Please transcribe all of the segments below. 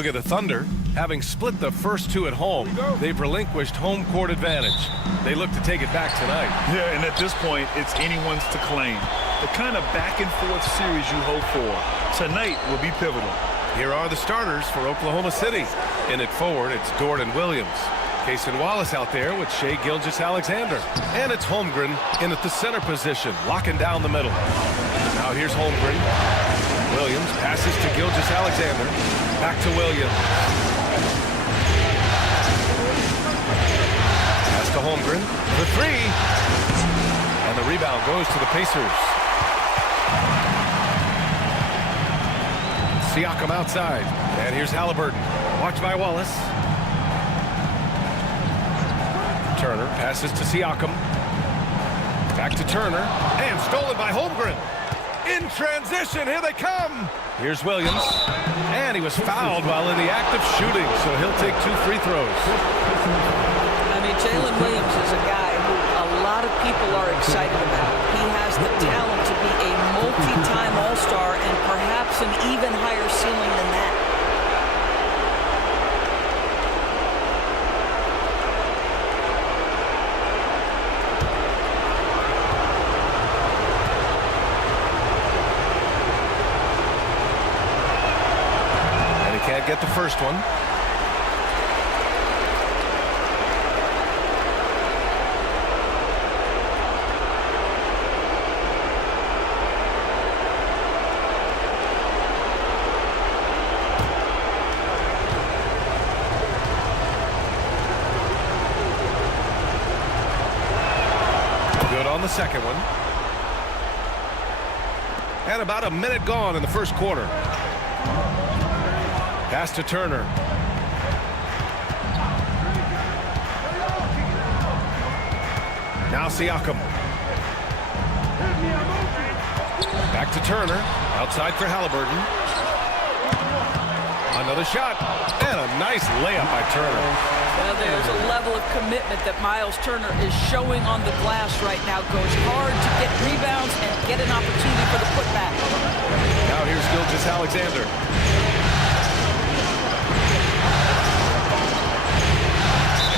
Look at the Thunder. Having split the first two at home, they've relinquished home court advantage. They look to take it back tonight. Yeah, and at this point, it's anyone's to claim. The kind of back-and-forth series you hope for tonight will be pivotal. Here are the starters for Oklahoma City. In it forward, it's Dort and Williams. Cason Wallace out there with Shai Gilgeous-Alexander. And it's Holmgren in at the center position, locking down the middle. Now here's Holmgren. Williams passes to Gilgeous-Alexander. Back to Williams. Pass to Holmgren. The three. And the rebound goes to the Pacers. Siakam outside. And here's Halliburton. Watched by Wallace. Turner passes to Siakam. Back to Turner. And stolen by Holmgren. In transition, here they come. Here's Williams. And he was fouled while in the act of shooting, so he'll take 2 free throws. I mean, Jalen Williams is a guy who a lot of people are excited about. He has the talent to be a multi-time All-Star and perhaps an even higher ceiling than that. Can't get the first one. Good on the second one. And about a minute gone in the first quarter. Pass to Turner. Now Siakam. Back to Turner. Outside for Halliburton. Another shot. And a nice layup by Turner. Well, there's a level of commitment that Miles Turner is showing on the glass right now. Goes hard to get rebounds and get an opportunity for the putback. Now here's Gilgeous-Alexander.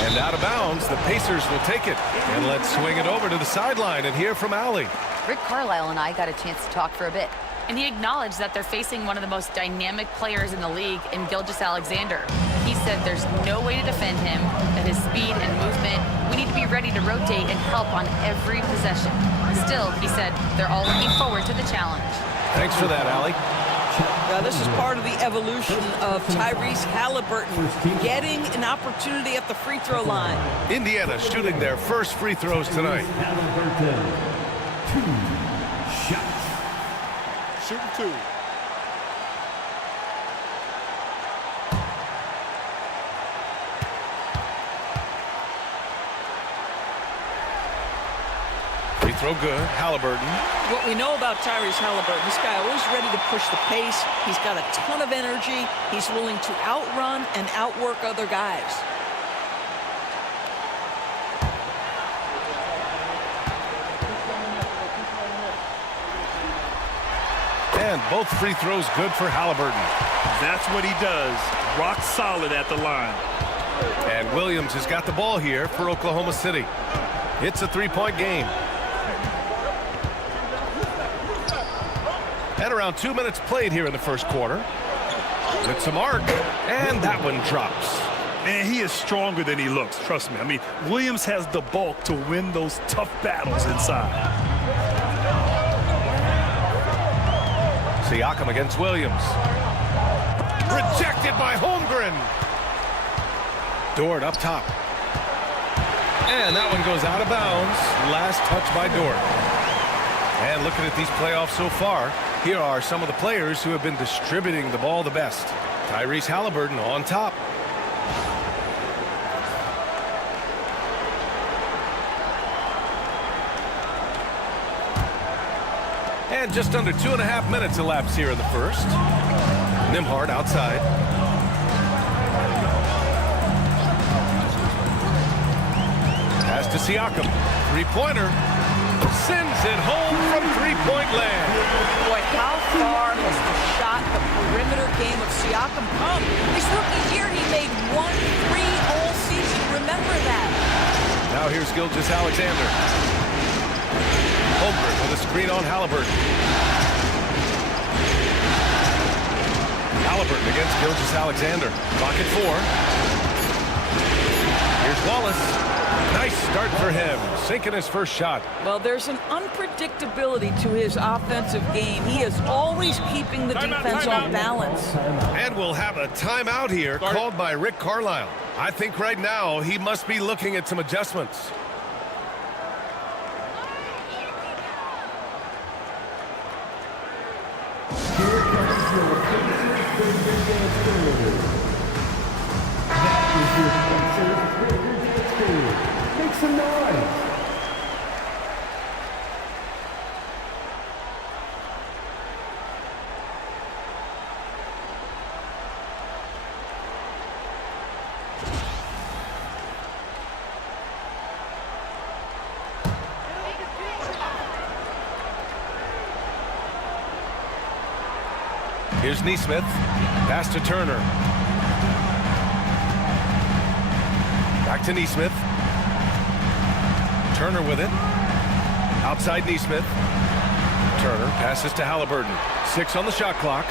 And out of bounds, the Pacers will take it. And let's swing it over to the sideline and hear from Allie. Rick Carlisle and I got a chance to talk for a bit. And he acknowledged that they're facing one of the most dynamic players in the league in Gilgeous-Alexander. He said there's no way to defend him, that his speed and movement, we need to be ready to rotate and help on every possession. Still, he said, they're all looking forward to the challenge. Thanks for that, Allie. Now, this is part of the evolution of Tyrese Halliburton getting an opportunity at the free throw line. Indiana shooting their first free throws tonight. Halliburton, 2 shots. Shooting 2. Free throw good. Halliburton. What we know about Tyrese Halliburton, this guy always ready to push the pace. He's got a ton of energy. He's willing to outrun and outwork other guys. And both free throws good for Halliburton. That's what he does. Rock solid at the line. And Williams has got the ball here for Oklahoma City. It's a 3-point game. And around 2 minutes played here in the first quarter. It's a mark, and that one drops. Man, he is stronger than he looks, trust me. I mean, Williams has the bulk to win those tough battles inside. Siakam against Williams. Rejected by Holmgren. Dort up top. And that one goes out of bounds. Last touch by Dort. And looking at these playoffs so far, here are some of the players who have been distributing the ball the best. Tyrese Halliburton on top. And just under 2.5 minutes elapsed here in the first. Nembhard outside. Pass to Siakam. Three-pointer. Sends it home from three-point land. Boy, how far has the shot, the perimeter game of Siakam come. His rookie year, he made 1 3 all season. Remember that. Now here's Gilgeous-Alexander. Holmgren with a screen on Halliburton. Halliburton against Gilgeous-Alexander. Clock at 4. Here's Wallace. Nice start for him, sinking his first shot. Well, there's an unpredictability to his offensive game. He is always keeping the defense on balance. And we'll have a timeout here called by Rick Carlisle. I think right now he must be looking at some adjustments. Here comes your PACERS crew. That is your PACERS crew. Make some noise. Here's Neesmith. Pass to Turner. Back to Neesmith. Turner with it. Outside Neesmith. Turner passes to Halliburton. 6 on the shot clock.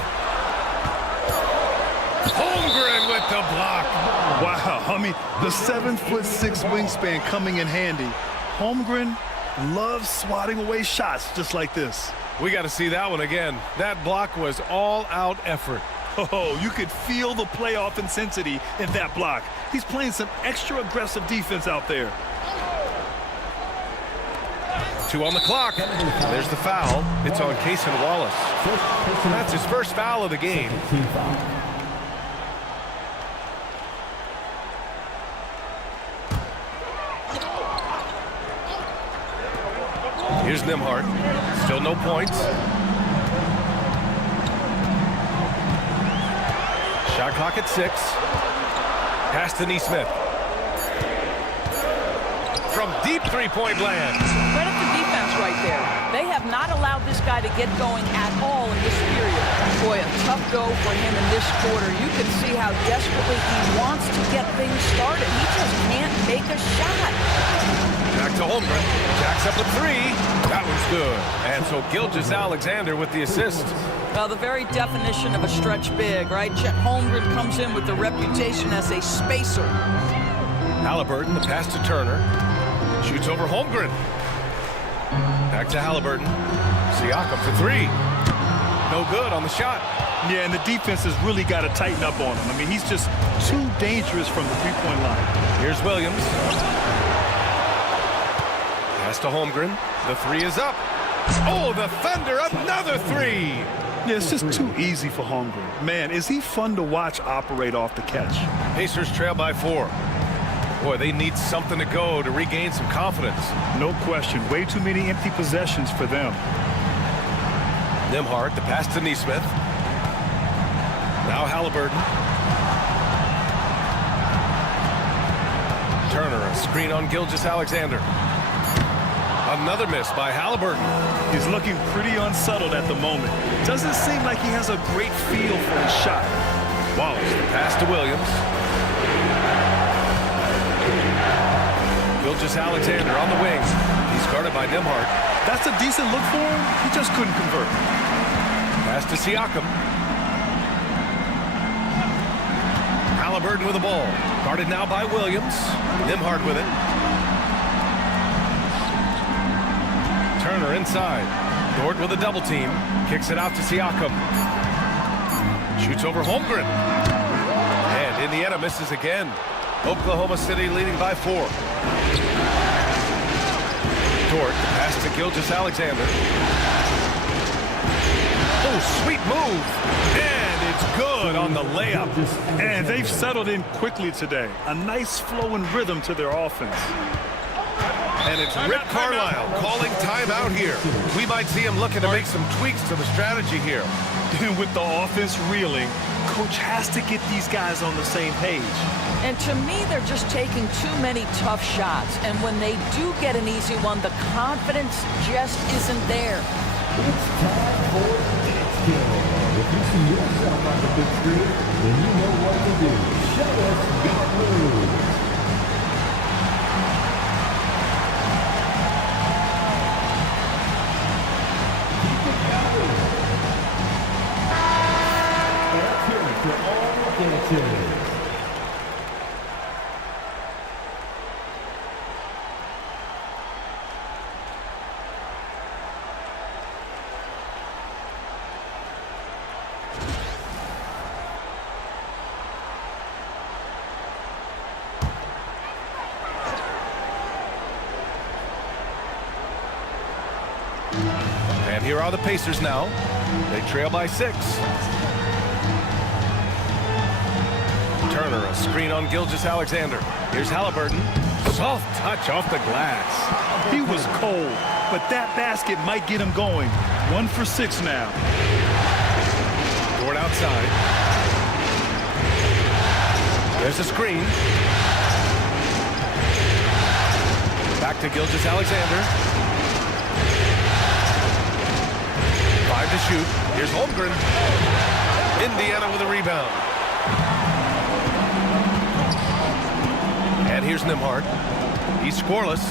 Holmgren with the block. Wow, I mean, the 7'6" wingspan coming in handy. Holmgren loves swatting away shots just like this. We got to see that one again. That block was all-out effort. Oh, you could feel the playoff intensity in that block. He's playing some extra aggressive defense out there. 2 on the clock. There's the foul. It's on Cason Wallace. That's his first foul of the game. Team foul. Here's Nembhard. Still no points. Shot clock at 6. Pass to Neesmith. From deep three-point land. Credit the defense right there. They have not allowed this guy to get going at all in this period. Boy, a tough go for him in this quarter. You can see how desperately he wants to get things started. He just can't make a shot. Back to Holmgren. Jacks up a 3. That was good. And so Gilgeous-Alexander with the assist. Well, the very definition of a stretch big, right? Chet Holmgren comes in with the reputation as a spacer. Halliburton, the pass to Turner. Shoots over Holmgren. Back to Halliburton. Siakam for 3. No good on the shot. Yeah, and the defense has really got to tighten up on him. I mean, he's just too dangerous from the three-point line. Here's Williams. Pass to Holmgren. The 3 is up. Oh, the Thunder, another 3. Yeah, it's just too easy for Holmgren. Man, is he fun to watch operate off the catch. Pacers trail by 4. Boy, they need something to go to regain some confidence. No question. Way too many empty possessions for them. Nembhard, the pass to Neesmith. Now Halliburton. Turner, a screen on Gilgeous-Alexander. Another miss by Halliburton. He's looking pretty unsettled at the moment. Doesn't seem like he has a great feel for his shot. Wallace, the pass to Williams. Gilgeous-Alexander on the wing. He's guarded by Nembhard. That's a decent look for him. He just couldn't convert. Pass to Siakam. Halliburton with the ball. Guarded now by Williams. Nembhard with it. Turner inside. Dort with a double team. Kicks it out to Siakam. Shoots over Holmgren. And Indiana misses again. Oklahoma City leading by 4. Dort, the pass to Gilgeous-Alexander. Oh, sweet move. And it's good on the layup. And they've settled in quickly today. A nice flow and rhythm to their offense. And it's Rick Carlisle calling timeout here. We might see him looking to make some tweaks to the strategy here. With the offense reeling, coach has to get these guys on the same page. And to me, they're just taking too many tough shots. And when they do get an easy one, the confidence just isn't there. It's time for Dance Kill. If you see yourself on the big screen, then you know what to do. Show us your moves. Keep it going. And let's hear it for all the dancers. And here are the Pacers now. They trail by 6. Turner, a screen on Gilgeous-Alexander. Here's Halliburton. Soft touch off the glass. He was cold, but that basket might get him going. 1 for 6 now. Dort outside. There's a screen. Back to Gilgeous-Alexander. 5 to shoot. Here's Holmgren. Indiana with a rebound. And here's Nembhard. He's scoreless.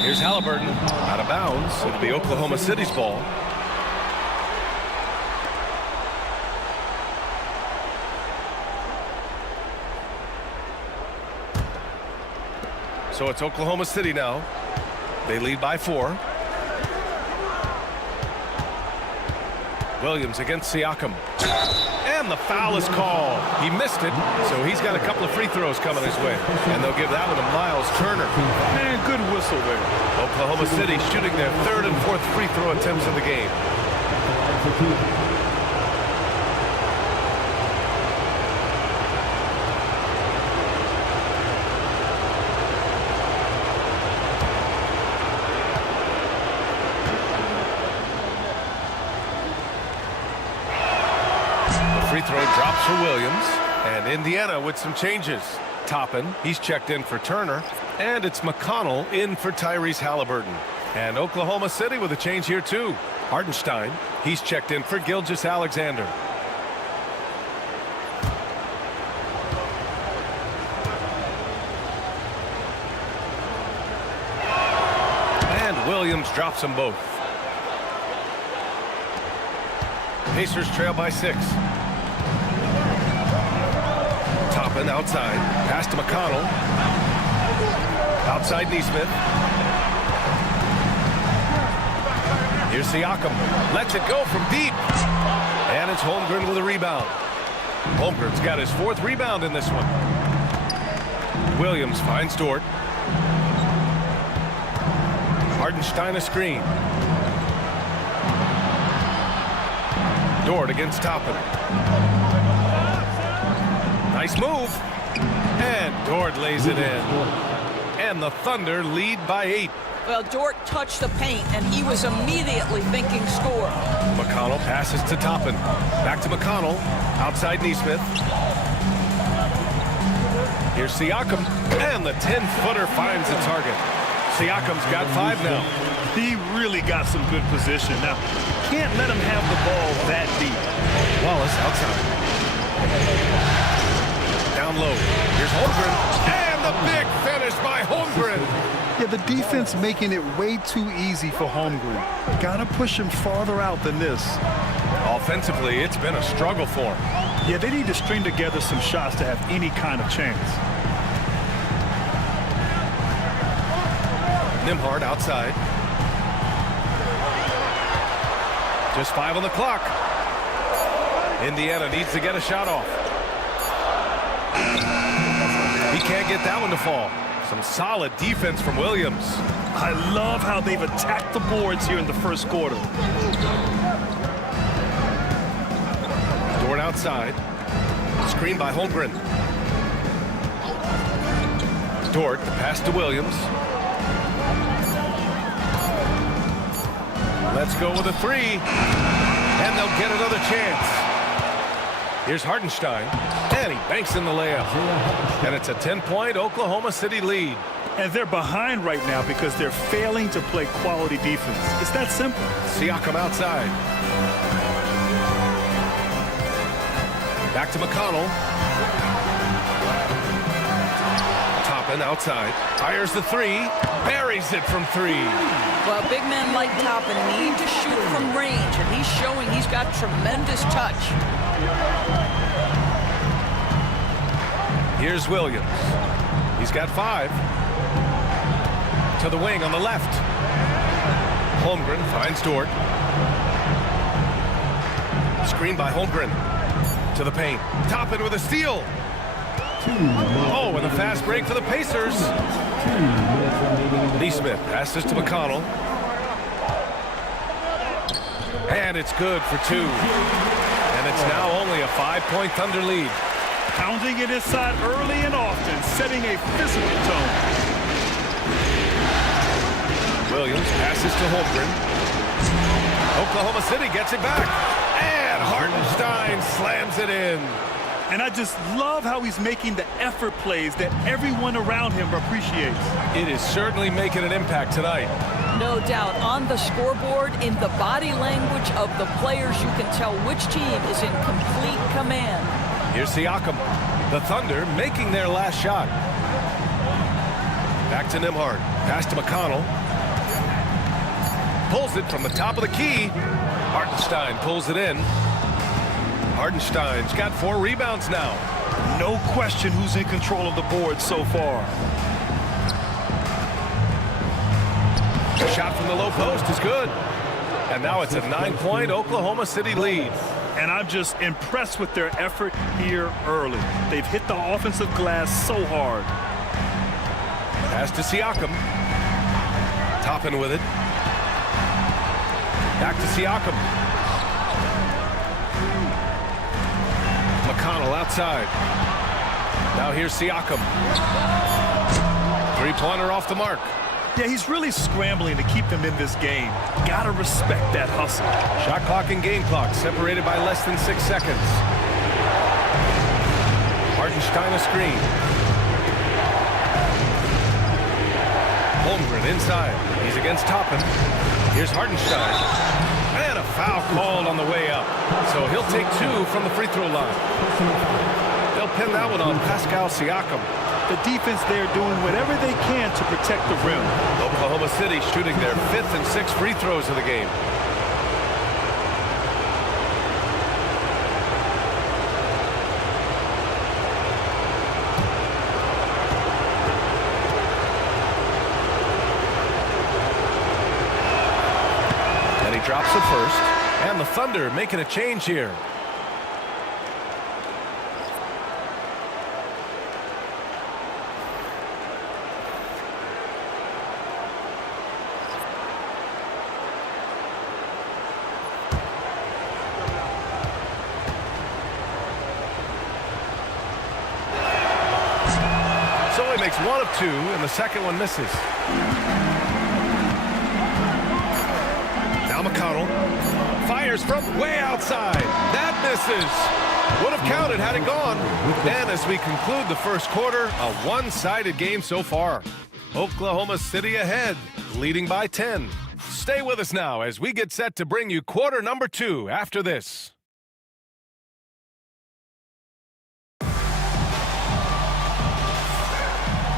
Here's Halliburton. Out of bounds. It'll be Oklahoma City's ball. So it's Oklahoma City now. They lead by 4. Williams against Siakam. And the foul is called. He missed it, so he's got a couple of free throws coming his way. And they'll give that one to Miles Turner. Man, good whistle there. Oklahoma City shooting their 3rd and 4th free throw attempts of the game. Free throw drops for Williams, and Indiana with some changes. Toppin, he's checked in for Turner, and it's McConnell in for Tyrese Halliburton. And Oklahoma City with a change here too. Hartenstein, he's checked in for Gilgeous-Alexander. And Williams drops them both. Pacers trail by 6. Toppin outside. Pass to McConnell. Outside Nesmith. Here's Siakam. Lets it go from deep. And it's Holmgren with a rebound. Holmgren's got his 4th rebound in this one. Williams finds Dort. Hartenstein a screen. Dort against Toppin. Nice move. And Dort lays it in. And the Thunder lead by 8. Well, Dort touched the paint, and he was immediately thinking score. McConnell passes to Toppin. Back to McConnell. Outside Nesmith. Here's Siakam. And the 10-footer finds the target. Siakam's got 5 now. He really got some good position. Now, can't let him have the ball that deep. Wallace outside. Down low. Here's Holmgren. And the big finish by Holmgren. Yeah, the defense making it way too easy for Holmgren. Gotta push him farther out than this. Offensively, it's been a struggle for him. Yeah, they need to string together some shots to have any kind of chance. Nembhard outside. Just 5 on the clock. Indiana needs to get a shot off. He can't get that one to fall. Some solid defense from Williams. I love how they've attacked the boards here in the first quarter. Dort outside. Screen by Holmgren. Dort, the pass to Williams. Let's go with a 3. And they'll get another chance. Here's Hartenstein. And he banks in the layup. And it's a 10-point Oklahoma City lead. And they're behind right now because they're failing to play quality defense. It's that simple. Siakam outside. Back to McConnell. Toppin outside. Fires the three. Buries it from three. Well, big men like Toppin need to shoot from range, and he's showing he's got tremendous touch. Here's Williams. He's got 5. To the wing on the left. Holmgren finds Dort. Screen by Holmgren. To the paint. Toppin with a steal. Oh, and the fast break for the Pacers. Neesmith passes to McConnell. And it's good for 2. And it's now only a 5-point Thunder lead. Pounding it inside early and often, setting a physical tone. Williams passes to Holmgren. Oklahoma City gets it back. And Hartenstein slams it in. And I just love how he's making the effort plays that everyone around him appreciates. It is certainly making an impact tonight. No doubt. On the scoreboard, in the body language of the players, you can tell which team is in complete command. Here's Siakam. The Thunder making their last shot. Back to Nembhard. Pass to McConnell. Pulls it from the top of the key. Hartenstein pulls it in. Hartenstein's got 4 rebounds now. No question who's in control of the board so far. The shot from the low post is good. And now it's a 9-point Oklahoma City lead. And I'm just impressed with their effort here early. They've hit the offensive glass so hard. Pass to Siakam. Toppin with it. Back to Siakam. McConnell outside. Now here's Siakam. 3-pointer off the mark. Yeah, he's really scrambling to keep them in this game. Gotta respect that hustle. Shot clock and game clock separated by less than 6 seconds. Hartenstein a screen. Holmgren inside. He's against Toppin. Here's Hartenstein. And a foul called on the way up. So he'll take 2 from the free throw line. They'll pin that one on Pascal Siakam. The defense there doing whatever they can to protect the rim. Oklahoma City shooting their 5th and 6th free throws of the game. And he drops it first. And the Thunder making a change here. Makes 1 of 2, and the second one misses. Now McConnell fires from way outside. That misses. Would have counted had it gone. And as we conclude the first quarter, a one-sided game so far. Oklahoma City ahead, leading by 10. Stay with us now as we get set to bring you quarter number 2 after this.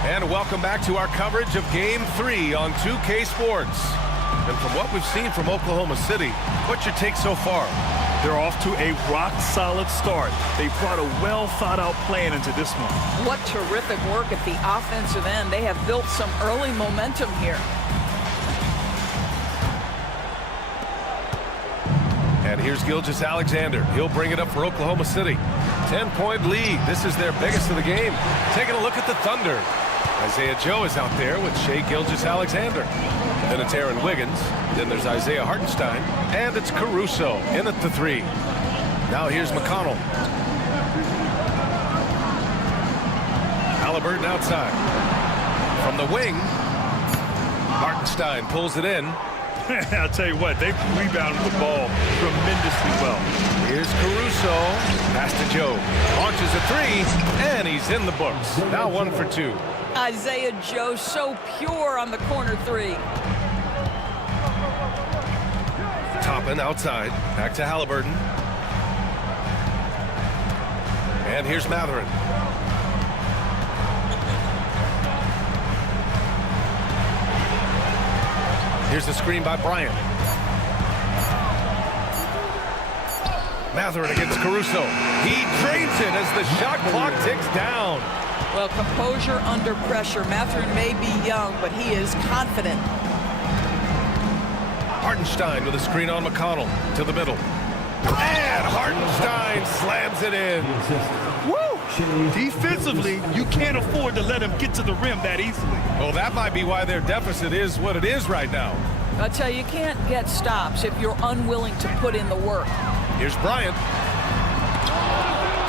And welcome back to our coverage of Game 3 on 2K Sports. And from what we've seen from Oklahoma City, what's your take so far? They're off to a rock-solid start. They brought a well-thought-out plan into this one. What terrific work at the offensive end. They have built some early momentum here. And here's Gilgeous-Alexander. He'll bring it up for Oklahoma City. 10-point lead. This is their biggest of the game. Taking a look at the Thunder. Isaiah Joe is out there with Shai Gilgeous-Alexander. Then it's Aaron Wiggins. Then there's Isaiah Hartenstein. And it's Caruso in at the 3. Now here's McConnell. Halliburton outside. From the wing, Hartenstein pulls it in. I'll tell you what, they've rebounded the ball tremendously well. Here's Caruso. Pass to Joe. Launches a 3, and he's in the books. Now 1 for 2. Isaiah Joe so pure on the corner 3. Toppin outside. Back to Halliburton. And here's Matherin. Here's the screen by Bryant. Matherin against Caruso. He drains it as the shot clock ticks down. Well, composure under pressure. Matherin may be young, but he is confident. Hartenstein with a screen on McConnell to the middle. And Hartenstein slams it in. Woo! Defensively, you can't afford to let him get to the rim that easily. Well, that might be why their deficit is what it is right now. I tell you, you can't get stops if you're unwilling to put in the work. Here's Bryant.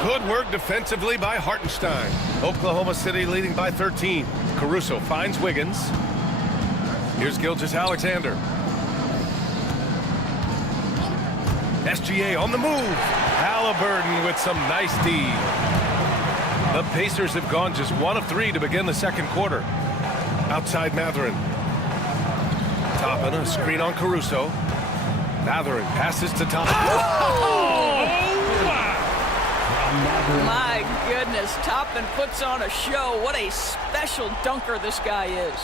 Good work defensively by Hartenstein. Oklahoma City leading by 13. Caruso finds Wiggins. Here's Gilgeous-Alexander. SGA on the move. Halliburton with some nice D. The Pacers have gone just 1 of 3 to begin the second quarter. Outside Matherin. Toppin, a screen on Caruso. Matherin passes to Toppin. My goodness, Toppin puts on a show. What a special dunker this guy is.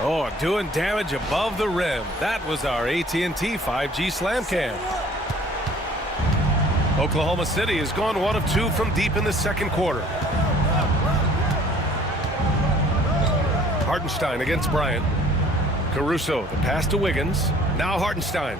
Oh, doing damage above the rim. That was our AT&T 5G Slam Cam. Oklahoma City has gone 1 of 2 from deep in the second quarter. Hartenstein against Bryant. Caruso, the pass to Wiggins. Now Hartenstein.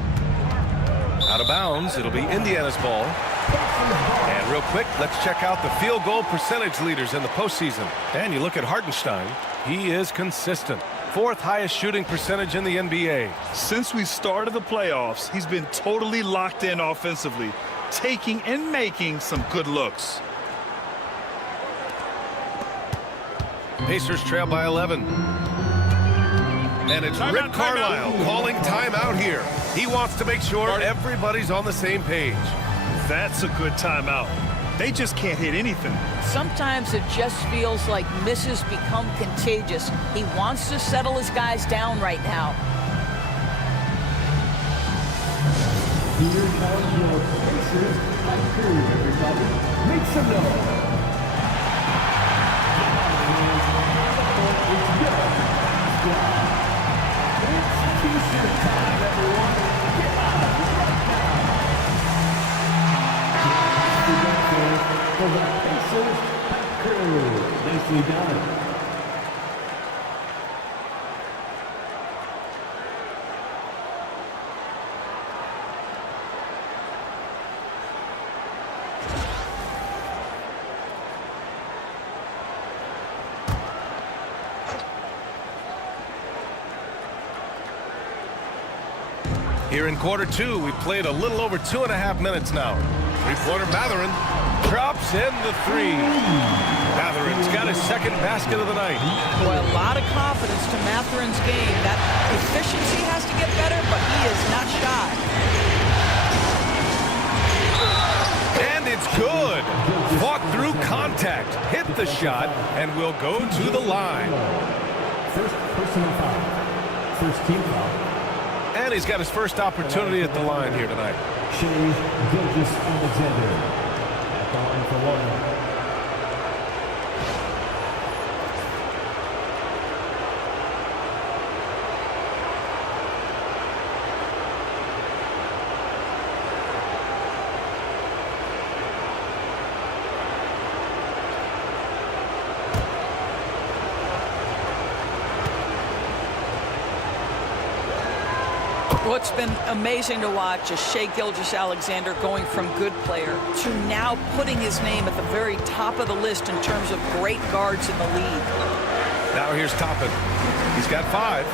Out of bounds, it'll be Indiana's ball. And real quick, let's check out the field goal percentage leaders in the postseason. And you look at Hartenstein, he is consistent. 4th highest shooting percentage in the NBA. Since we started the playoffs, he's been totally locked in offensively, taking and making some good looks. Pacers trail by 11. And it's Rick Carlisle calling timeout here. He wants to make sure everybody's on the same page. That's a good timeout. They just can't hit anything. Sometimes it just feels like misses become contagious. He wants to settle his guys down right now. Here comes your Pacers crew, everybody. Make some noise. It's T-shirt time, everyone. Get out right now. For the Pacers crew. Nicely done. Here in quarter 2, we played a little over 2.5 minutes now. Three-pointer Matherin drops in the 3. Matherin's got his second basket of the night. Boy, a lot of confidence to Matherin's game. That efficiency has to get better, but he is not shy. And it's good. Fought through contact, hit the shot, and will go to the line. First personal foul. First team foul. And he's got his first opportunity at the line here tonight. Shea Gilgeous-Alexander at the line for 1. What's been amazing to watch is Shea Gilgeous-Alexander going from good player to now putting his name at the very top of the list in terms of great guards in the league. Now here's Toppin. He's got 5.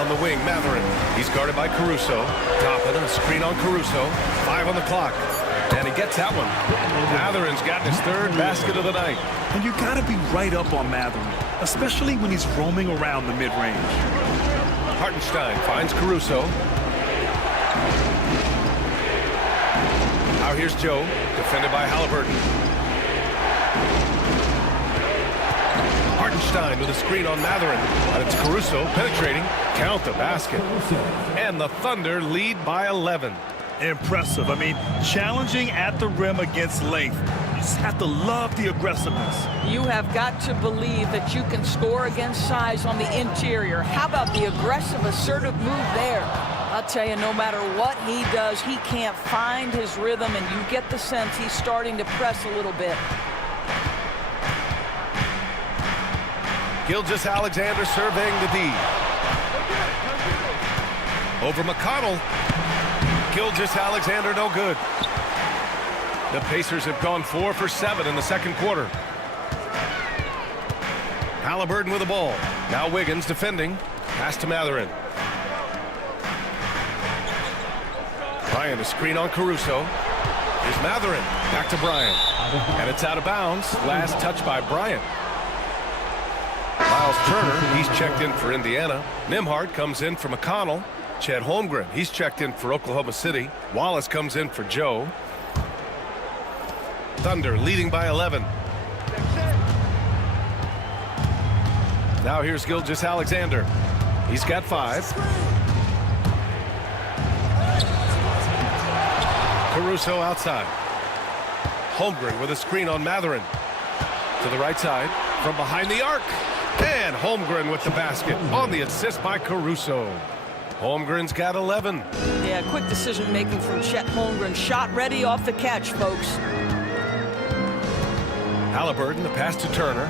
On the wing, Matherin. He's guarded by Caruso. Toppin, a screen on Caruso. 5 on the clock. And he gets that one. Matherin's got his 3rd basket of the night. And you got to be right up on Matherin, especially when he's roaming around the mid-range. Hartenstein finds Caruso. Now here's Joe, defended by Halliburton. Hartenstein with a screen on Matherin. And it's Caruso penetrating. Count the basket. And the Thunder lead by 11. Impressive. I mean, challenging at the rim against length. You just have to love the aggressiveness. You have got to believe that you can score against size on the interior. How about the aggressive, assertive move there? I'll tell you, no matter what he does, he can't find his rhythm, and you get the sense he's starting to press a little bit. Gilgeous-Alexander surveying the D. Over McConnell. Gilgeous-Alexander no good. The Pacers have gone 4 for 7 in the second quarter. Halliburton with the ball. Now Wiggins defending. Pass to Mathurin. Bryant a screen on Caruso. Here's Mathurin. Back to Bryant. And it's out of bounds. Last touch by Bryant. Miles Turner, he's checked in for Indiana. Nembhard comes in for McConnell. Chet Holmgren, he's checked in for Oklahoma City. Wallace comes in for Joe. Thunder leading by 11. Now here's Gilgeous-Alexander. He's got 5. Caruso outside. Holmgren with a screen on Mathurin. To the right side, from behind the arc. And Holmgren with the basket on the assist by Caruso. Holmgren's got 11. Yeah, quick decision making from Chet Holmgren. Shot ready off the catch, folks. Halliburton, the pass to Turner.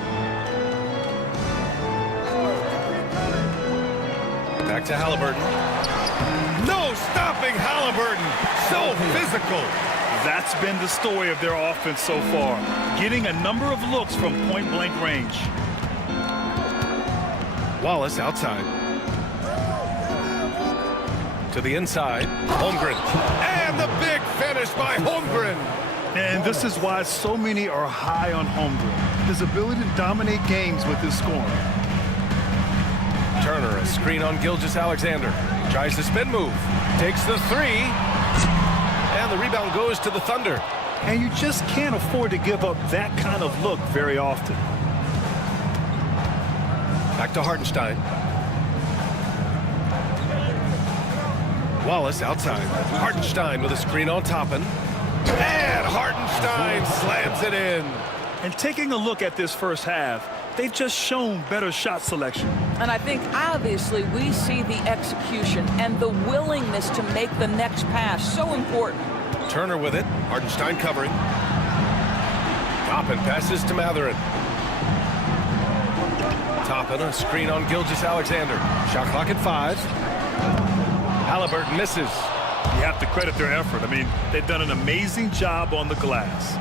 Back to Halliburton. No stopping Halliburton. So physical. That's been the story of their offense so far. Getting a number of looks from point-blank range. Wallace outside. To the inside. Holmgren. And the big finish by Holmgren. And this is why so many are high on Holmgren. His ability to dominate games with his scoring. Turner, a screen on Gilgeous-Alexander. Tries the spin move. Takes the 3. And the rebound goes to the Thunder. And you just can't afford to give up that kind of look very often. Back to Hartenstein. Wallace outside. Hartenstein with a screen on Toppin. And Hartenstein slams it in. And taking a look at this first half, they've just shown better shot selection. And I think obviously we see the execution and the willingness to make the next pass so important. Turner with it. Hartenstein covering. Toppin passes to Mathurin. Toppin, a screen on Gilgeous-Alexander. Shot clock at 5. Halliburton misses. You have to credit their effort. I mean, they've done an amazing job on the glass.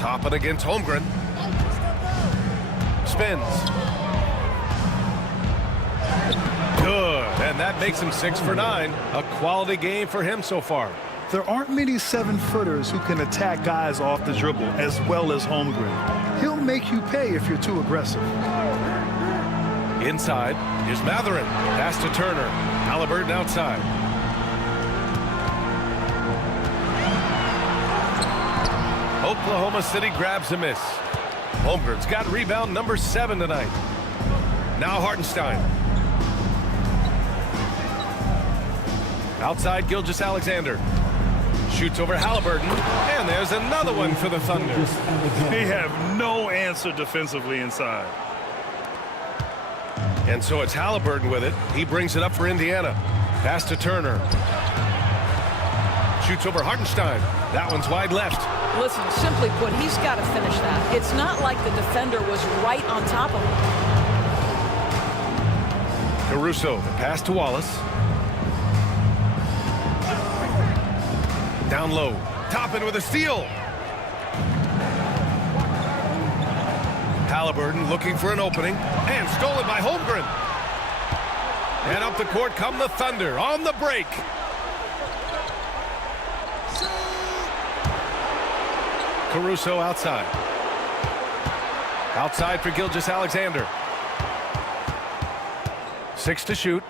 Toppin against Holmgren. Spins. Good. And that makes him 6 for 9. A quality game for him so far. There aren't many 7-footers who can attack guys off the dribble as well as Holmgren. He'll make you pay if you're too aggressive. Inside, here's Mathurin. Pass to Turner. Halliburton outside. Oklahoma City grabs a miss. Holmgren's got rebound number 7 tonight. Now Hartenstein. Outside Gilgeous-Alexander. Shoots over Halliburton. And there's another one for the Thunder. They have no answer defensively inside. And so it's Halliburton with it. He brings it up for Indiana. Pass to Turner. Shoots over Hartenstein. That one's wide left. Listen, simply put, he's got to finish that. It's not like the defender was right on top of him. Caruso, the pass to Wallace. Down low. Toppin with a steal. Halliburton looking for an opening. And stolen by Holmgren. And up the court come the Thunder on the break. Caruso outside. Outside for Gilgeous-Alexander. 6 to shoot.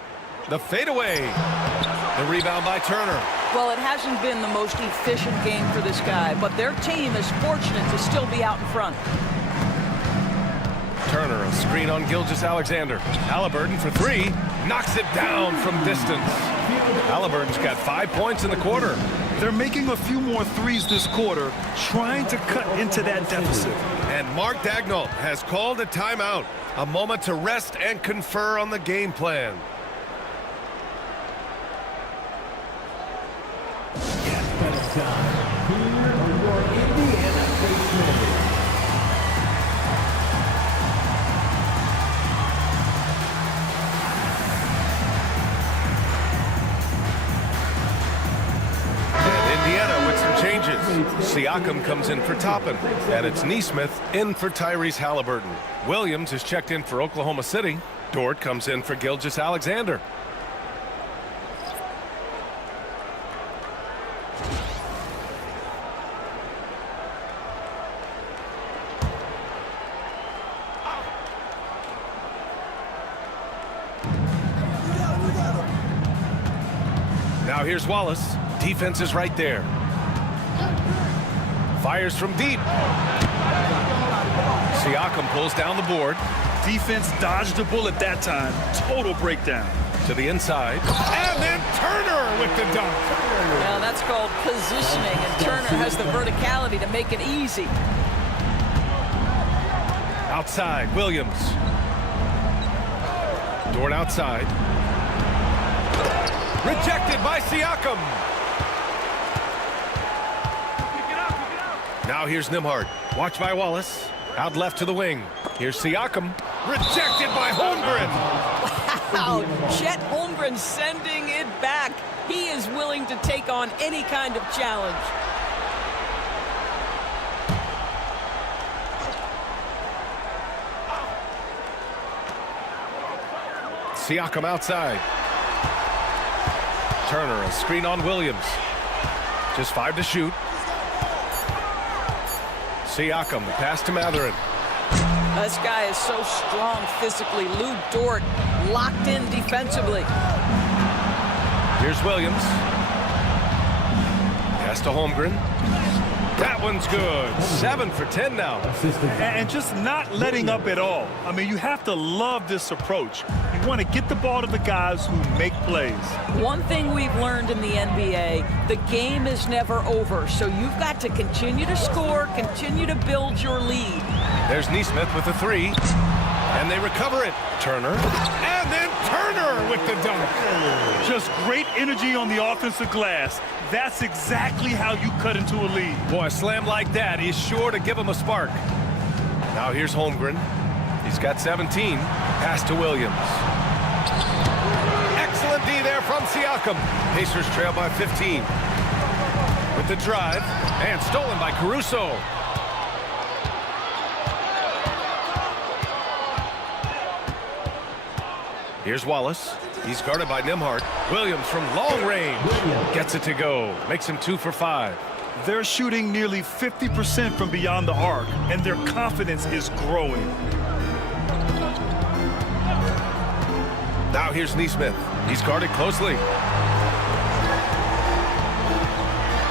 The fadeaway. The rebound by Turner. Well, it hasn't been the most efficient game for this guy, but their team is fortunate to still be out in front. Turner, a screen on Gilgeous-Alexander. Halliburton for three, knocks it down from distance. Halliburton's got 5 points in the quarter. They're making a few more threes this quarter, trying to cut into that deficit. And Mark Dagnall has called a timeout. A moment to rest and confer on the game plan. Here are your Indiana Pacers. Indiana with some changes. Siakam comes in for Toppin, and it's Nesmith in for Tyrese Halliburton. Williams is checked in for Oklahoma City. Dort comes in for Gilgeous-Alexander. Now here's Wallace. Defense is right there. Fires from deep. Siakam pulls down the board. Defense dodged a bullet that time. Total breakdown. To the inside. And then Turner with the dunk. Now that's called positioning, and Turner has the verticality to make it easy. Outside, Williams. Dort outside. Rejected by Siakam. Now here's Nembhard. Watch by Wallace. Out left to the wing. Here's Siakam. Rejected by Holmgren. Wow, Chet Holmgren sending it back. He is willing to take on any kind of challenge. Siakam outside. Turner, a screen on Williams. Just 5 to shoot. Siakam, the pass to Mathurin. This guy is so strong physically. Lou Dort locked in defensively. Here's Williams. Pass to Holmgren. That one's good. 7 for 10 now. And just not letting up at all. I mean, you have to love this approach. You want to get the ball to the guys who make plays. One thing we've learned in the NBA, the game is never over. So you've got to continue to score, continue to build your lead. There's Nesmith with the three. And they recover it. Turner. And then Turner with the dunk. Just great energy on the offensive glass. That's exactly how you cut into a lead. Boy, a slam like that is sure to give him a spark. Now here's Holmgren. He's got 17. Pass to Williams. Excellent D there from Siakam. Pacers trail by 15. With the drive. And stolen by Caruso. Here's Wallace. He's guarded by Nembhard. Williams from long range. Gets it to go. Makes him 2 for 5. They're shooting nearly 50% from beyond the arc, and their confidence is growing. Now here's Nesmith. He's guarded closely.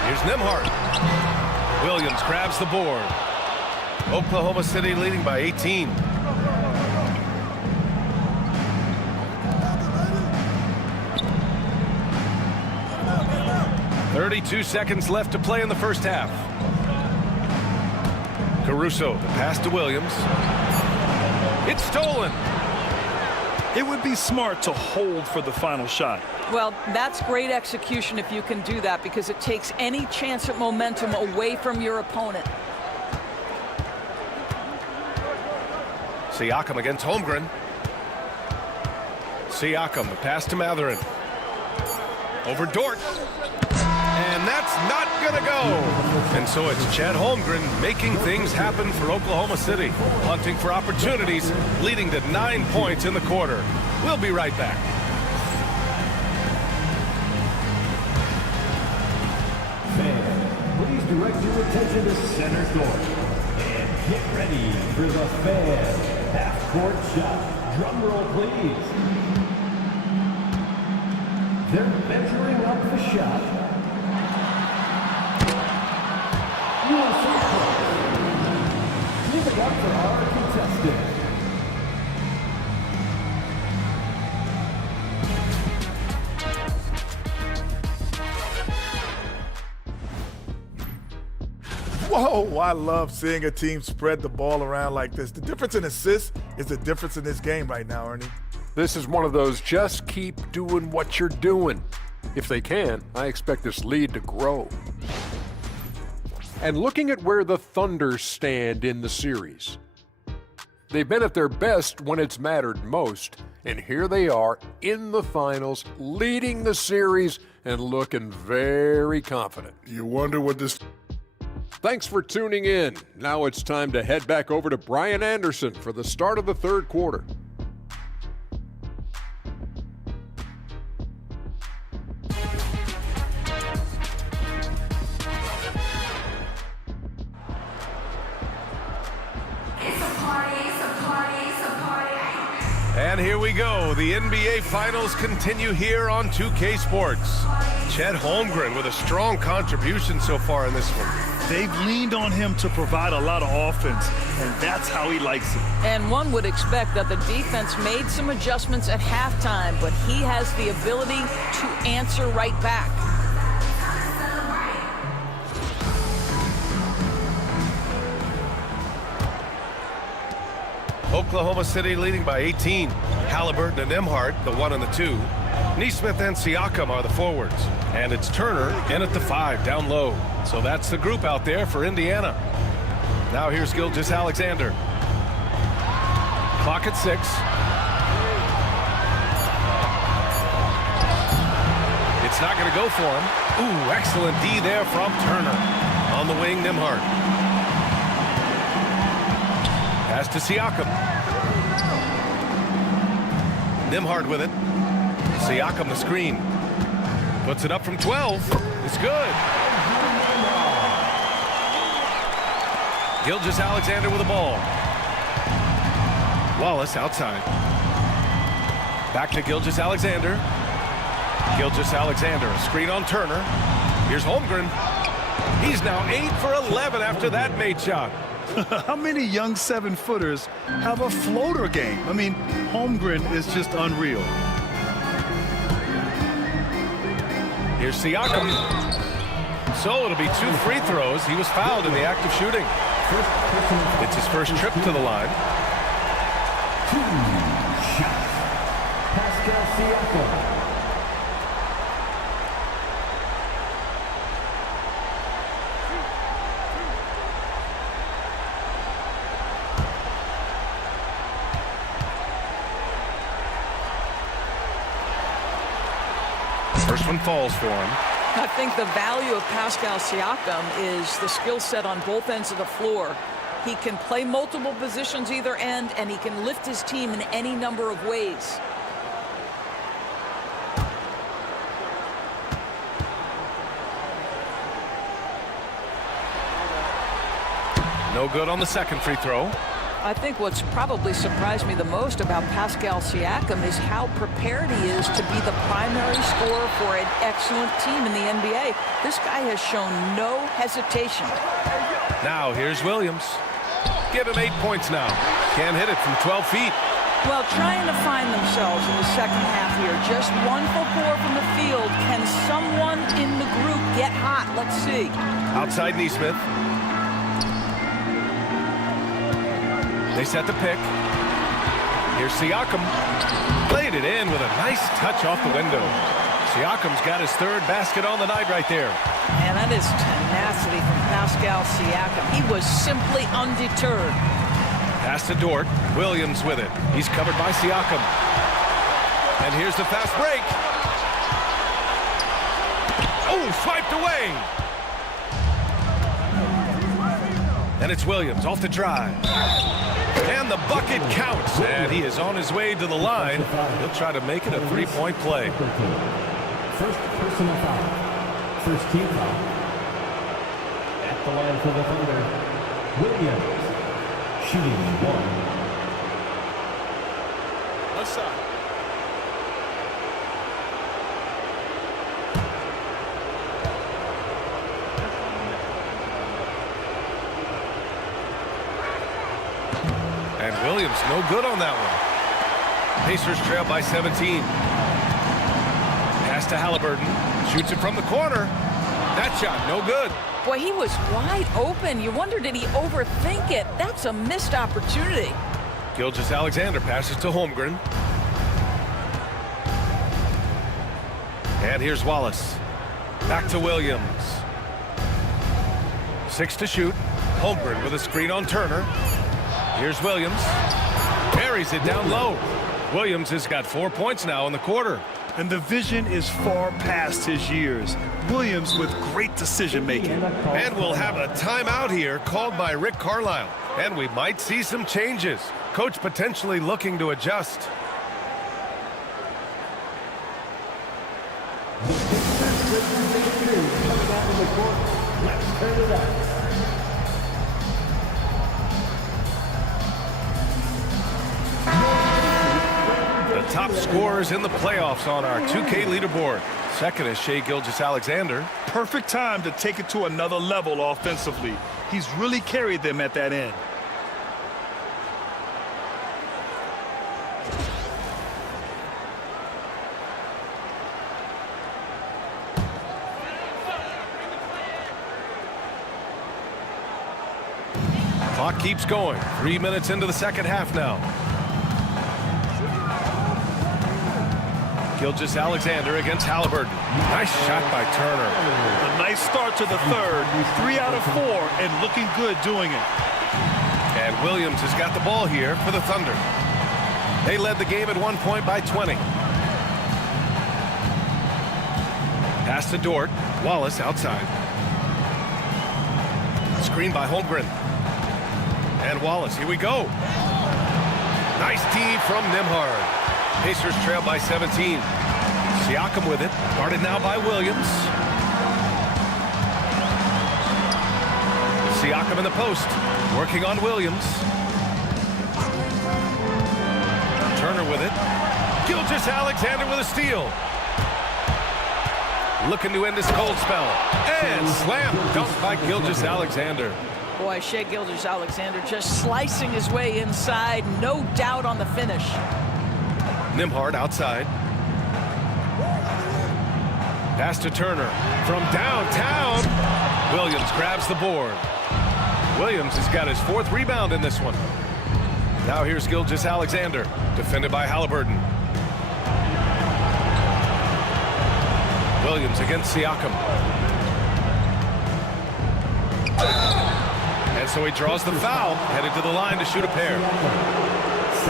Here's Nembhard. Williams grabs the board. Oklahoma City leading by 18. .32 seconds left to play in the first half. Caruso, the pass to Williams. It's stolen. It would be smart to hold for the final shot. Well, that's great execution if you can do that, because it takes any chance at momentum away from your opponent. Siakam against Holmgren. Siakam, the pass to Mathurin. Over Dort. And that's not gonna go. And so it's Chet Holmgren making things happen for Oklahoma City. Hunting for opportunities, leading to 9 points in the quarter. We'll be right back. Fans, please direct your attention to center court. And get ready for the fan half-court shot. Drum roll, please. They're measuring up the shot. USA players, give it up for our contestant. Oh, I love seeing a team spread the ball around like this. The difference in assists is the difference in this game right now, Ernie. This is one of those just keep doing what you're doing. If they can, I expect this lead to grow. And looking at where the Thunder stand in the series, they've been at their best when it's mattered most, and here they are in the finals, leading the series and looking very confident. You wonder what this... Thanks for tuning in. Now it's time to head back over to Brian Anderson for the start of the third quarter. And here we go. The NBA Finals continue here on 2K Sports. Chet Holmgren with a strong contribution so far in this one. They've leaned on him to provide a lot of offense, and that's how he likes it. And one would expect that the defense made some adjustments at halftime, but he has the ability to answer right back. Oklahoma City leading by 18. Halliburton and Nembhard, the 1 and the 2. Nesmith and Siakam are the forwards. And it's Turner in at the 5, down low. So that's the group out there for Indiana. Now here's Gilgeous-Alexander. Clock at 6. It's not going to go for him. Ooh, excellent D there from Turner. On the wing, Nembhard. Pass to Siakam. Nembhard with it. Siakam the screen. Puts it up from 12. It's good. Gilgeous-Alexander with the ball. Wallace outside. Back to Gilgeous-Alexander. Gilgeous-Alexander, a screen on Turner. Here's Holmgren. He's now 8 for 11 after that made shot. How many young 7-footers have a floater game? I mean, Holmgren is just unreal. Here's Siakam. So it'll be 2 free throws. He was fouled in the act of shooting. It's his first trip to the line. 2 shots. Pascal Siakam. First one falls for him. I think the value of Pascal Siakam is the skill set on both ends of the floor. He can play multiple positions either end, and he can lift his team in any number of ways. No good on the second free throw. I think what's probably surprised me the most about Pascal Siakam is how prepared he is to be the primary scorer for an excellent team in the NBA. This guy has shown no hesitation. Now here's Williams. Give him 8 points now. Can't hit it from 12 feet. Well, trying to find themselves in the second half here. Just 1 for 4 from the field. Can someone in the group get hot? Let's see. Outside Nesmith. They set the pick. Here's Siakam. Played it in with a nice touch off the window. Siakam's got his 3rd basket on the night right there. And that is tenacity from Pascal Siakam. He was simply undeterred. Pass to Dort. Williams with it. He's covered by Siakam. And here's the fast break. Oh, swiped away. And it's Williams off the drive. And the bucket counts. And he is on his way to the line. He'll try to make it a 3-point play. First personal foul. First team foul. At the line for the Thunder, Williams. Shooting 1. Left side. And Williams no good on that one. Pacers trail by 17. Pass to Halliburton. Shoots it from the corner. That shot, no good. Boy, he was wide open. You wonder, did he overthink it? That's a missed opportunity. Gilgeous-Alexander passes to Holmgren. And here's Wallace. Back to Williams. 6 to shoot. Holmgren with a screen on Turner. Here's Williams. Carries it down low. Williams has got 4 points now in the quarter. And the vision is far past his years. Williams with great decision-making. And we'll have a timeout here called by Rick Carlisle. And we might see some changes. Coach potentially looking to adjust. Let's turn it up. The top scorers in the playoffs on our 2K leaderboard. Second is Shai Gilgeous-Alexander. Perfect time to take it to another level offensively. He's really carried them at that end. Clock keeps going. 3 minutes into the second half now. Gilgeous-Alexander against Halliburton. Nice shot by Turner. A nice start to the third. 3 out of 4 and looking good doing it. And Williams has got the ball here for the Thunder. They led the game at 1 point by 20. Pass to Dort. Wallace outside. Screen by Holmgren. And Wallace, here we go. Nice D from Nembhard. Pacers trail by 17. Siakam with it. Guarded now by Williams. Siakam in the post. Working on Williams. Turner with it. Gilgeous-Alexander with a steal. Looking to end this cold spell. And slam dunk by Gilgeous-Alexander. Boy, Shai Gilgeous-Alexander just slicing his way inside. No doubt on the finish. Nembhard outside. Pass to Turner from downtown. Williams grabs the board. Williams has got his 4th rebound in this one. Now here's Gilgeous-Alexander, defended by Halliburton. Williams against Siakam. And so he draws the foul, headed to the line to shoot a pair.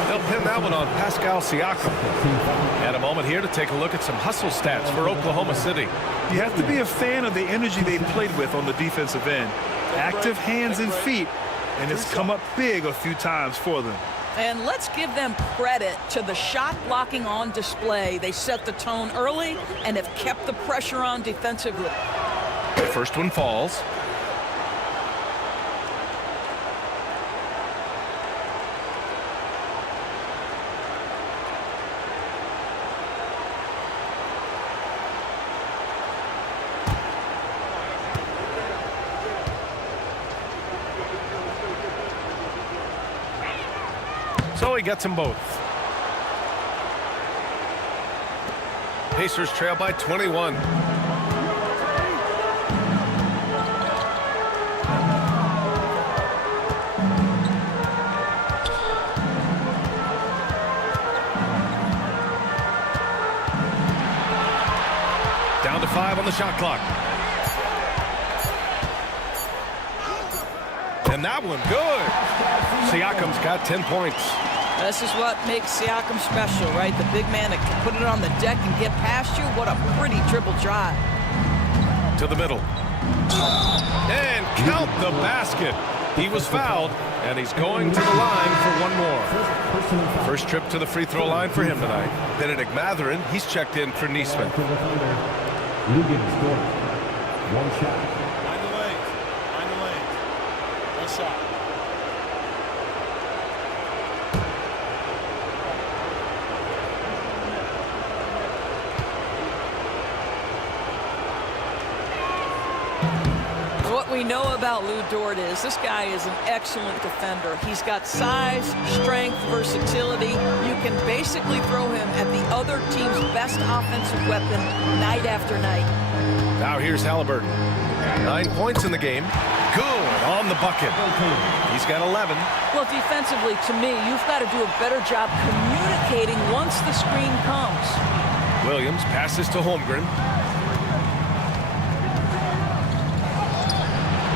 They'll pin that one on Pascal Siakam. And a moment here to take a look at some hustle stats for Oklahoma City. You have to be a fan of the energy they played with on the defensive end. Active hands and feet, and it's come up big a few times for them. And let's give them credit to the shot blocking on display. They set the tone early and have kept the pressure on defensively. The first one falls. So he gets them both. Pacers trail by 21. Down to 5 on the shot clock. And that one good. Siakam's got 10 points. This is what makes Siakam special, right? The big man that can put it on the deck and get past you. What a pretty dribble drive. To the middle. And count the basket. He was fouled, and he's going to the line for one more. First trip to the free throw line for him tonight. Benedict Mathurin, he's checked in for Neesmith. Lugan scored. One shot. Find the lanes. Find the lanes. One shot. What we know about Lou Dort is this guy is an excellent defender. He's got size, strength, versatility. You can basically throw him at the other team's best offensive weapon night after night. Now here's Halliburton. 9 points in the game. Good on the bucket. He's got 11. Well, defensively, to me, you've got to do a better job communicating once the screen comes. Williams passes to Holmgren.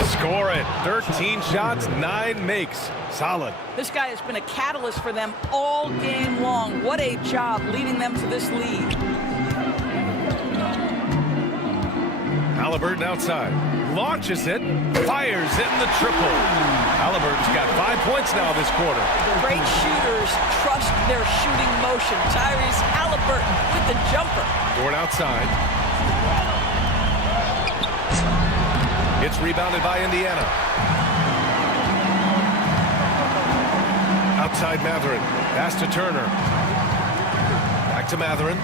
Score it. 13 shots, 9 makes. Solid. This guy has been a catalyst for them all game long. What a job leading them to this lead. Halliburton outside. Launches it. Fires it in the triple. Halliburton's got 5 points now this quarter. Great shooters trust their shooting motion. Tyrese Halliburton with the jumper. Dort outside. It's rebounded by Indiana. Outside Mathurin. Pass to Turner. Back to Mathurin.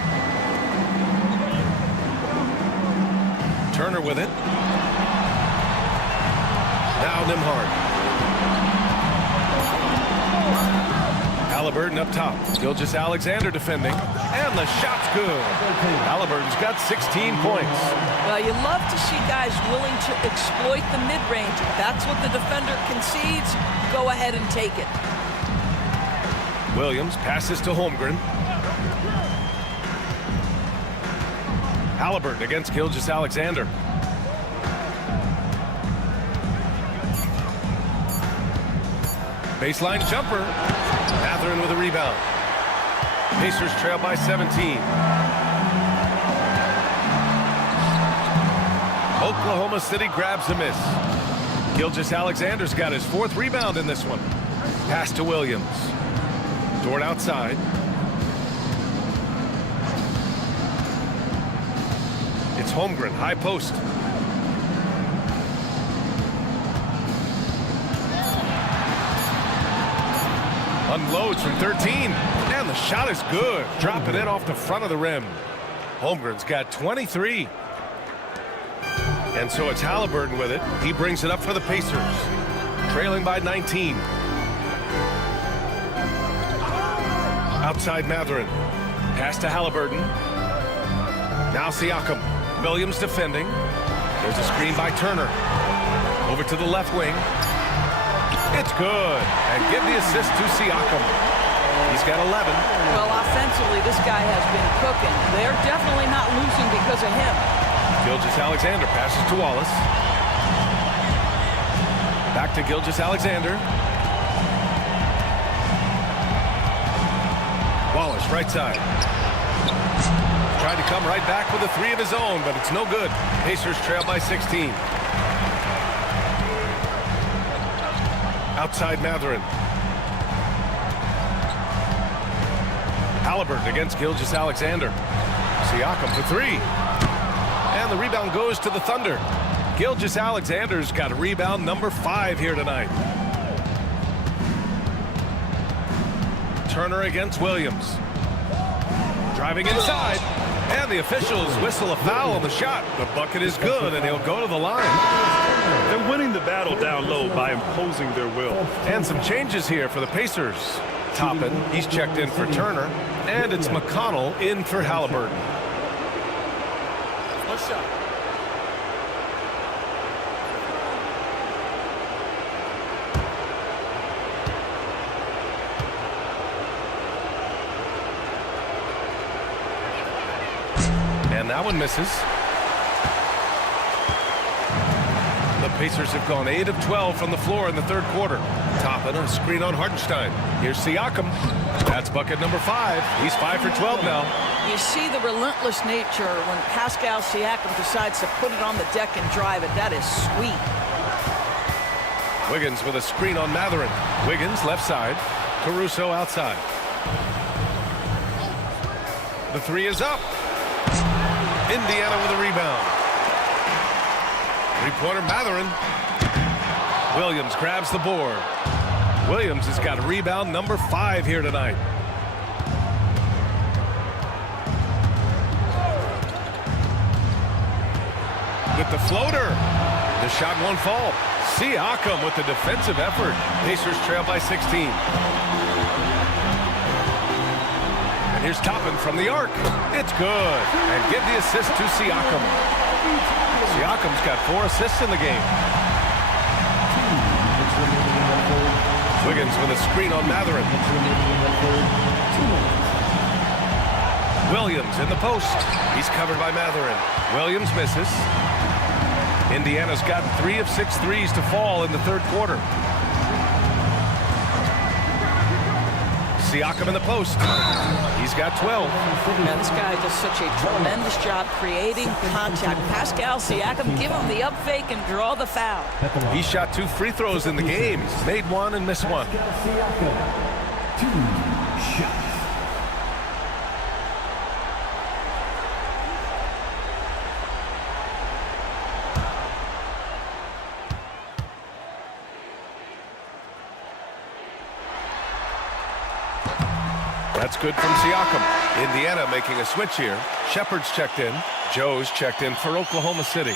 Turner with it. Now Nimhard. Halliburton up top. Gilgeous-Alexander defending. And the shot's good. Halliburton's got 16 points. Well, you love to see guys willing to exploit the mid-range. If that's what the defender concedes, go ahead and take it. Williams passes to Holmgren. Halliburton against Gilgeous-Alexander. Baseline jumper. Mathurin with a rebound. Pacers trail by 17. Oklahoma City grabs a miss. Gilgeous-Alexander's got his 4th rebound in this one. Pass to Williams. Dort outside. It's Holmgren, high post. Unloads from 13. And the shot is good. Dropping it off the front of the rim. Holmgren's got 23. And so it's Halliburton with it. He brings it up for the Pacers. Trailing by 19. Outside Mathurin. Pass to Halliburton. Now Siakam. Williams defending. There's a screen by Turner. Over to the left wing. It's good. And give the assist to Siakam. He's got 11. Well, offensively, this guy has been cooking. They're definitely not losing because of him. Gilgeous-Alexander passes to Wallace. Back to Gilgeous-Alexander. Wallace, right side. Tried to come right back with a 3 of his own, but it's no good. Pacers trail by 16. Outside Mathurin. Halliburton against Gilgeous-Alexander. Siakam for 3. And the rebound goes to the Thunder. Gilgeous-Alexander's got rebound number 5 here tonight. Turner against Williams. Driving inside. And the officials whistle a foul on the shot. The bucket is good, and he'll go to the line. They're winning the battle down low by imposing their will. And some changes here for the Pacers. Toppin, he's checked in for Turner. And it's McConnell in for Halliburton. One shot. And that one misses. The Pacers have gone 8 of 12 from the floor in the 3rd quarter. Toppin, a screen on Hartenstein. Here's Siakam. That's bucket number 5. He's 5 for 12 now. You see the relentless nature when Pascal Siakam decides to put it on the deck and drive it. That is sweet. Wiggins with a screen on Mathurin. Wiggins left side. Caruso outside. The 3 is up. Indiana with a rebound. 3-pointer Mathurin. Williams grabs the board. Williams has got rebound number 5 here tonight. With the floater. The shot won't fall. Siakam with the defensive effort. Pacers trail by 16. And here's Toppin from the arc. It's good. And give the assist to Siakam. Siakam's got 4 assists in the game. Wiggins with a screen on Matherin. Williams in the post. He's covered by Matherin. Williams misses. Indiana's got 3 of 6 threes to fall in the third quarter. Siakam in the post. He's got 12. Man, this guy does such a tremendous job creating contact. Pascal Siakam, give him the up fake and draw the foul. He shot 2 free throws in the game. He's made 1 and missed 1. Siakam, 2 shots. That's good from Siakam. Indiana making a switch here. Shepard's checked in. Joe's checked in for Oklahoma City.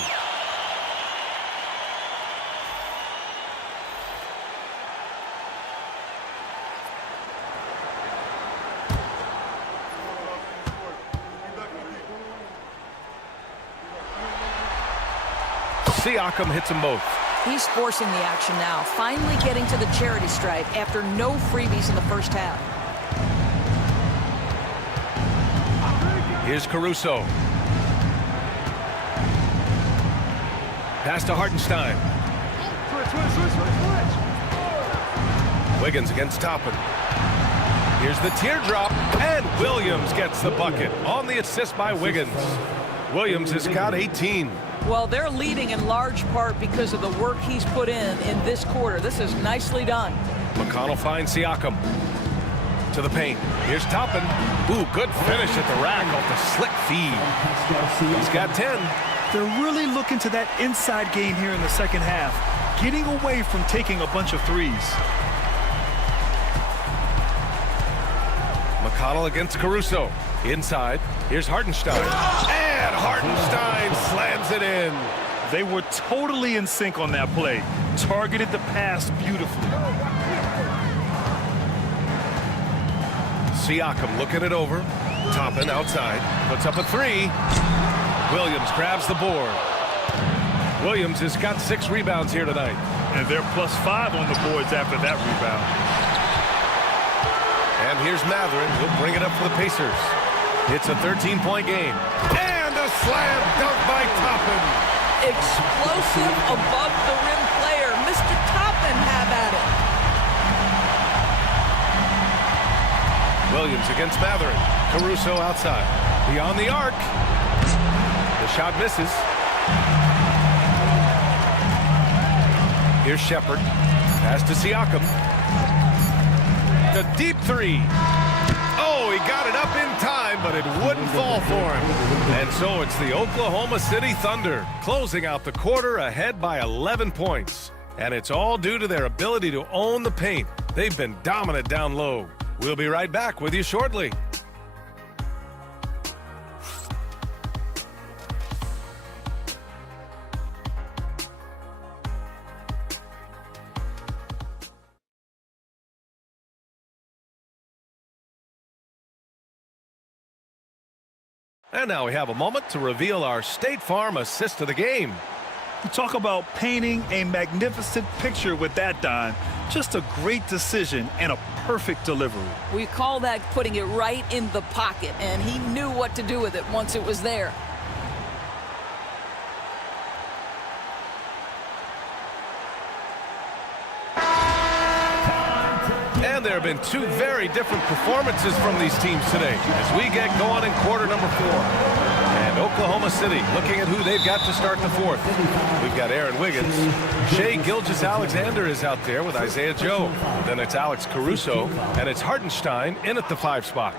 Siakam hits them both. He's forcing the action now, finally getting to the charity stripe after no freebies in the first half. Here's Caruso. Pass to Hartenstein. Wiggins against Toppin. Here's the teardrop, and Williams gets the bucket on the assist by Wiggins. Williams has got 18. Well, they're leading in large part because of the work he's put in this quarter. This is nicely done. McConnell finds Siakam. To the paint. Here's Toppin. Ooh, good finish at the rack off the slick feed. He's got 10. They're really looking to that inside game here in the second half, getting away from taking a bunch of threes. McConnell against Caruso. Inside. Here's Hartenstein. And Hartenstein slams it in. They were totally in sync on that play. Targeted the pass beautifully. Siakam looking it over. Toppin outside. Puts up a 3. Williams grabs the board. Williams has got 6 rebounds here tonight. And they're +5 on the boards after that rebound. And here's Matherin. He'll bring it up for the Pacers. It's a 13-point game. And a slam dunk by Toppin. Explosive above the rim player. Mr. Toppin, have at it. Williams against Matherin. Caruso outside. Beyond the arc. The shot misses. Here's Shepard. Pass to Siakam. The deep 3. Oh, he got it up in time, but it wouldn't fall for him. And so it's the Oklahoma City Thunder closing out the quarter ahead by 11 points. And it's all due to their ability to own the paint. They've been dominant down low. We'll be right back with you shortly. And now we have a moment to reveal our State Farm assist of the game. You talk about painting a magnificent picture with that, Don. Just a great decision and a perfect delivery. We call that putting it right in the pocket, and he knew what to do with it once it was there. And there have been 2 very different performances from these teams today as we get going in quarter number 4. And Oklahoma City looking at who they've got to start the 4th. We've got Aaron Wiggins. Shai Gilgeous-Alexander is out there with Isaiah Joe. Then it's Alex Caruso, and it's Hartenstein in at the 5 spot.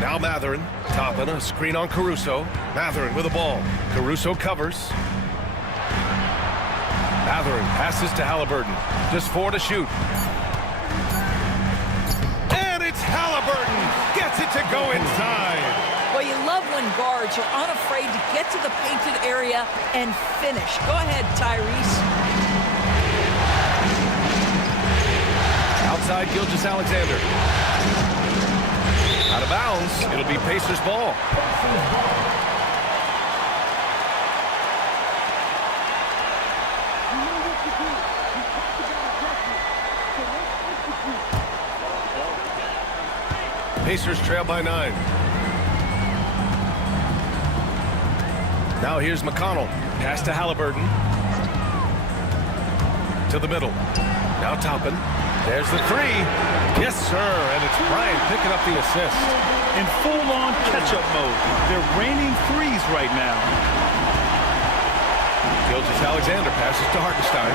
Now Matherin. Toppin, a screen on Caruso. Matherin with the ball. Caruso covers. Matherin passes to Halliburton. Just 4 to shoot. And it's Halliburton. Gets it to go inside. Well, you love when guards are unafraid to get to the painted area and finish. Go ahead, Tyrese. outside Gilgeous-Alexander. Out of bounds. It'll be Pacers ball. Pacers trail by 9. Now here's McConnell. Pass to Halliburton. To the middle. Now Toppin. There's the three. Yes, sir. And it's Bryant picking up the assist. In full-on catch-up mode. They're raining threes right now. Gilgeous-Alexander passes to Hartenstein.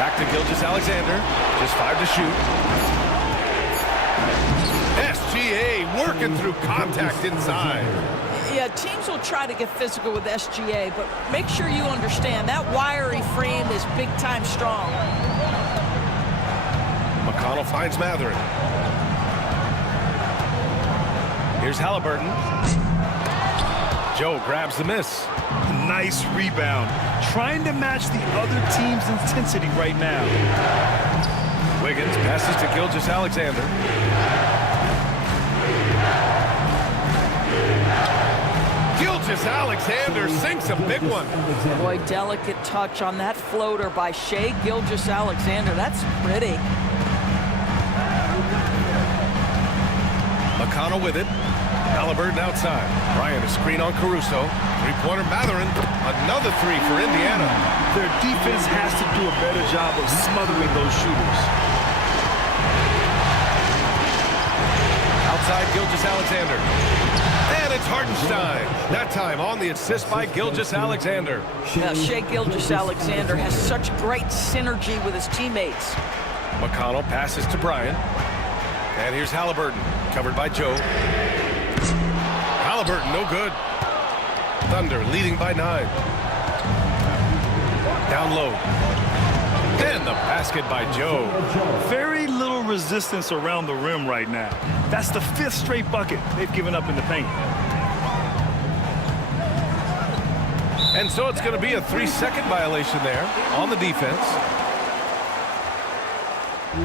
Back to Gilgeous-Alexander. Just 5 to shoot. SGA working through contact inside. Yeah, teams will try to get physical with SGA, but make sure you understand that wiry frame is big-time strong. McConnell finds Matherin. Here's Halliburton. Joe grabs the miss. Nice rebound. Trying to match the other team's intensity right now. Wiggins passes to Gilgeous-Alexander. Gilgeous-Alexander sinks a big one. Boy, delicate touch on that floater by Shai Gilgeous-Alexander. That's pretty. McConnell with it. Halliburton outside. Bryant a screen on Caruso. Three-pointer Matherin. Another three for Indiana. Their defense has to do a better job of smothering those shooters. Outside Gilgeous-Alexander. And it's Hartenstein. That time on the assist by Gilgeous-Alexander. Shai Gilgeous-Alexander has such great synergy with his teammates. McConnell passes to Bryant. And here's Halliburton, covered by Joe. Halliburton, no good. Thunder leading by 9. Down low. And the basket by Joe. Very little resistance around the rim right now. That's the 5th straight bucket they've given up in the paint. And so it's going to be a 3-second violation there on the defense.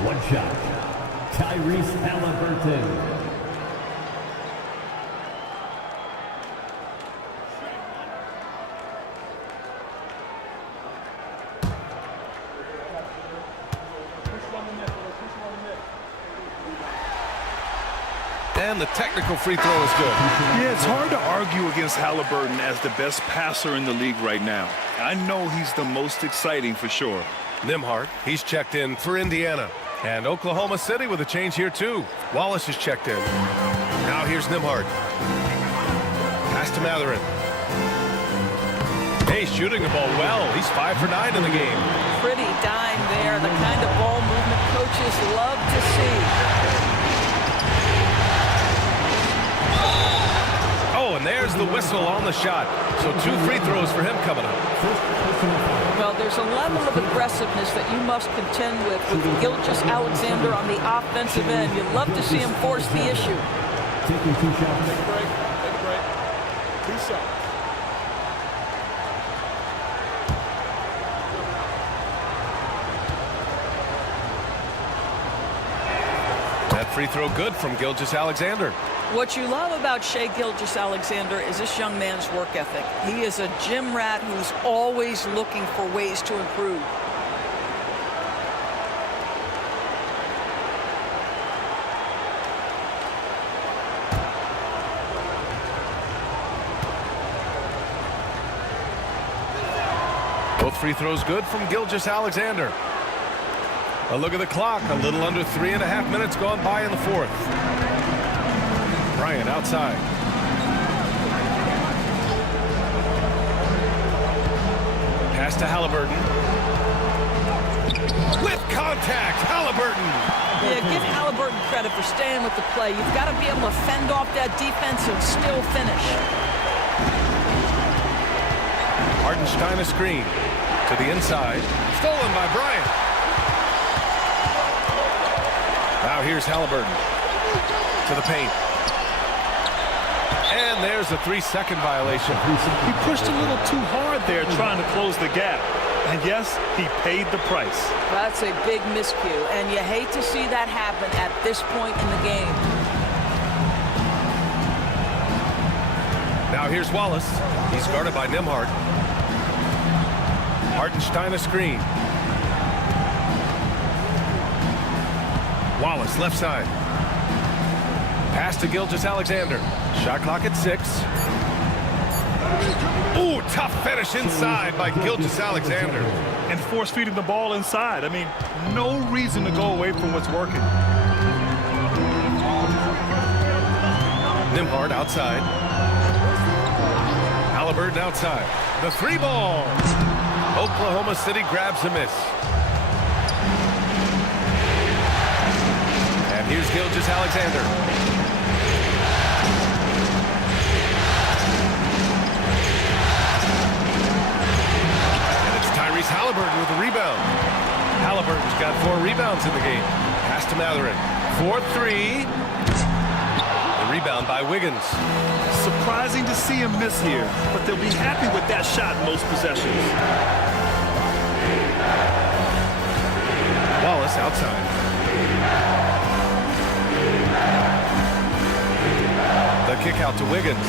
One shot. Tyrese Halliburton. And the technical free throw is good. Yeah, it's hard to argue against Halliburton as the best passer in the league right now. I know he's the most exciting for sure. Nembhard, he's checked in for Indiana. And Oklahoma City with a change here too. Wallace is checked in. Now here's Nembhard. Pass to Matherin. Hey, shooting the ball well. He's 5 for 9 in the game. Pretty dime there. The kind of ball movement coaches love to see. Oh, and there's the whistle on the shot. So 2 free throws for him coming up. Well, there's a level of aggressiveness that you must contend with Gilgeous-Alexander on the offensive end. You'd love to see him force the issue. Taking 2 shots. Take a break. Take a break. 2 shots. That free throw good from Gilgeous-Alexander. What you love about Shai Gilgeous-Alexander is this young man's work ethic. He is a gym rat who's always looking for ways to improve. Both free throws good from Gilgeous-Alexander. A look at the clock. A little under 3.5 minutes gone by in the 4th. Bryant outside. Pass to Halliburton. With contact, Halliburton. Yeah, give Halliburton credit for staying with the play. You've got to be able to fend off that defense and still finish. Hartenstein a screen. To the inside. Stolen by Bryant. Now here's Halliburton. To the paint. And there's a 3-second violation. He pushed a little too hard there trying to close the gap. And yes, he paid the price. That's a big miscue, and you hate to see that happen at this point in the game. Now here's Wallace. He's guarded by Nembhard. Hartenstein a screen. Wallace left side. Pass to Gilgeous-Alexander. Shot clock at 6. Ooh, tough finish inside by Gilgeous-Alexander. And force-feeding the ball inside. I mean, no reason to go away from what's working. Nembhard outside. Halliburton outside. The 3 ball. Oklahoma City grabs a miss. And here's Gilgeous-Alexander. Halliburton with the rebound. Halliburton's got 4 rebounds in the game. Pass to Mathurin. 4-3. The rebound by Wiggins. Surprising to see him miss here, but they'll be happy with that shot most possessions. Wallace outside. The kick out to Wiggins.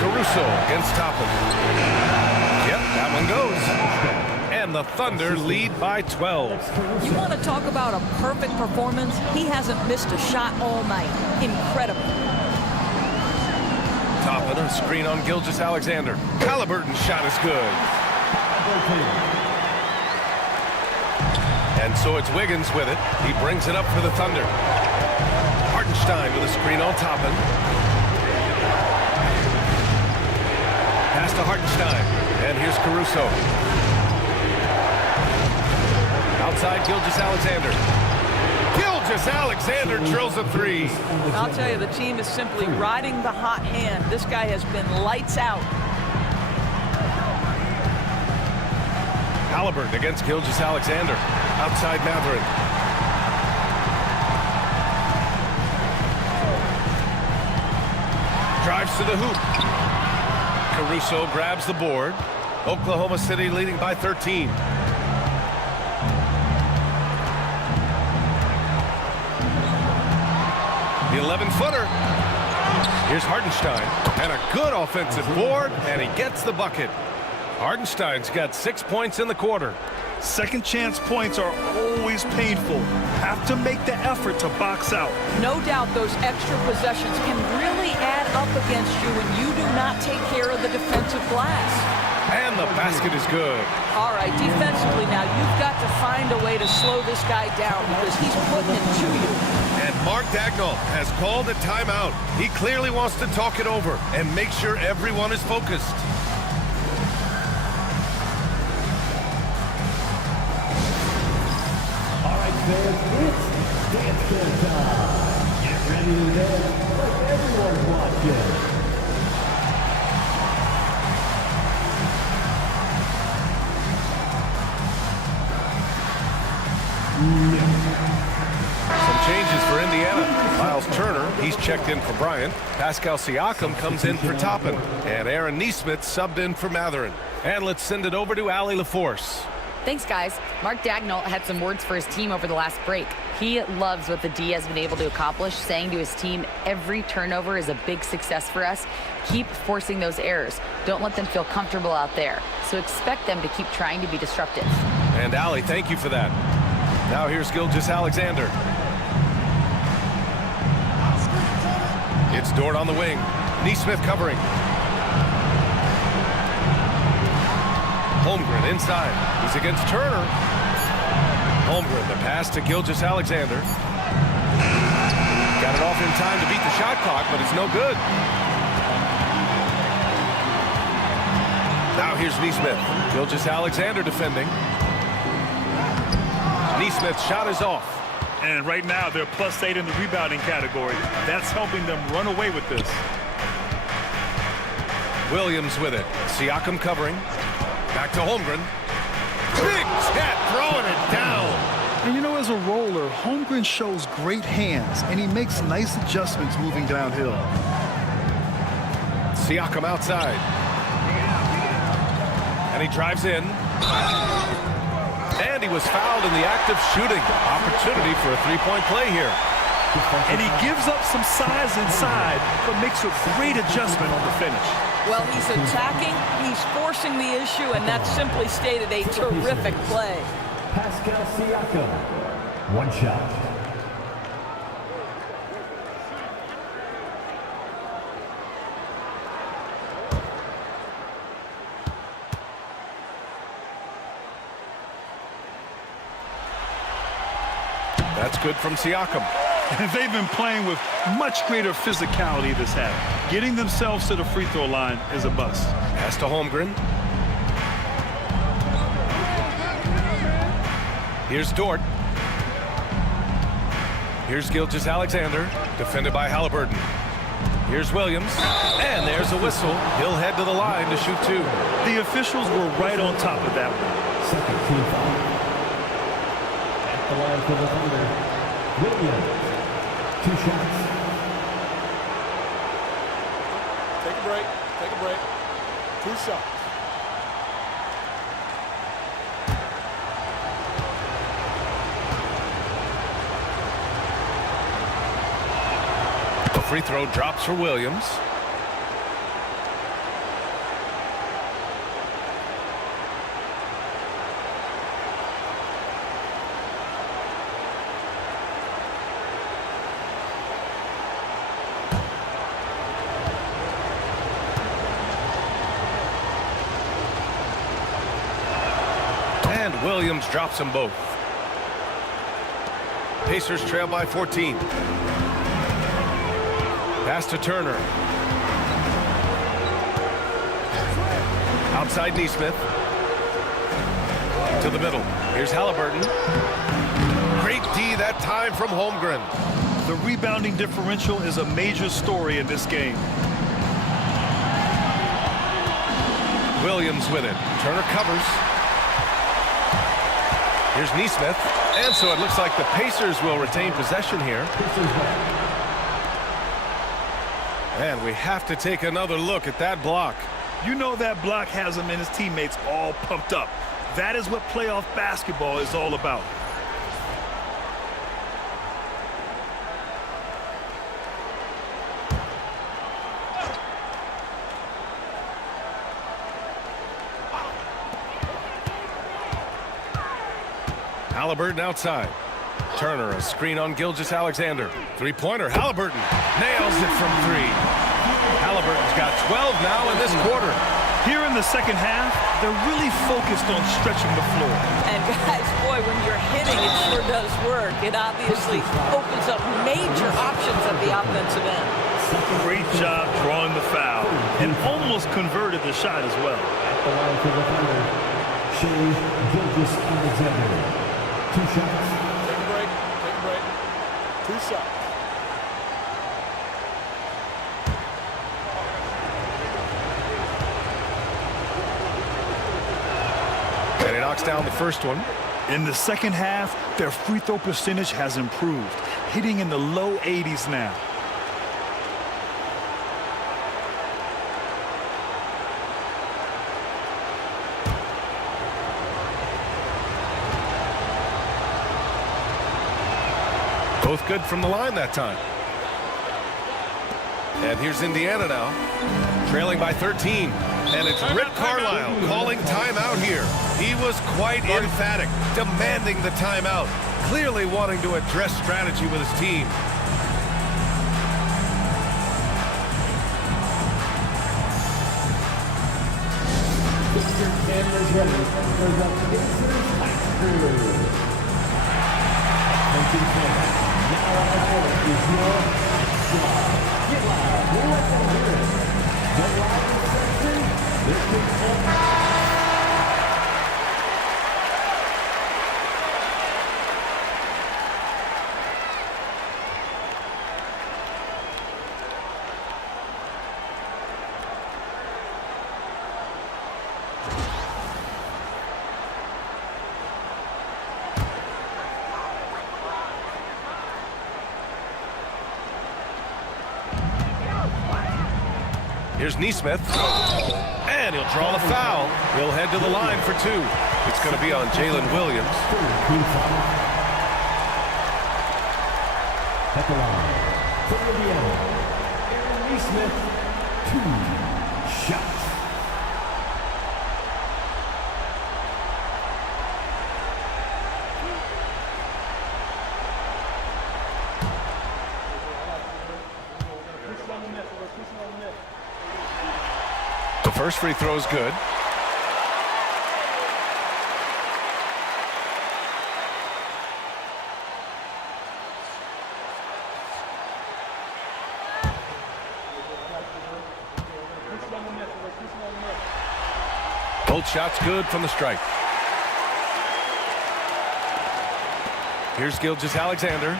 Caruso against Toppin. Yep, that one goes. And the Thunder lead by 12. You want to talk about a perfect performance? He hasn't missed a shot all night. Incredible. Toppin, a screen on Gilgeous-Alexander. Halliburton's shot is good. And so it's Wiggins with it. He brings it up for the Thunder. Hartenstein with a screen on Toppin. Pass to Hartenstein. And here's Caruso. Outside Gilgeous-Alexander. Gilgeous-Alexander drills a 3. I'll tell you, the team is simply riding the hot hand. This guy has been lights out. Halliburton against Gilgeous-Alexander. Outside Mathurin. Drives to the hoop. Caruso grabs the board. Oklahoma City leading by 13. The 11-footer. Here's Hartenstein. And a good offensive board, and he gets the bucket. Hartenstein's got 6 points in the quarter. Second chance points are always painful. Have to make the effort to box out. No doubt those extra possessions can really add up against you when you do not take care of the defensive glass. And the basket is good. All right, defensively now, you've got to find a way to slow this guy down because he's putting it to you. And Mark Dagnall has called a timeout. He clearly wants to talk it over and make sure everyone is focused. Fans, it's dance time. Get ready to dance like everyone's watching. Some changes for Indiana. Miles Turner, he's checked in for Bryant. Pascal Siakam comes in for Toppin. And Aaron Nesmith subbed in for Mathurin. And let's send it over to Allie LaForce. Thanks, guys. Mark Dagnall had some words for his team over the last break. He loves what the D has been able to accomplish, saying to his team, every turnover is a big success for us. Keep forcing those errors. Don't let them feel comfortable out there. So expect them to keep trying to be disruptive. And Allie, thank you for that. Now here's Gilgeous-Alexander. It's Dort on the wing. Nesmith covering. Holmgren inside. He's against Turner. Holmgren, the pass to Gilgeous-Alexander. Got it off in time to beat the shot clock, but it's no good. Now here's Nesmith. Gilgeous-Alexander defending. Nesmith's shot is off. And right now, they're +8 in the rebounding category. That's helping them run away with this. Williams with it. Siakam covering. Back to Holmgren. Big Chet throwing it down. And you know, As a roller, Holmgren shows great hands, and he makes nice adjustments moving downhill. Siakam outside. And he drives in. And he was fouled in the act of shooting. Opportunity for a three-point play here. And he gives up some size inside, but makes a great adjustment on the finish. Well, he's attacking, he's forcing the issue, and that simply stated a terrific play. Pascal Siakam, one shot. That's good from Siakam. And they've been playing with much greater physicality this half. Getting themselves to the free throw line is a bust. Pass to Holmgren. Here's Dort. Here's Gilgeous-Alexander, defended by Halliburton. Here's Williams, and there's a whistle. He'll head to the line to shoot two. The officials were right on top of that one. Second team foul. At the line for the Thunder, Williams. 2 shots. Take a break. Take a break. 2 shots. The free throw drops for Williams. And Williams drops them both. Pacers trail by 14. Pass to Turner. Outside Neesmith. To the middle. Here's Halliburton. Great D that time from Holmgren. The rebounding differential is a major story in this game. Williams with it. Turner covers. Here's Neesmith. And so it looks like the Pacers will retain possession here. And we have to take another look at that block. You know that block has him and his teammates all pumped up. That is what playoff basketball is all about. Halliburton outside. Turner, a screen on Gilgeous-Alexander. Three-pointer, Halliburton nails it from 3. Halliburton's got 12 now in this quarter. Here in the second half, they're really focused on stretching the floor. And guys, boy, when you're hitting, it sure does work. It obviously opens up major options at the offensive end. Great job drawing the foul and almost converted the shot as well. At the line for the Thunder, Gilgeous-Alexander. 2 shots. Take a break. Take a break. 2 shots. And he knocks down the first one. In the second half, their free throw percentage has improved, hitting in the low 80s now. Both good from the line that time. And here's Indiana now, trailing by 13. And it's Rick Carlisle calling timeout here. He was quite emphatic, demanding the timeout, clearly wanting to address strategy with his team. Mr. Cameras ready for the Pacers high crew. Now on the court is your Get loud, let them hear it. The live section, this is Here's Neesmith. And he'll draw the foul. He'll head to the line for 2. It's going to be on Jalen Williams. At the line, for Indiana, Aaron Neesmith, 2 shots. The first free throw is good. Both shots good from the stripe. Here's Gilgeous-Alexander.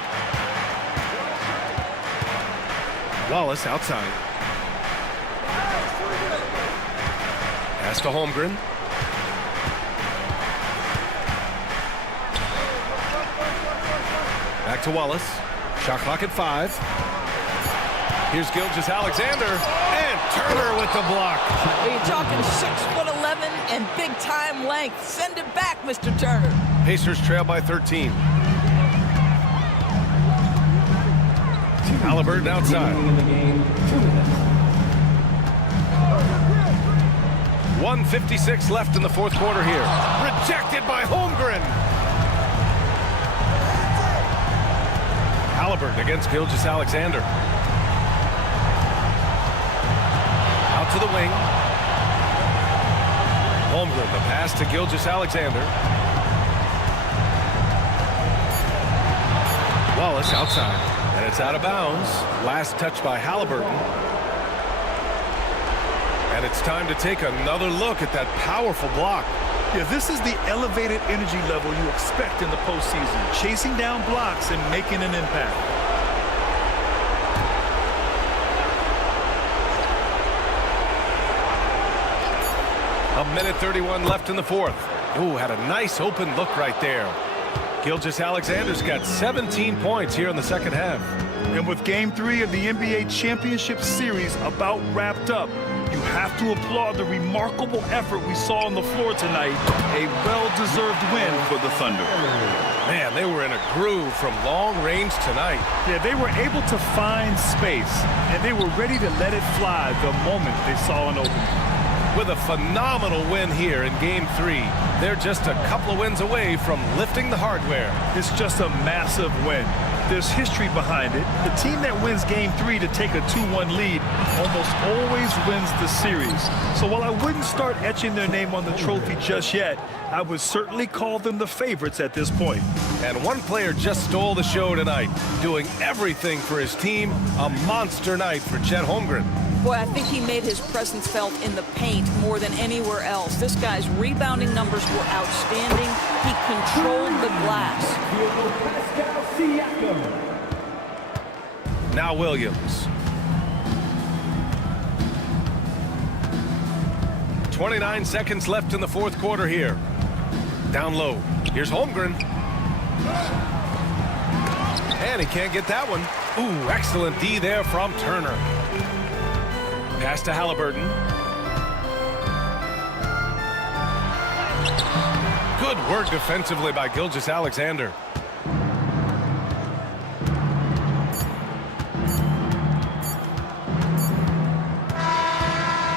Wallace outside. Pass to Holmgren. Back to Wallace. Shot clock at 5. Here's Gilgeous-Alexander. And Turner with the block. You're talking 6'11" and big time length. Send it back, Mr. Turner. Pacers trail by 13. Halliburton outside. 1:56 left in the fourth quarter here. Rejected by Holmgren. Halliburton against Gilgeous-Alexander. Out to the wing. Holmgren, the pass to Gilgeous-Alexander. Wallace outside. And it's out of bounds. Last touch by Halliburton. And it's time to take another look at that powerful block. Yeah, this is the elevated energy level you expect in the postseason. Chasing down blocks and making an impact. A minute 31 left in the fourth. Ooh, had a nice open look right there. Gilgeous-Alexander's got 17 points here in the second half. And with Game 3 of the NBA Championship Series about wrapped up, you have to applaud the remarkable effort we saw on the floor tonight. A well-deserved win for the Thunder. Man, they were in a groove from long range tonight. Yeah, they were able to find space, and they were ready to let it fly the moment they saw an opening. With a phenomenal win here in Game 3, they're just a couple of wins away from lifting the hardware. It's just a massive win. There's history behind it. The team that wins Game 3 to take a 2-1 lead almost always wins the series. So while I wouldn't start etching their name on the trophy just yet, I would certainly call them the favorites at this point. And one player just stole the show tonight, doing everything for his team. A monster night for Chet Holmgren. Boy, I think he made his presence felt in the paint more than anywhere else. This guy's rebounding numbers were outstanding. He controlled the glass. Now Williams. 29 seconds left in the fourth quarter here. Down low. Here's Holmgren. And he can't get that one. Ooh, excellent D there from Turner. Pass to Halliburton. Good work defensively by Gilgeous-Alexander.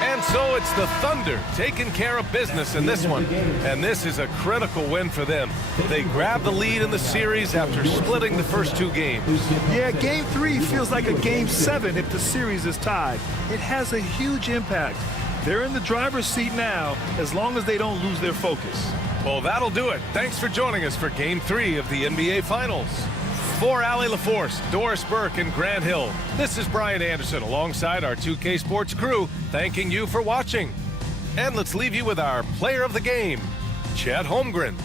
And so it's the Thunder taking care of business in this one. And this is a critical win for them. They grab the lead in the series after splitting the first 2 games. Yeah, Game 3 feels like a Game 7 if the series is tied. It has a huge impact. They're in the driver's seat now, as long as they don't lose their focus. Well, that'll do it. Thanks for joining us for Game 3 of the NBA Finals. For Allie LaForce, Doris Burke, and Grant Hill, this is Brian Anderson alongside our 2K Sports crew, thanking you for watching. And let's leave you with our player of the game, Chet Holmgren.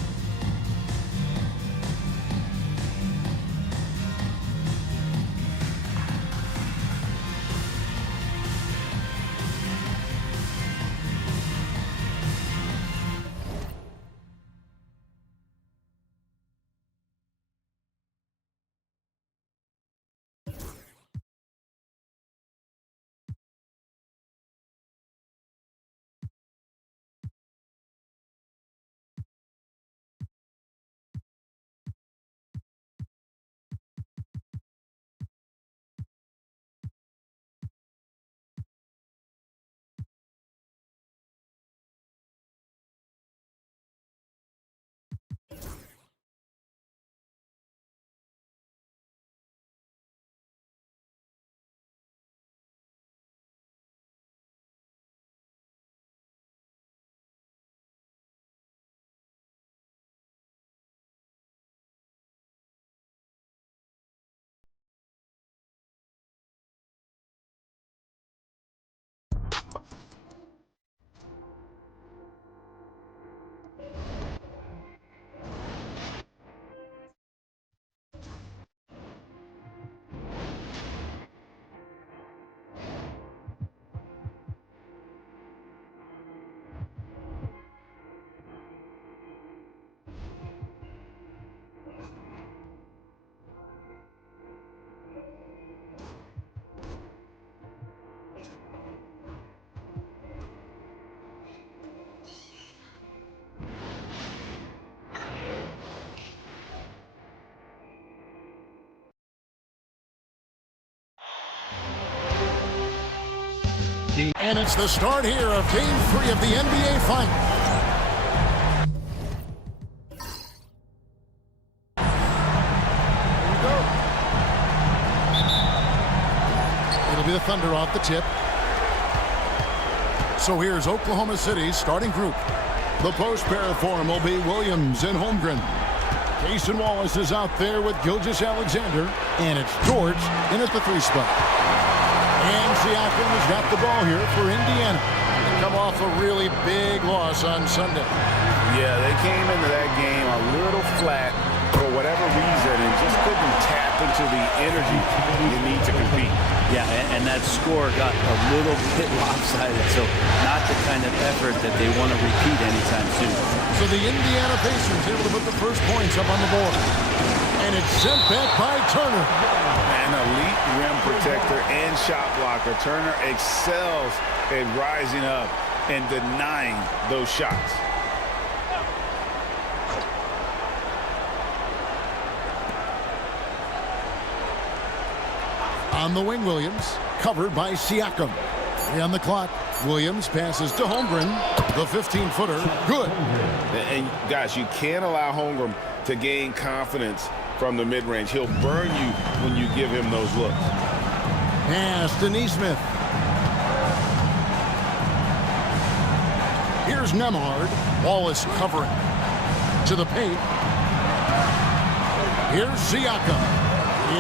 And it's the start here of Game 3 of the NBA Finals. It'll be the Thunder off the tip. So here's Oklahoma City's starting group. The post pair form will be Williams and Holmgren. Jason Wallace is out there with Gilgeous-Alexander. And it's George in at the 3 spot. And Siakam has got the ball here for Indiana. They come off a really big loss on Sunday. Yeah, they came into that game a little flat for whatever reason and just couldn't tap into the energy you need to compete. Yeah, and that score got a little bit lopsided, so not the kind of effort that they want to repeat anytime soon. So the Indiana Pacers able to put the first points up on the board. And it's sent back by Turner. An elite rim protector and shot blocker. Turner excels at rising up and denying those shots. On the wing, Williams, covered by Siakam. 3 on the clock. Williams passes to Holmgren. The 15-footer, good. And guys, you can't allow Holmgren to gain confidence from the mid-range. He'll burn you when you give him those looks. Pass to Nesmith. Here's Nembhard. Wallace covering. To the paint. Here's Siakam.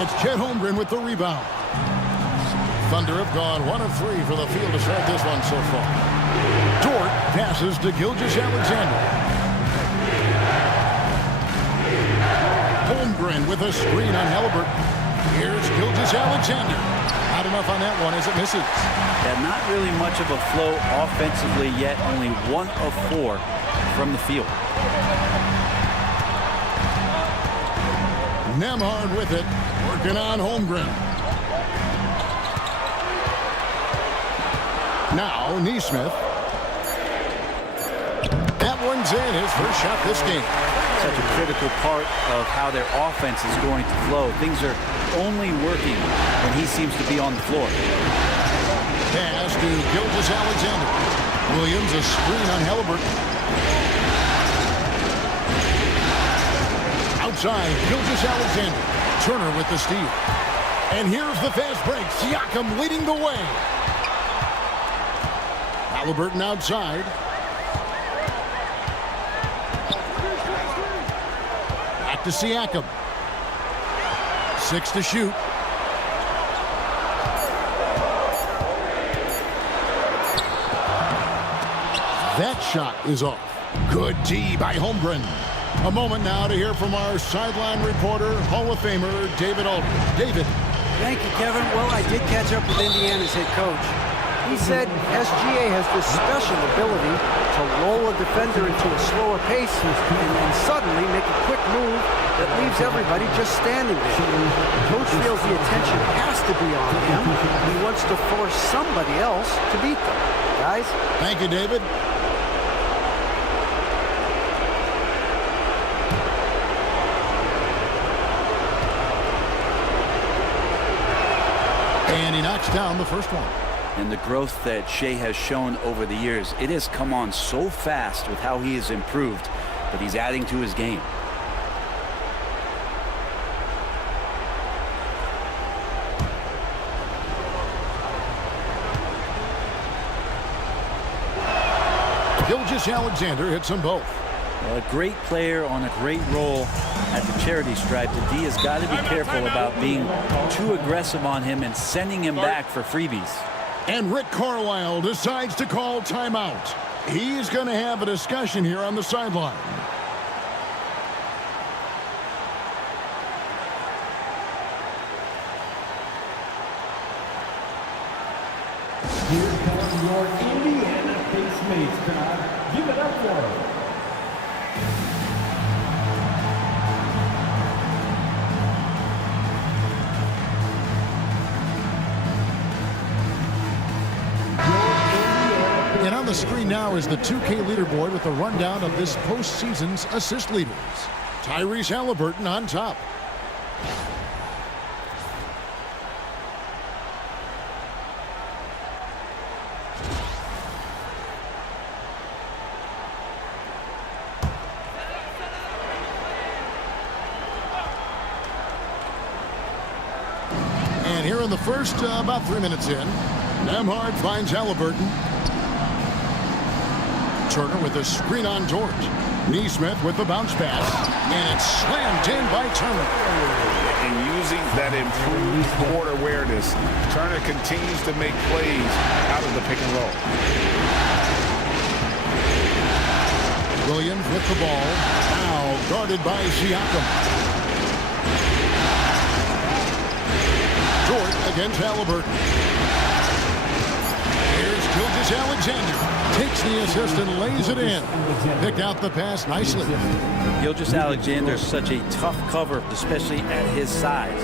It's Chet Holmgren with the rebound. Thunder have gone 1 of 3 for the field to start this one so far. Dort passes to Gilgeous-Alexander. Holmgren with a screen on Halliburton. Here's Gilgeous-Alexander. Not enough on that one as it misses. Yeah, not really much of a flow offensively yet. Only 1 of 4 from the field. Nembhard with it. Working on Holmgren. Now, Nesmith. That one's in. His first shot this game. Such a critical part of how their offense is going to flow. Things are only working when he seems to be on the floor. Pass to Gilgeous-Alexander. Williams, a screen on Halliburton. Outside, Gilgeous-Alexander. Turner with the steal. And here's the fast break. Siakam leading the way. Halliburton outside. Back to Siakam. 6 to shoot. That shot is off. Good D by Holmgren. A moment now to hear from our sideline reporter, Hall of Famer David Aldridge. David. Thank you, Kevin. Well, I did catch up with Indiana's head coach. He said SGA has this special ability to lull a defender into a slower pace and then suddenly make a quick move that leaves everybody just standing there. The coach feels the attention has to be on him. He wants to force somebody else to beat them. Guys? Thank you, David. And he knocks down the first one. And the growth that Shea has shown over the years, it has come on so fast with how he has improved, but he's adding to his game. Gilgeous-Alexander hits them both. Well, a great player on a great role at the charity stripe. The D has got to be careful about being too aggressive on him and sending him back for freebies. And Rick Carlisle decides to call timeout. He's going to have a discussion here on the sideline. Here comes your Indiana Pacemates crowd. Give it up for them. And on the screen now is the 2K leaderboard with a rundown of this postseason's assist leaders. Tyrese Halliburton on top. in the first, about 3 minutes in. Nemhard finds Halliburton. Turner with a screen on George. Neesmith with the bounce pass. And it's slammed in by Turner. And using that improved court awareness, Turner continues to make plays out of the pick and roll. Williams with the ball. Now guarded by Siakam. George against Halliburton. Here's Gilgeous-Alexander. Takes the assist and lays it in. Picked out the pass nicely. Gilgeous-Alexander is such a tough cover, especially at his size.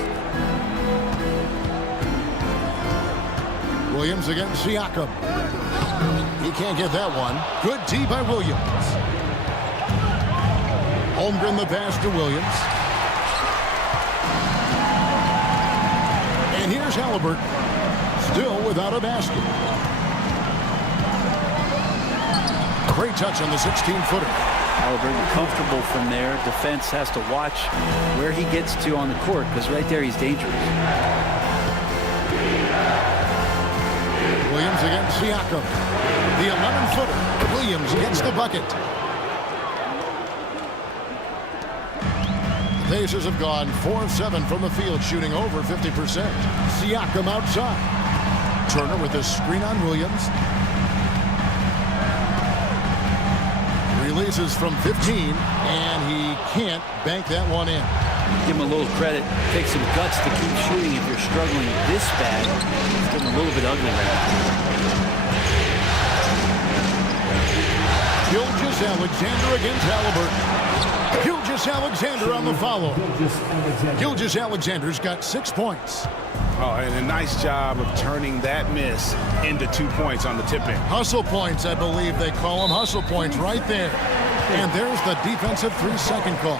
Williams against Siakam. He can't get that one. Good D by Williams. Holmgren the pass to Williams. And here's Halliburton. Still without a basket. Great touch on the 16-footer. Halliburton comfortable from there. Defense has to watch where he gets to on the court, because right there he's dangerous. Williams against Siakam. The 11-footer. Williams gets the bucket. The Pacers have gone 4 of 7 from the field, shooting over 50%. Siakam outside. Turner with a screen on Williams. Releases from 15, and he can't bank that one in. Give him a little credit. Take some guts to keep shooting if you're struggling this bad. It's getting a little bit ugly right now. Gilgeous-Alexander against Halliburton. Gilgeous-Alexander on the follow. Gilgeous-Alexander's got 6 points. Oh, and a nice job of turning that miss into 2 points on the tip-in. Hustle points, I believe they call them. Hustle points right there. And there's the defensive 3-second call.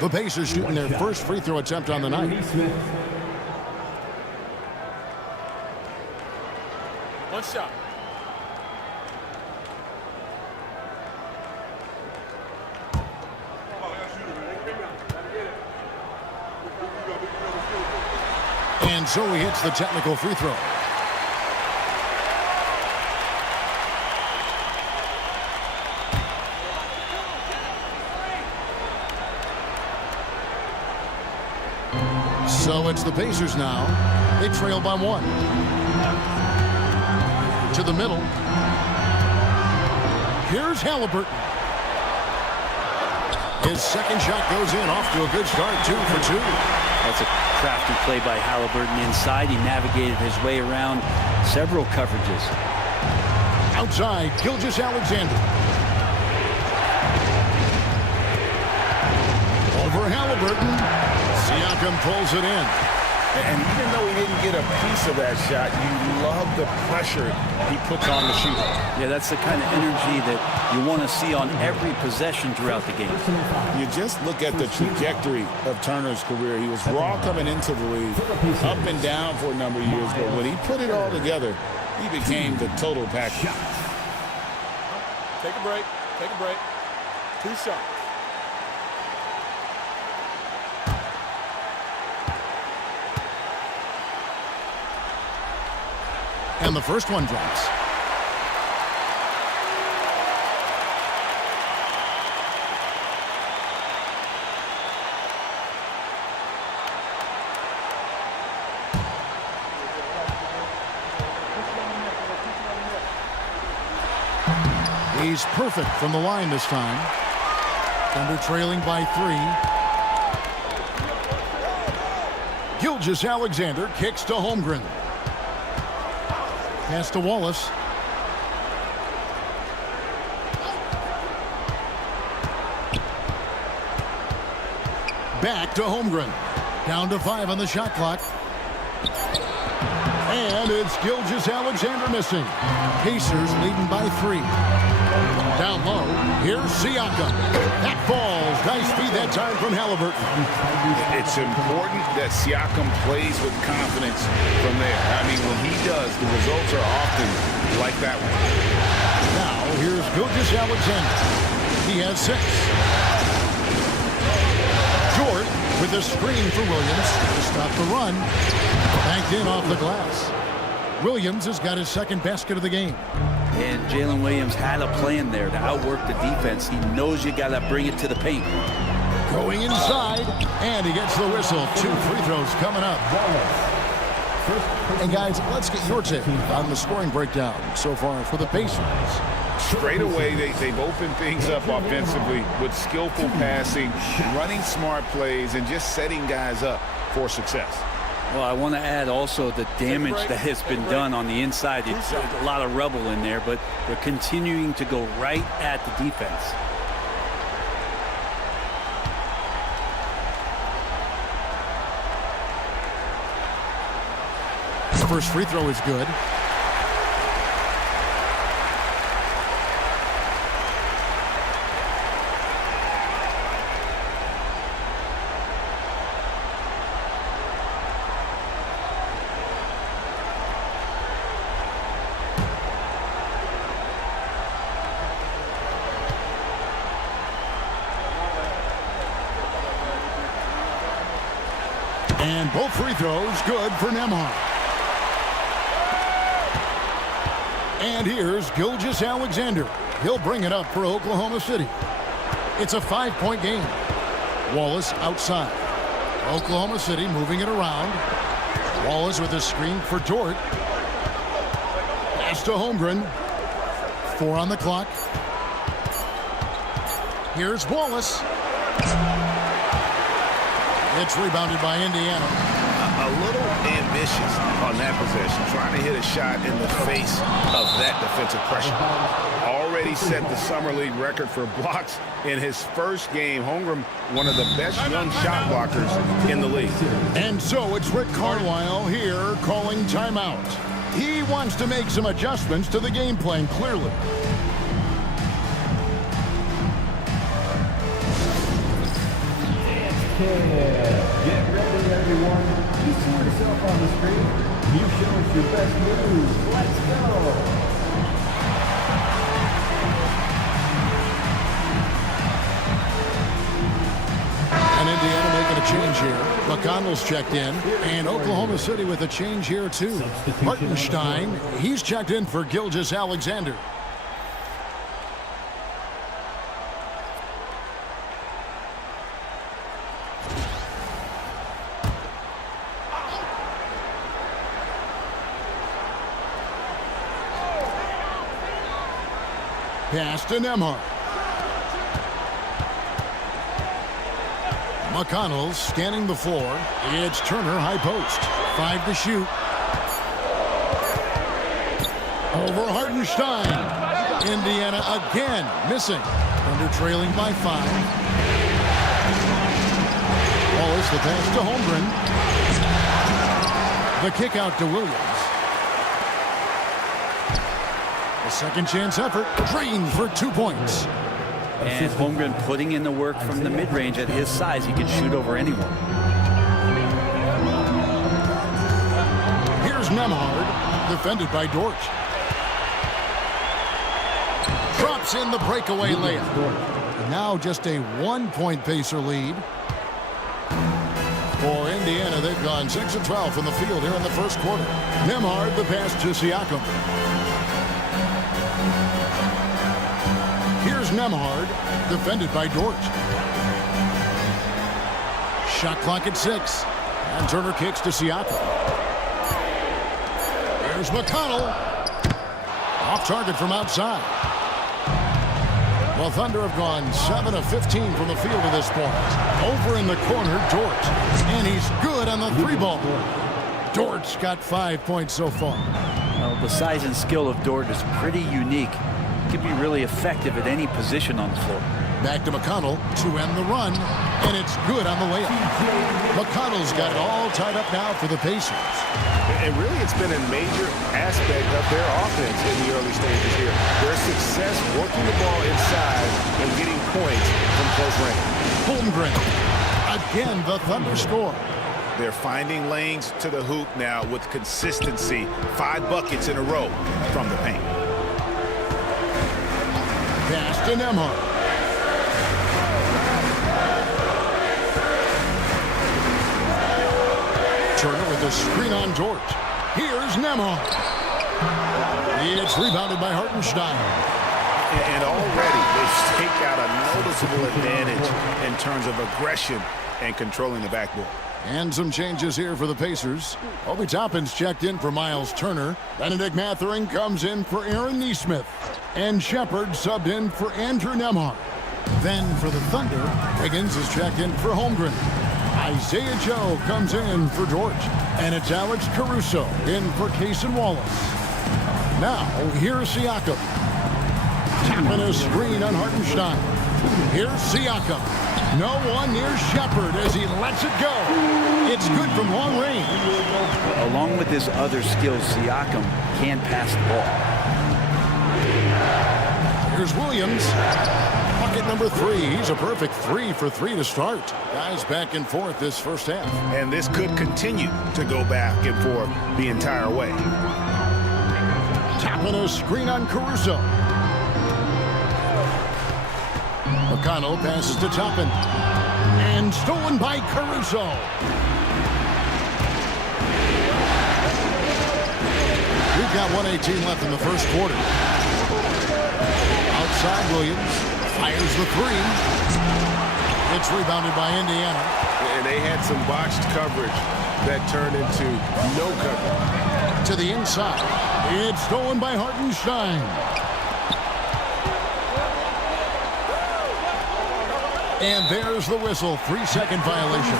The Pacers shooting their first free throw attempt on the night. One shot. And so he hits the technical free throw. So it's the Pacers now. They trail by 1. To the middle. Here's Halliburton. His second shot goes in, off to a good start, 2 for 2. That's a crafty play by Halliburton inside. He navigated his way around several coverages. Outside, Gilgeous-Alexander. Over Halliburton. Siakam pulls it in. And even though he didn't get a piece of that shot, you love the pressure he puts on the shooter. Yeah, that's the kind of energy that you want to see on every possession throughout the game. You just look at the trajectory of Turner's career. He was raw coming into the league, up and down for a number of years, but when he put it all together, he became the total package. Take a break. Take a break. 2 shots. And the first one drops. He's perfect from the line this time. Thunder trailing by 3. Gilgeous-Alexander kicks to Holmgren. Pass to Wallace. Back to Holmgren. Down to 5 on the shot clock. And it's Gilgeous-Alexander missing. Pacers leading by 3. Down low, here's Siakam. That falls. Nice feed that time from Halliburton. It's important that Siakam plays with confidence from there. I mean, when he does, the results are often like that one. Now, here's Gilgeous-Alexander. He has 6. George with a screen for Williams to stop the run. Banked in off the glass. Williams has got his second basket of the game. And Jalen Williams had a plan there to outwork the defense. He knows you got to bring it to the paint. Going inside, and he gets the whistle. 2 free throws coming up. And guys, let's get your take on the scoring breakdown so far for the Pacers. Straight away, they've opened things up offensively with skillful passing, running smart plays, and just setting guys up for success. Well, I want to add also the damage that has been done on the inside. It's a lot of rubble in there, but they're continuing to go right at the defense. First free throw is good. And both free throws good for Nembhard. And here's Gilgeous-Alexander. He'll bring it up for Oklahoma City. It's a 5-point game. Wallace outside. Oklahoma City moving it around. Wallace with a screen for Dort. Pass to Holmgren. 4 on the clock. Here's Wallace. It's rebounded by Indiana. A little ambitious on that possession, trying to hit a shot in the face of that defensive pressure. Already set the summer league record for blocks in his first game. Holmgren, one of the best young shot blockers in the league. And so it's Rick Carlisle here calling timeout. He wants to make some adjustments to the game plan, clearly. Get ready, everyone. You see yourself on the screen. You show us your best moves. Let's go. And Indiana making a change here. McConnell's checked in. And Oklahoma City with a change here, too. Hartenstein, he's checked in for Gilgeous-Alexander. Pass to Nembhard. McConnell scanning the floor. It's Turner, high post. 5 to shoot. Over Hartenstein. Indiana again missing. Under trailing by 5. Wallace the pass to Holmgren. The kick out to Williams. A second chance effort, drained for 2 points. And Holmgren putting in the work from the mid-range. At his size, he can shoot over anyone. Here's Nembhard, defended by Dort. Drops in the breakaway layup. Now just a 1-point Pacer lead. For Indiana, they've gone 6 of 12 from the field here in the first quarter. Nembhard, the pass to Siakam. Here's Nembhard, defended by Dort. Shot clock at 6. And Turner kicks to Siakam. Here's McConnell. Off target from outside. The Thunder have gone 7 of 15 from the field at this point. Over in the corner, Dort. And he's good on the 3-ball. Dort's got 5 points so far. Well, the size and skill of Dort is pretty unique. He can be really effective at any position on the floor. Back to McConnell to end the run, and it's good on the layup. McConnell's got it all tied up now for the Pacers. And really, it's been a major aspect of their offense in the early stages here. Their success working the ball inside and getting points from close range. Holmgren. Again, the Thunder score. They're finding lanes to the hoop now with consistency. 5 buckets in a row from the paint. Pass to Nembhard. the screen on Dort. Here's Nemo. It's rebounded by Hartenstein. And already they've staked out a noticeable advantage in terms of aggression and controlling the backboard. And some changes here for the Pacers. Obi Toppin's checked in for Miles Turner. Benedict Mathurin comes in for Aaron Nesmith. And Shepard subbed in for Andrew Nembhard. Then for the Thunder, Higgins is checked in for Holmgren. Isaiah Joe comes in for Dort. And it's Alex Caruso in for Cason Wallace. Now, here's Siakam. Tapping a screen on Hartenstein. Here's Siakam. No one near Shepard as he lets it go. It's good from long range. Along with his other skills, Siakam can pass the ball. Here's Williams. Bucket number 3. He's a perfect 3 for 3 to start. Guys back and forth this first half. And this could continue to go back and forth the entire way. Tapping a screen on Caruso. McConnell passes to Toppin. And stolen by Caruso. We've got 1:18 left in the first quarter. Outside Williams. Fires the 3. It's rebounded by Indiana. And they had some botched coverage that turned into no coverage. To the inside. It's stolen by Hartenstein. And there's the whistle. 3-second violation.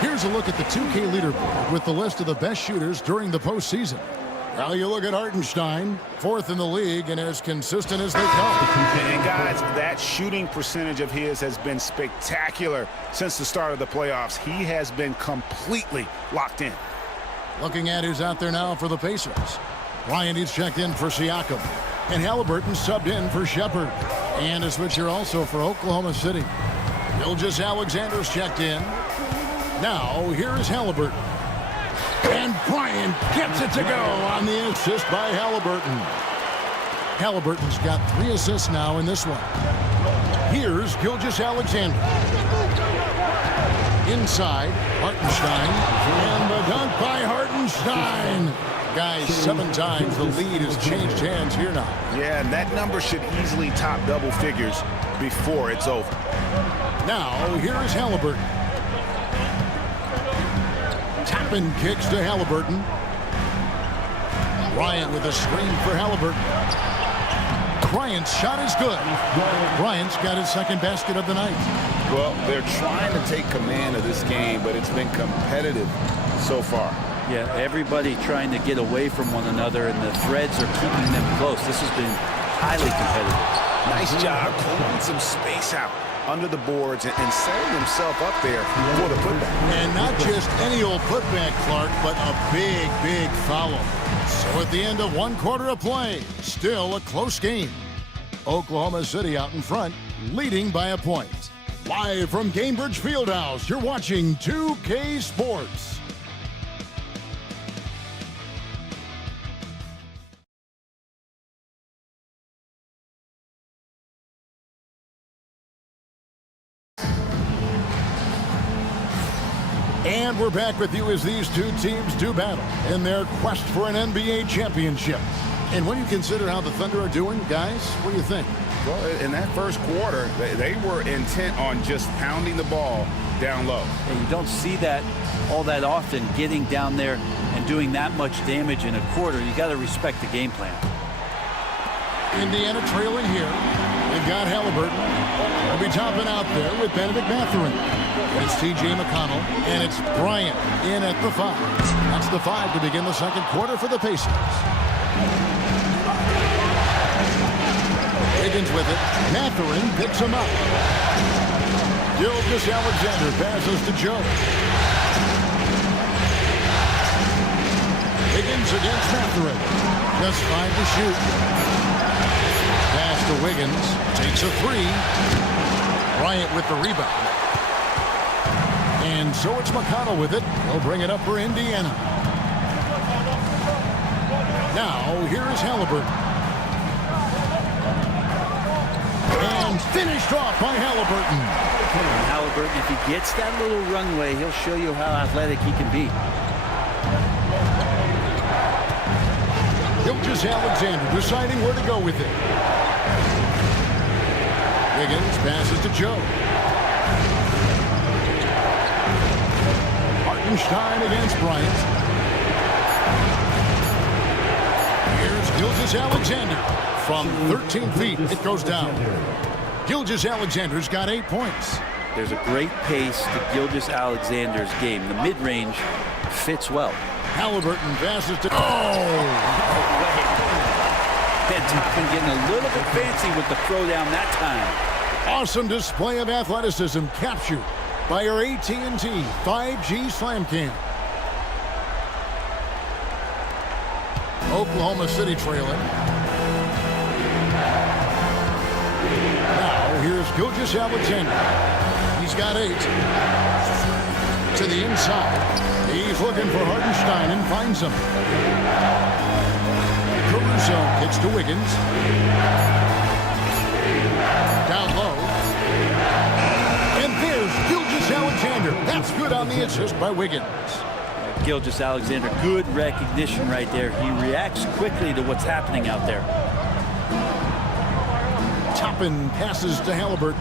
Here's a look at the 2K leaderboard with the list of the best shooters during the postseason. Now you look at Hartenstein, 4th in the league and as consistent as they come. And guys, that shooting percentage of his has been spectacular since the start of the playoffs. He has been completely locked in. Looking at who's out there now for the Pacers. Bryant is checked in for Siakam. And Halliburton subbed in for Shepard. And a switcher also for Oklahoma City. Gilgeous-Alexander's checked in. Now, here is Halliburton. And Bryant gets it to go on the assist by Halliburton. Halliburton's got 3 assists now in this one. Here's Gilgeous-Alexander. Inside, Hartenstein. And the dunk by Hartenstein. Guys, 7 times the lead has changed hands here now. Yeah, and that number should easily top double figures before it's over. Now, here is Halliburton. Toppin kicks to Halliburton. Bryant with a screen for Halliburton. Bryant's shot is good. Bryant's got his second basket of the night. Well, they're trying to take command of this game, but it's been competitive so far. Yeah, everybody trying to get away from one another, and the threads are keeping them close. This has been highly competitive. Nice job pulling some space out under the boards and setting himself up there for the putback. And not just any old putback, Clark, but a big, big foul. So at the end of 1 quarter of play, still a close game. Oklahoma City out in front, leading by a point. Live from Gainbridge Fieldhouse, you're watching 2K Sports. And we're back with you as these 2 teams do battle in their quest for an NBA championship. And when you consider how the Thunder are doing, guys, what do you think? Well, in that first quarter, they were intent on just pounding the ball down low. And you don't see that all that often, getting down there and doing that much damage in a quarter. You got to respect the game plan. Indiana trailing here. They've got Halliburton. They'll be topping out there with Benedict Mathurin. It's T.J. McConnell, and it's Bryant in at the 5. That's the 5 to begin the second quarter for the Pacers. Higgins with it. Mathurin picks him up. Gilgeous-Alexander passes to Joe. Higgins against Mathurin. Just 5 to shoot. Pass to Wiggins. Takes a 3. Bryant with the rebound. And so it's McConnell with it. He'll bring it up for Indiana. Now, here is Halliburton. And Finished off by Halliburton. And Halliburton, if he gets that little runway, he'll show you how athletic he can be. Gilgeous-Alexander deciding where to go with it. Wiggins passes to Joe. Hartenstein against Bryant. Here's Gilgeous-Alexander. From 13 feet, it goes down. Gilgeous-Alexander's got 8 points. There's a great pace to Gilgeous-Alexander's game. The mid-range fits well. Halliburton passes to... Van Toppen getting a little bit fancy with the throwdown that time. Awesome display of athleticism captured by our AT&T 5G Slam Cam. Oklahoma City trailing. Now here's Gilgeous-Alexander. He's got 8. To the inside. He's looking for Hartenstein and finds him. Caruso kicks to Wiggins. Down low. And there's Gilgeous-Alexander. That's good on the assist by Wiggins. Gilgeous-Alexander, good recognition right there. He reacts quickly to what's happening out there. Toppin passes to Halliburton.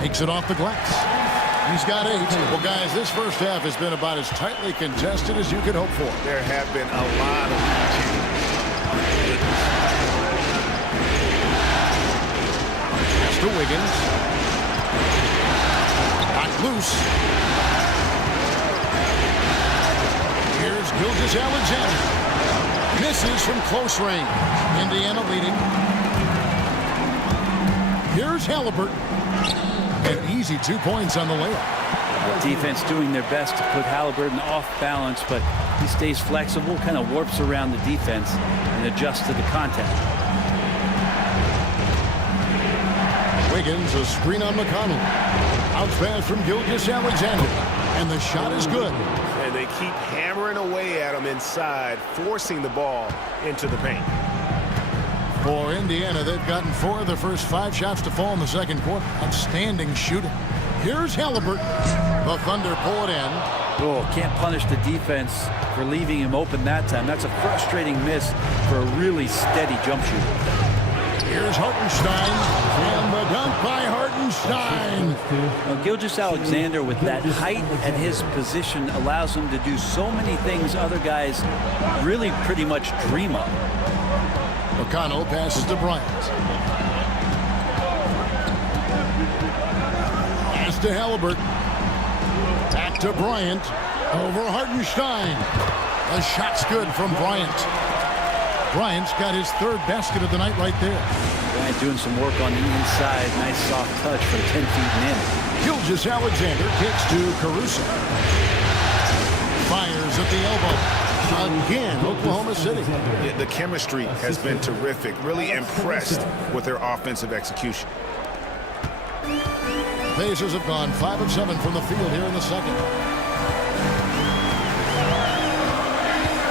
Takes it off the glass. He's got 8. Well, guys, this first half has been about as tightly contested as you could hope for. There have been a lot of pass to Wiggins. Knocked loose. Here's Gilgeous-Alexander. Misses from close range. Indiana leading. Here's Halliburton. An easy 2 points on the layup. Defense doing their best to put Halliburton off balance, but he stays flexible, kind of warps around the defense and adjusts to the contact. Wiggins, a screen on McConnell. Out pass from Gilgeous-Alexander. And the shot is good. And they keep hammering away at him inside, forcing the ball into the paint. For Indiana, they've gotten 4 of their first 5 shots to fall in the second quarter. Outstanding shooting. Here's Halliburton. The Thunder pull it in. Oh, can't punish the defense for leaving him open that time. That's a frustrating miss for a really steady jump shooter. Here's Hartenstein. And the dunk by Hartenstein. Well, Gilgeous-Alexander, with that height and his position, allows him to do so many things other guys really pretty much dream of. McConnell passes to Bryant. Pass to Halliburton. Back to Bryant. Over Hartenstein. The shot's good from Bryant. Bryant's got his 3rd basket of the night right there. Bryant doing some work on the inside. Nice soft touch for 10 feet and in. Gilgeous-Alexander kicks to Caruso. Fires at the elbow. Again, Oklahoma City. Yeah, the chemistry has been terrific. Really impressed with their offensive execution. Pacers have gone 5 of 7 from the field here in the second.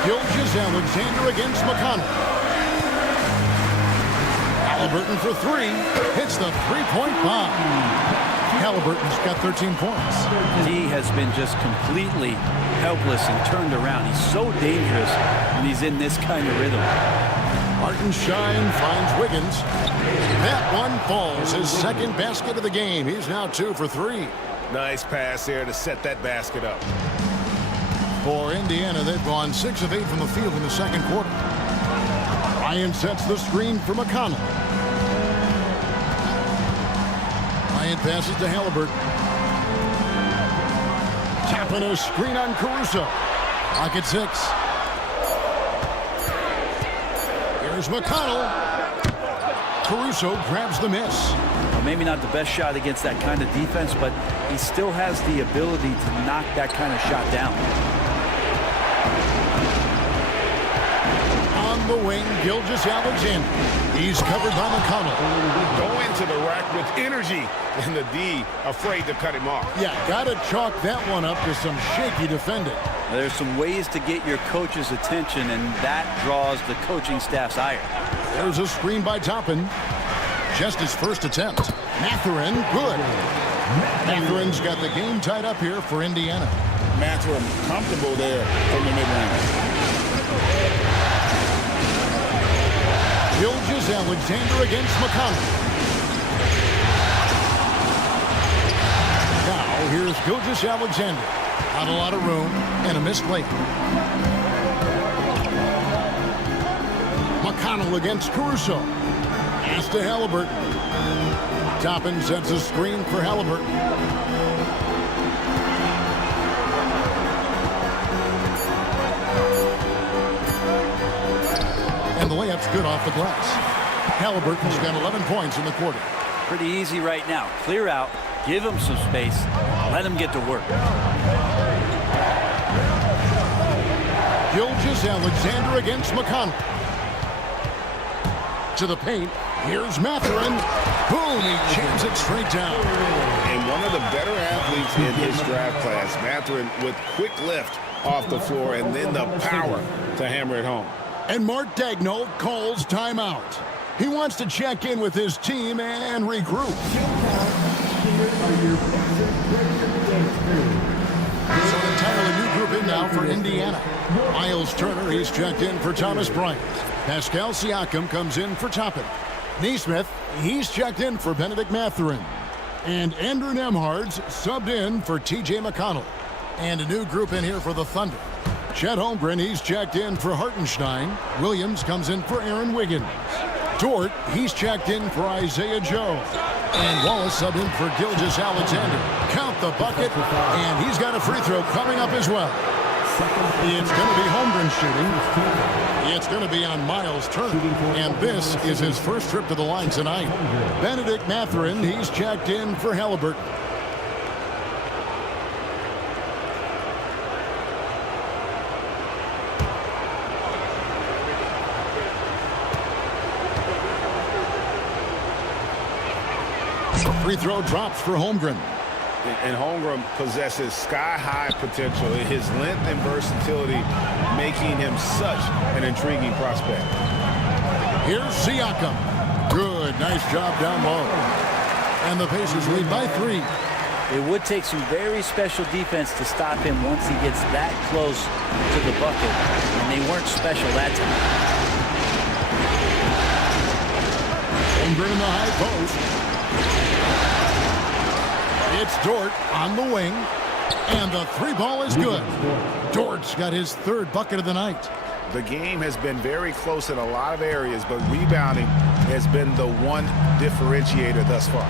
Gilgeous-Alexander against McConnell. Halliburton for 3. Hits the 3-point bomb. Halliburton's got 13 points. He has been just completely helpless and turned around. He's so dangerous when he's in this kind of rhythm. Hartenstein finds Wiggins. That one falls. His 2nd basket of the game. He's now 2 for 3. Nice pass there to set that basket up. For Indiana, they've gone 6 of 8 from the field in the second quarter. Ryan sets the screen for McConnell. Ryan passes to Halliburton. Tapping a screen on Caruso. Clock at 6. Here's McConnell. Caruso grabs the miss. Well, maybe not the best shot against that kind of defense, but he still has the ability to knock that kind of shot down. On the wing, Gilgeous-Alexander. He's covered by McConnell. Go into the rack with energy, and the D afraid to cut him off. Yeah, got to chalk that one up to some shaky defending. Now, there's some ways to get your coach's attention, and that draws the coaching staff's ire. There's a screen by Toppin. Just his first attempt. Mathurin, good. Mathurin's got the game tied up here for Indiana. Mathurin comfortable there from the mid-range. Gilgeous-Alexander against McConnell. Now here's Gilgeous-Alexander. Not a lot of room and a missed late. McConnell against Caruso. Pass to Halliburton. Toppin sets a screen for Halliburton. And the layup's good off the glass. Halliburton's got 11 points in the quarter. Pretty easy right now. Clear out, give him some space, let him get to work. Gilgeous-Alexander against McConnell. To the paint. Here's Mathurin. Boom, he jams it straight down. And one of the better athletes in his draft class, Mathurin, with quick lift off the floor and then the power to hammer it home. And Mark Daigneault calls timeout. He wants to check in with his team and regroup. It's an entirely new group in now for Indiana. Miles Turner, he's checked in for Thomas Bryant. Pascal Siakam comes in for Toppin. Neesmith, he's checked in for Benedict Mathurin. And Andrew Nembhard's subbed in for T.J. McConnell. And a new group in here for the Thunder. Chet Holmgren, he's checked in for Hartenstein. Williams comes in for Aaron Wiggins. Dort, he's checked in for Isaiah Joe. And Wallace subbed in for Gilgeous-Alexander. Count the bucket, and he's got a free throw coming up as well. It's going to be Holmgren shooting. It's going to be on Miles Turner. And this is his first trip to the line tonight. Benedict Mathurin, he's checked in for Halliburton. Free throw drops for Holmgren. And Holmgren possesses sky-high potential. His length and versatility making him such an intriguing prospect. Here's Siakam. Good, nice job down low. And the Pacers lead by 3. It would take some very special defense to stop him once he gets that close to the bucket. And they weren't special that time. Holmgren in the high post. It's Dort on the wing, and the 3-ball is good. Dort's got his 3rd bucket of the night. The game has been very close in a lot of areas, but rebounding has been the one differentiator thus far.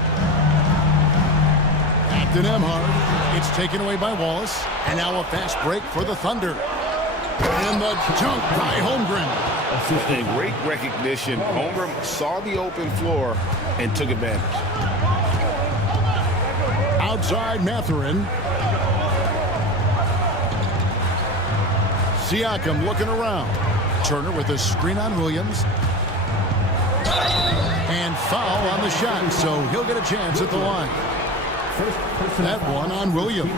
Back to Nembhard. It's taken away by Wallace, and now a fast break for the Thunder. And the dunk by Holmgren. A great recognition. Holmgren saw the open floor and took advantage. Outside Mathurin. Siakam looking around. Turner with a screen on Williams. And foul on the shot, so he'll get a chance at the line. That one on Williams.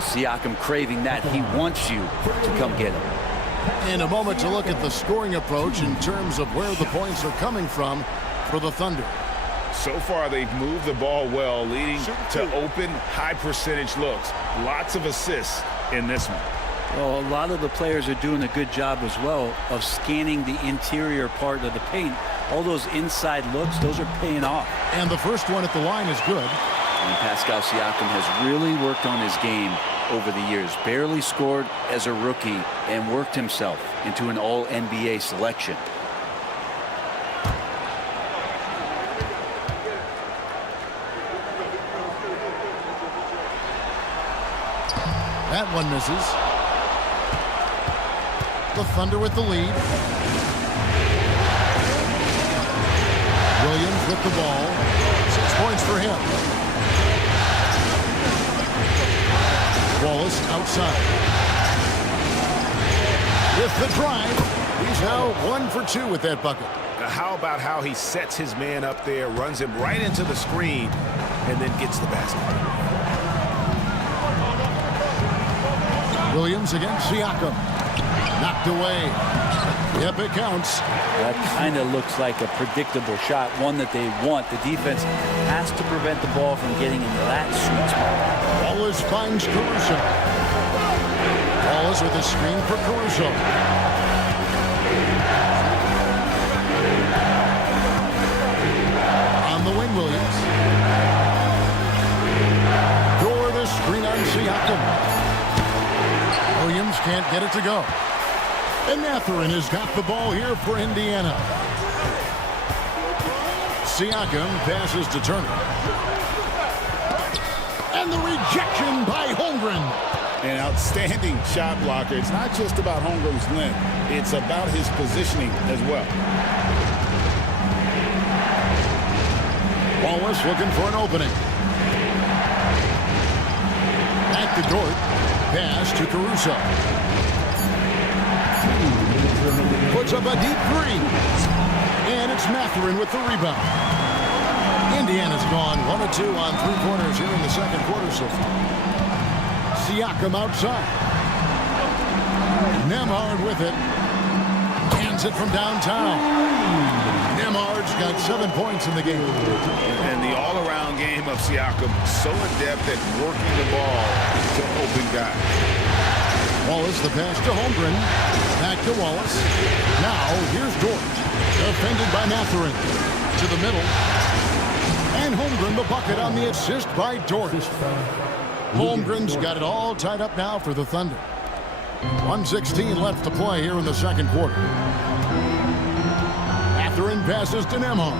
Siakam craving that. He wants you to come get him. In a moment to look at the scoring approach in terms of where the points are coming from for the Thunder. So far, they've moved the ball well, leading to open, high-percentage looks. Lots of assists in this one. Well, a lot of the players are doing a good job as well of scanning the interior part of the paint. All those inside looks, those are paying off. And the first one at the line is good. And Pascal Siakam has really worked on his game over the years. Barely scored as a rookie and worked himself into an All-NBA selection. That one misses. The Thunder with the lead. Williams with the ball. 6 points for him. Wallace outside. With the drive. He's now 1 for 2 with that bucket. How about how he sets his man up there, runs him right into the screen, and then gets the basket. Williams against Siakam. Knocked away. Yep, it counts. That kind of looks like a predictable shot, one that they want. The defense has to prevent the ball from getting into that sweet spot. Wallace finds Caruso. Wallace with a screen for Caruso. On the wing, Williams. Door the screen on Siakam. Williams can't get it to go. And Mathurin has got the ball here for Indiana. Siakam passes to Turner. And the rejection by Holmgren. An outstanding shot blocker. It's not just about Holmgren's length. It's about his positioning as well. Wallace looking for an opening. Back to Dort. Pass to Caruso. Puts up a deep three. And it's Mathurin with the rebound. Indiana's gone 1 of 2 on 3 pointers here in the second quarter so far. Siakam outside. Nembhard with it. Hands it from downtown. Nembhard's got 7 points in the game. And the all-around game of Siakam, so adept at working the ball to open guys. Wallace, the pass to Holmgren. Back to Wallace. Now, here's Dort. Defended by Mathurin. To the middle. And Holmgren the bucket on the assist by Dort. Holmgren's got it all tied up now for the Thunder. 1:16 left to play here in the second quarter. Mathurin passes to Nembhard.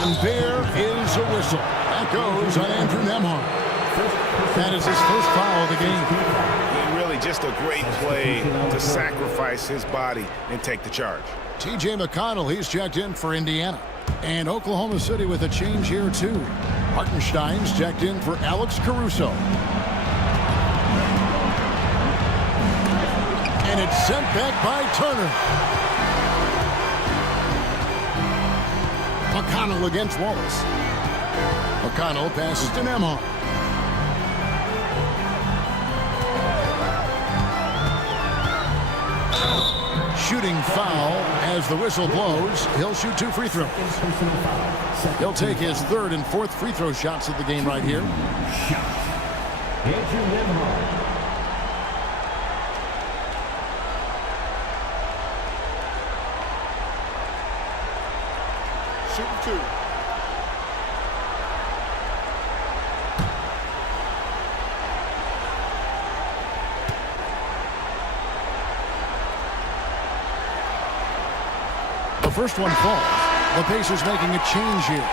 And there is a whistle. That goes on Andrew Nembhard. That is his first foul of the game. Really just a great play to sacrifice his body and take the charge. T.J. McConnell, he's checked in for Indiana. And Oklahoma City with a change here, too. Hartenstein's checked in for Alex Caruso. And it's sent back by Turner. McConnell against Wallace. McConnell passes to Nembhard. Shooting foul as the whistle blows. He'll shoot 2 free throws. He'll take his 3rd and 4th free throw shots of the game right here. Andrew Nembhard. Shooting 2. The first one falls. The Pacers making a change here.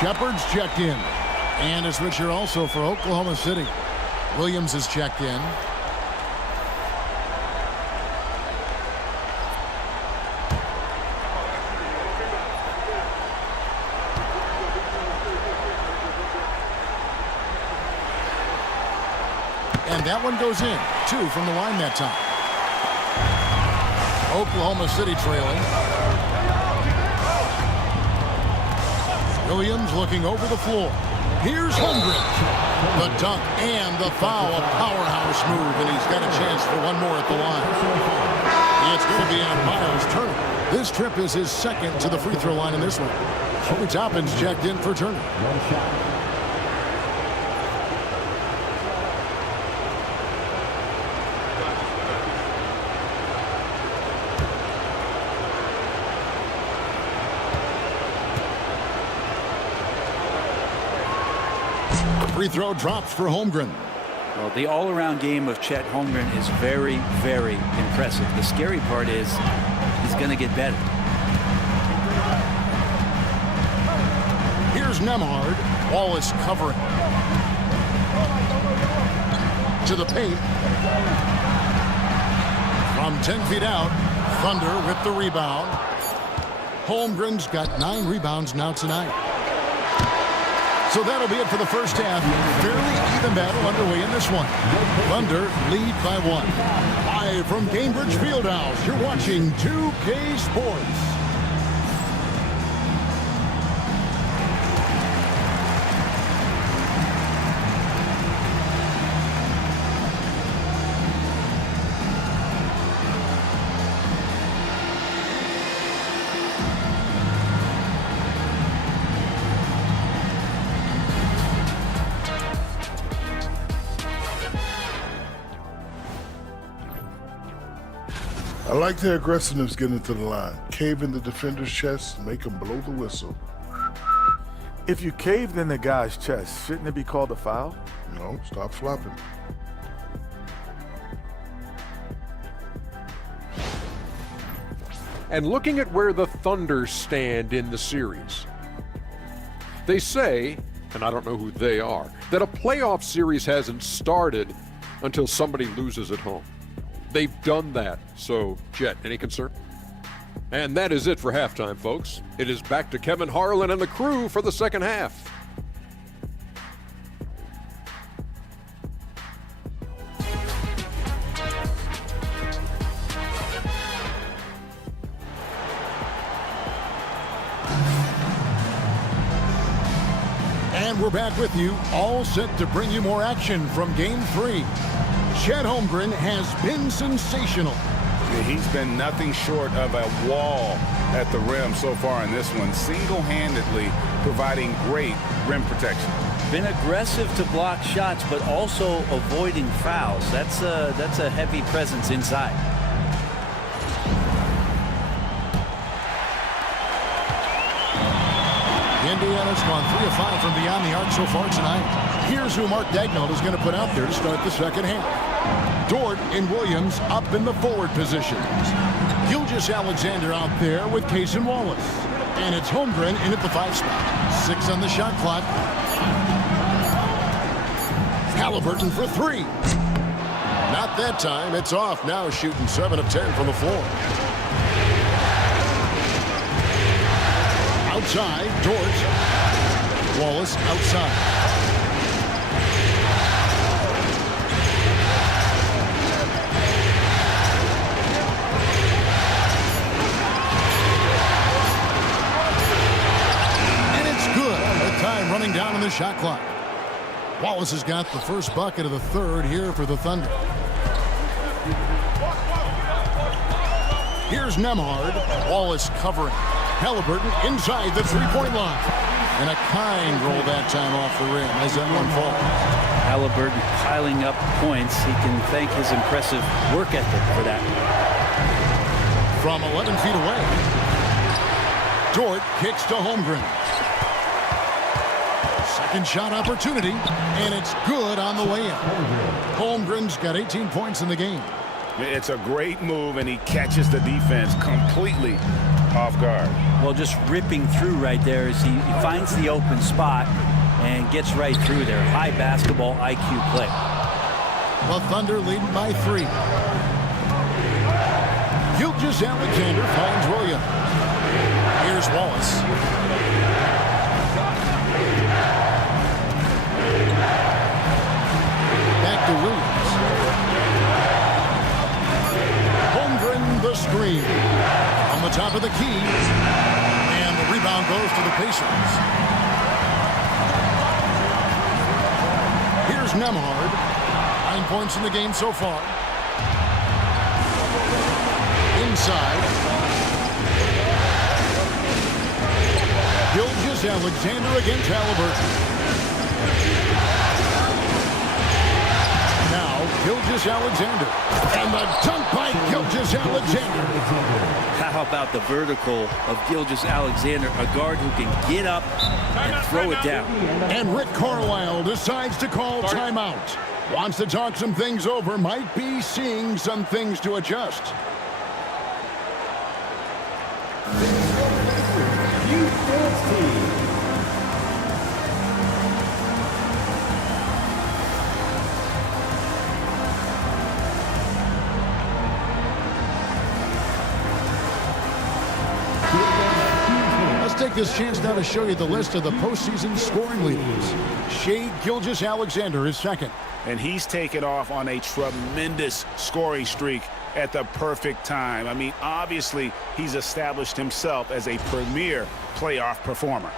Shepard's checked in. And a switch here also for Oklahoma City. Williams is checked in. And that one goes in. 2 from the line that time. Oklahoma City trailing. Williams looking over the floor. Here's Holmgren. The dunk and the foul. A powerhouse move, and he's got a chance for one more at the line. It's going to be on Miles Turner. This trip is his 2nd to the free throw line in this one. Obi Toppin's checked in for Turner. Free throw drops for Holmgren. Well, the all-around game of Chet Holmgren is very, very impressive. The scary part is he's going to get better. Here's Nembhard. Wallace covering. To the paint. From 10 feet out, Thunder with the rebound. Holmgren's got 9 rebounds now tonight. So that'll be it for the first half. Fairly even battle underway in this one. Thunder lead by 1. Live from Cambridge Fieldhouse, you're watching 2K Sports. like their aggressiveness getting to the line. Cave in the defender's chest, make him blow the whistle. If you caved in the guy's chest, shouldn't it be called a foul? No, stop flopping. And looking at where the Thunder stand in the series, they say, and I don't know who they are, that a playoff series hasn't started until somebody loses at home. They've done that. So, Jet, any concern? And that is it for halftime, folks. It is back to Kevin Harlan and the crew for the second half. And we're back with you, all set to bring you more action from Game 3. Chet Holmgren has been sensational. Yeah, he's been nothing short of a wall at the rim so far in this one, single-handedly providing great rim protection. Been aggressive to block shots, but also avoiding fouls. That's a heavy presence inside. Indiana's gone 3 of 5 from beyond the arc so far tonight. Here's who Mark Daigneault is going to put out there to start the second half. Dort and Williams up in the forward positions. Gilgeous-Alexander out there with Cason Wallace. And it's Holmgren in at the 5 spot. 6 on the shot clock. Halliburton for 3. Not that time. It's off now, shooting 7 of 10 from the floor. Outside, Dort. Wallace outside. And it's good. With time running down on the shot clock. Wallace has got the first bucket of the third here for the Thunder. Here's Nembhard. Wallace covering. Halliburton inside the three-point line. And a kind roll that time off the rim as that one falls. Halliburton piling up points. He can thank his impressive work ethic for that. From 11 feet away. Dort kicks to Holmgren. Second shot opportunity, and it's good on the way in. Holmgren's got 18 points in the game. It's a great move, and he catches the defense completely off guard. Well, just ripping through right there as he finds the open spot and gets right through there. High basketball IQ play. The Thunder leading by 3. Gilgeous-Alexander finds Williams. Here's Wallace. Back to Williams. The screen on the top of the key, and the rebound goes to the Pacers. Here's Nembhard. 9 points in the game so far. Inside. Gilgeous-Alexander against Halliburton. Gilgeous-Alexander. And the dunk by Gilgeous-Alexander. How about the vertical of Gilgeous-Alexander, a guard who can get up and throw it down. And Rick Carlisle decides to call timeout. Wants to talk some things over, might be seeing some things to adjust. Take this chance now to show you the list of the postseason scoring leaders. Shai Gilgeous-Alexander is second. And he's taken off on a tremendous scoring streak at the perfect time. I mean, obviously, he's established himself as a premier playoff performer.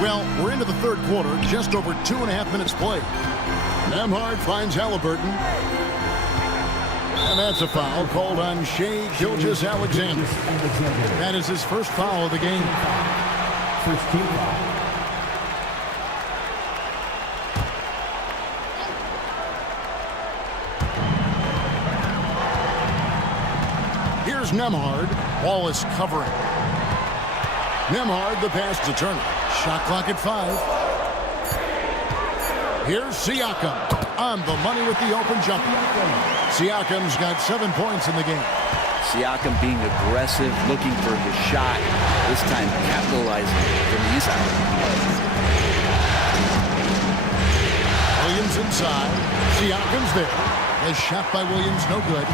Well, we're into the third quarter, just over 2.5 minutes played. Nembhard finds Halliburton. And that's a foul called on Shai Gilgeous-Alexander. That is his first foul of the game. First team foul. Here's Nemhard. Wallace covering. Nemhard, the pass to Turner. Shot clock at 5. Here's Siakam on the money with the open jumper. Siakam's got 7 points in the game. Siakam being aggressive, looking for his shot, this time capitalizing from the inside. Williams inside. Siakam's there. A shot by Williams, no good.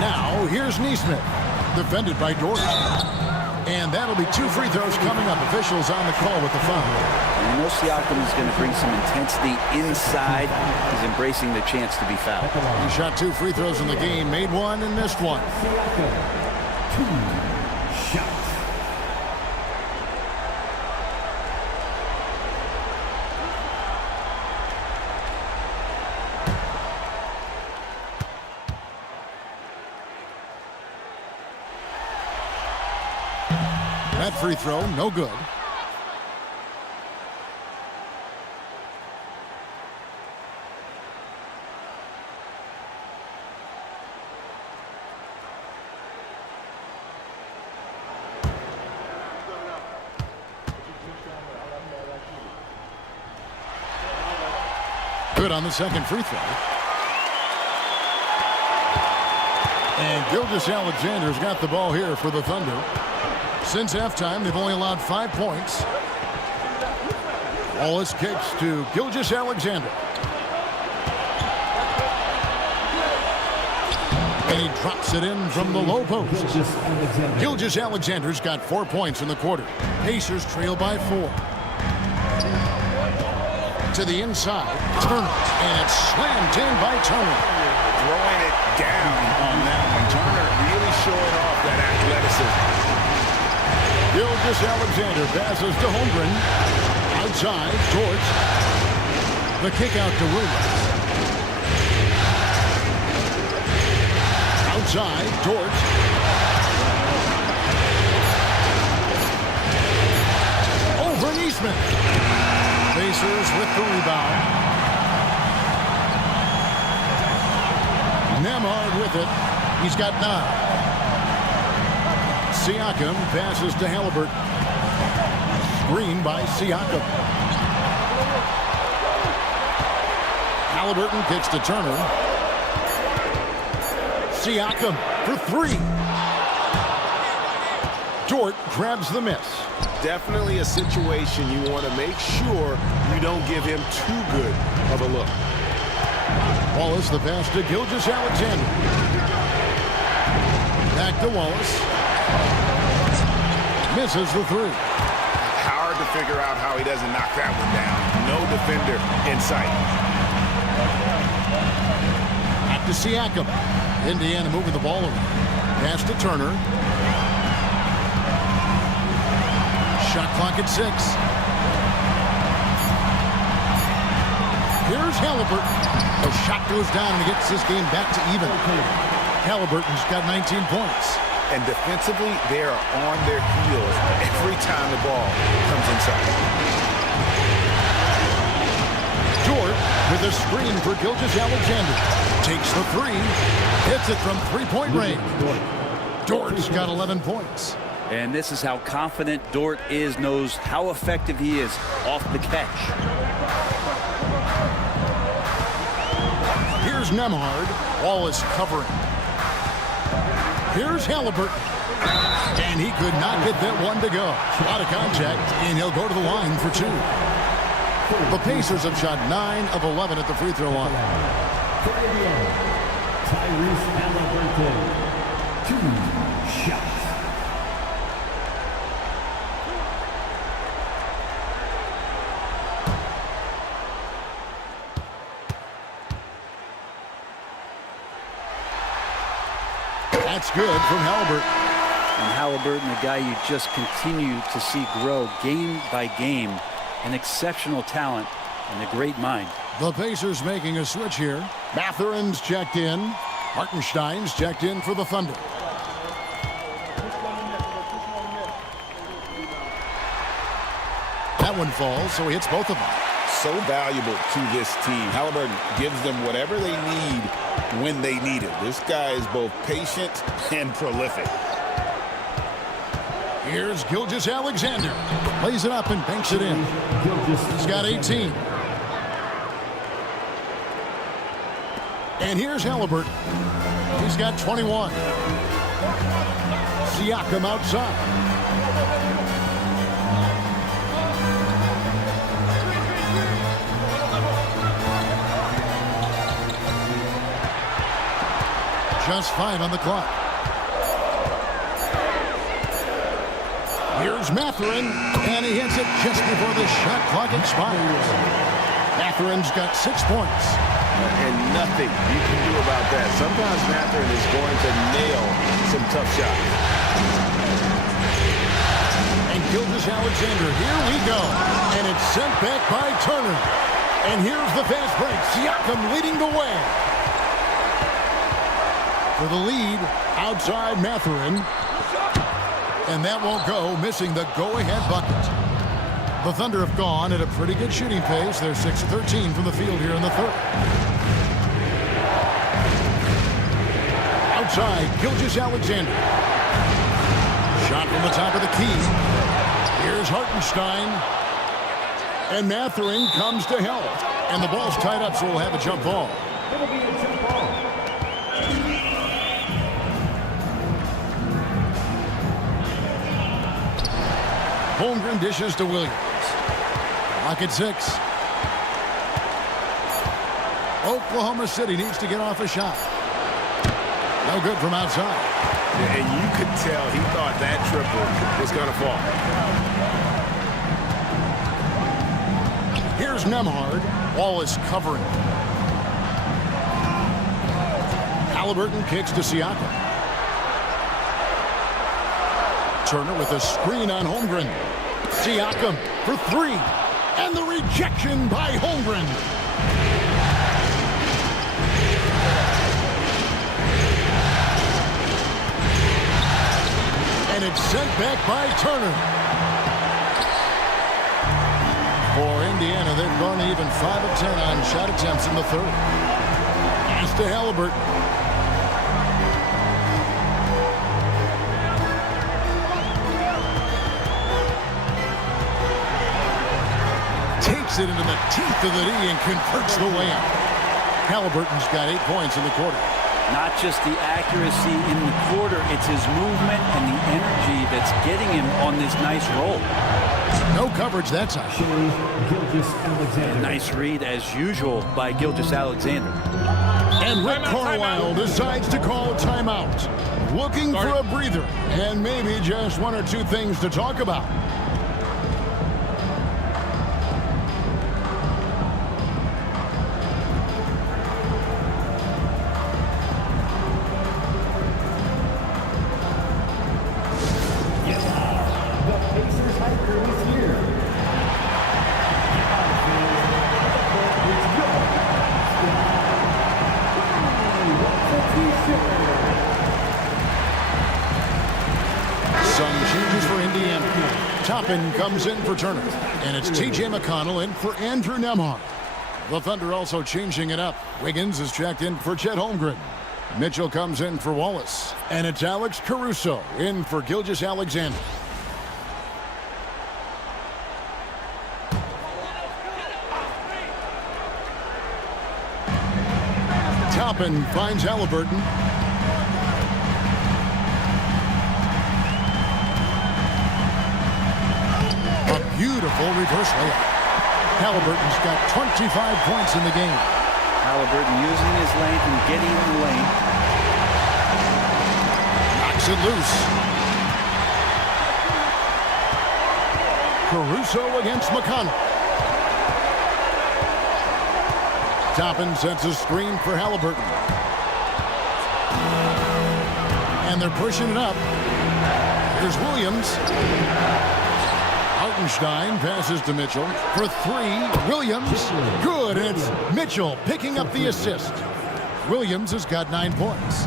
Now, here's Neesmith. Defended by Dort. And that'll be 2 free throws coming up. Officials on the call with the foul. And you know Siakam is going to bring some intensity inside. He's embracing the chance to be fouled. He shot 2 free throws in the game, made 1 and missed 1. 2 shots. That free throw, no good. Good on the second free throw. And Gilgeous-Alexander's got the ball here for the Thunder. Since halftime, they've only allowed 5 points. Wallace kicks to Gilgeous-Alexander. And he drops it in from the low post. Gilgeous-Alexander's got 4 points in the quarter. Pacers trail by 4. To the inside, Turner. And it's slammed in by Turner. Throwing it down on that one. Turner really showing off that athleticism. Gilgeous-Alexander passes to Holmgren. Outside, Torch. The kick out to Williams. Outside, Torch. Over Neesmith. Pacers with the rebound. Nemhard with it. He's got 9. Siakam passes to Halliburton. Screen by Siakam. Halliburton kicks to Turner. Siakam for 3. Dort grabs the miss. Definitely a situation you want to make sure you don't give him too good of a look. Wallace the pass to Gilgeous-Alexander. Back to Wallace. Misses the 3. Hard to figure out how he doesn't knock that one down. No defender in sight. Back to Siakam. Indiana moving the ball around. Pass to Turner. Shot clock at 6. Here's Halliburton. The shot goes down and he gets this game back to even. Halliburton's got 19 points. And defensively, they are on their heels every time the ball comes inside. Dort with a screen for Gilgeous-Alexander. Takes the 3. Hits it from 3-point range. Dort's got 11 points. And this is how confident Dort is, knows how effective he is off the catch. Here's Nemhard. Wallace covering. Here's Halliburton. And he could not get that one to go. Out of contact, and he'll go to the line for 2. The Pacers have shot 9 of 11 at the free throw line. Tyrese Halliburton, 2 shots. That's good from Halliburton. And Halliburton, a guy you just continue to see grow game by game. An exceptional talent and a great mind. The Pacers making a switch here. Matherin's checked in. Hartenstein's checked in for the Thunder. That one falls, so he hits both of them. So valuable to this team. Halliburton gives them whatever they need when they need it. This guy is both patient and prolific. Here's Gilgeous-Alexander. Plays it up and banks it in. He's got 18. And here's Halliburton. He's got 21. Siakam outside. Just 5 on the clock. Here's Mathurin, and he hits it just before the shot clock expires. Mathurin's got 6 points. And nothing you can do about that. Sometimes Mathurin is going to nail some tough shots. And Gilgeous-Alexander, here we go. And it's sent back by Turner. And here's the fast break. Siakam leading the way. For the lead, outside Mathurin. And that won't go, missing the go-ahead bucket. The Thunder have gone at a pretty good shooting pace. They're 6 of 13 from the field here in the third. Outside, Gilgeous-Alexander. Shot from the top of the key. Here's Hartenstein. And Mathurin comes to help. And the ball's tied up, so we'll have a jump ball. It'll be a jump ball. Holmgren dishes to Williams. Clock at 6. Oklahoma City needs to get off a shot. No good from outside. Yeah, and you could tell he thought that triple was going to fall. Here's Nembhard. Wallace covering. Halliburton kicks to Siakam. Turner with a screen on Holmgren. Siakam for 3. And the rejection by Holmgren. And it's sent back by Turner. For Indiana, they've gone even 5 of 10 on shot attempts in the third. Pass to Halliburton. Takes it into the teeth of the knee and converts the layup. Halliburton's got 8 points in the quarter. Not just the accuracy in the quarter, it's his movement and the energy that's getting him on this nice roll. No coverage that time. Gilgeous-Alexander. Nice read, as usual, by Gilgeous-Alexander. And Rick Carlisle decides to call a timeout. Looking for a breather and maybe just 1 or 2 things to talk about. The Pacers hiker is here. Some changes for Indiana. Toppin comes in for Turner. And it's T.J. McConnell in for Andrew Nembhard. The Thunder also changing it up. Wiggins is checked in for Chet Holmgren. Mitchell comes in for Wallace. And it's Alex Caruso in for Gilgeous-Alexander. Toppin finds Halliburton. A beautiful reverse layup. Halliburton's got 25 points in the game. Halliburton using his length and getting in the lane. Knocks it loose. Caruso against McConnell. Toppin sets a screen for Halliburton. And they're pushing it up. Here's Williams. Hartenstein passes to Mitchell for 3. Williams, good, and it's Mitchell picking up the assist. Williams has got 9 points.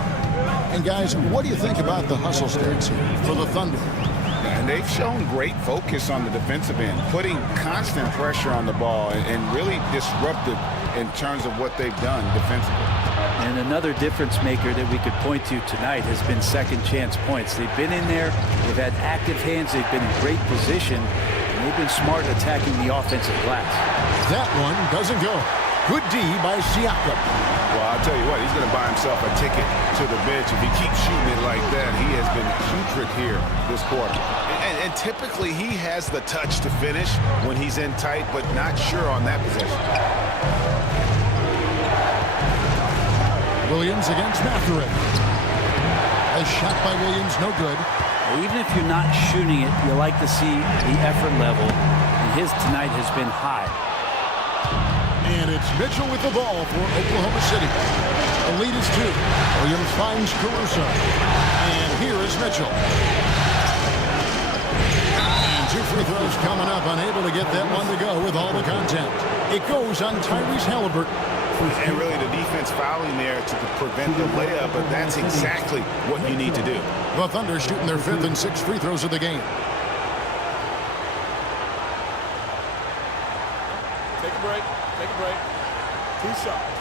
And guys, what do you think about the hustle stats here for the Thunder? And they've shown great focus on the defensive end, putting constant pressure on the ball and really disruptive in terms of what they've done defensively. And another difference maker that we could point to tonight has been second chance points. They've been in there, they've had active hands, they've been in great position, and they've been smart attacking the offensive glass. That one doesn't go. Good D by Siakam. Well, I'll tell you what, he's going to buy himself a ticket to the bench. If he keeps shooting it like that, he has been putrid here this quarter. And typically he has the touch to finish when he's in tight, but not sure on that possession. Williams against Mathurin. A shot by Williams, no good. Even if you're not shooting it, you like to see the effort level, and his tonight has been high. And it's Mitchell with the ball for Oklahoma City. The lead is 2. Williams finds Caruso. And here is Mitchell. And 2 free throws coming up, unable to get that one to go with all the contact. It goes on Tyrese Halliburton. And really the defense fouling there to prevent the layup, but that's exactly what you need to do. The Thunder shooting their 5th and 6th free throws of the game. Take a break. Take a break. 2 shots.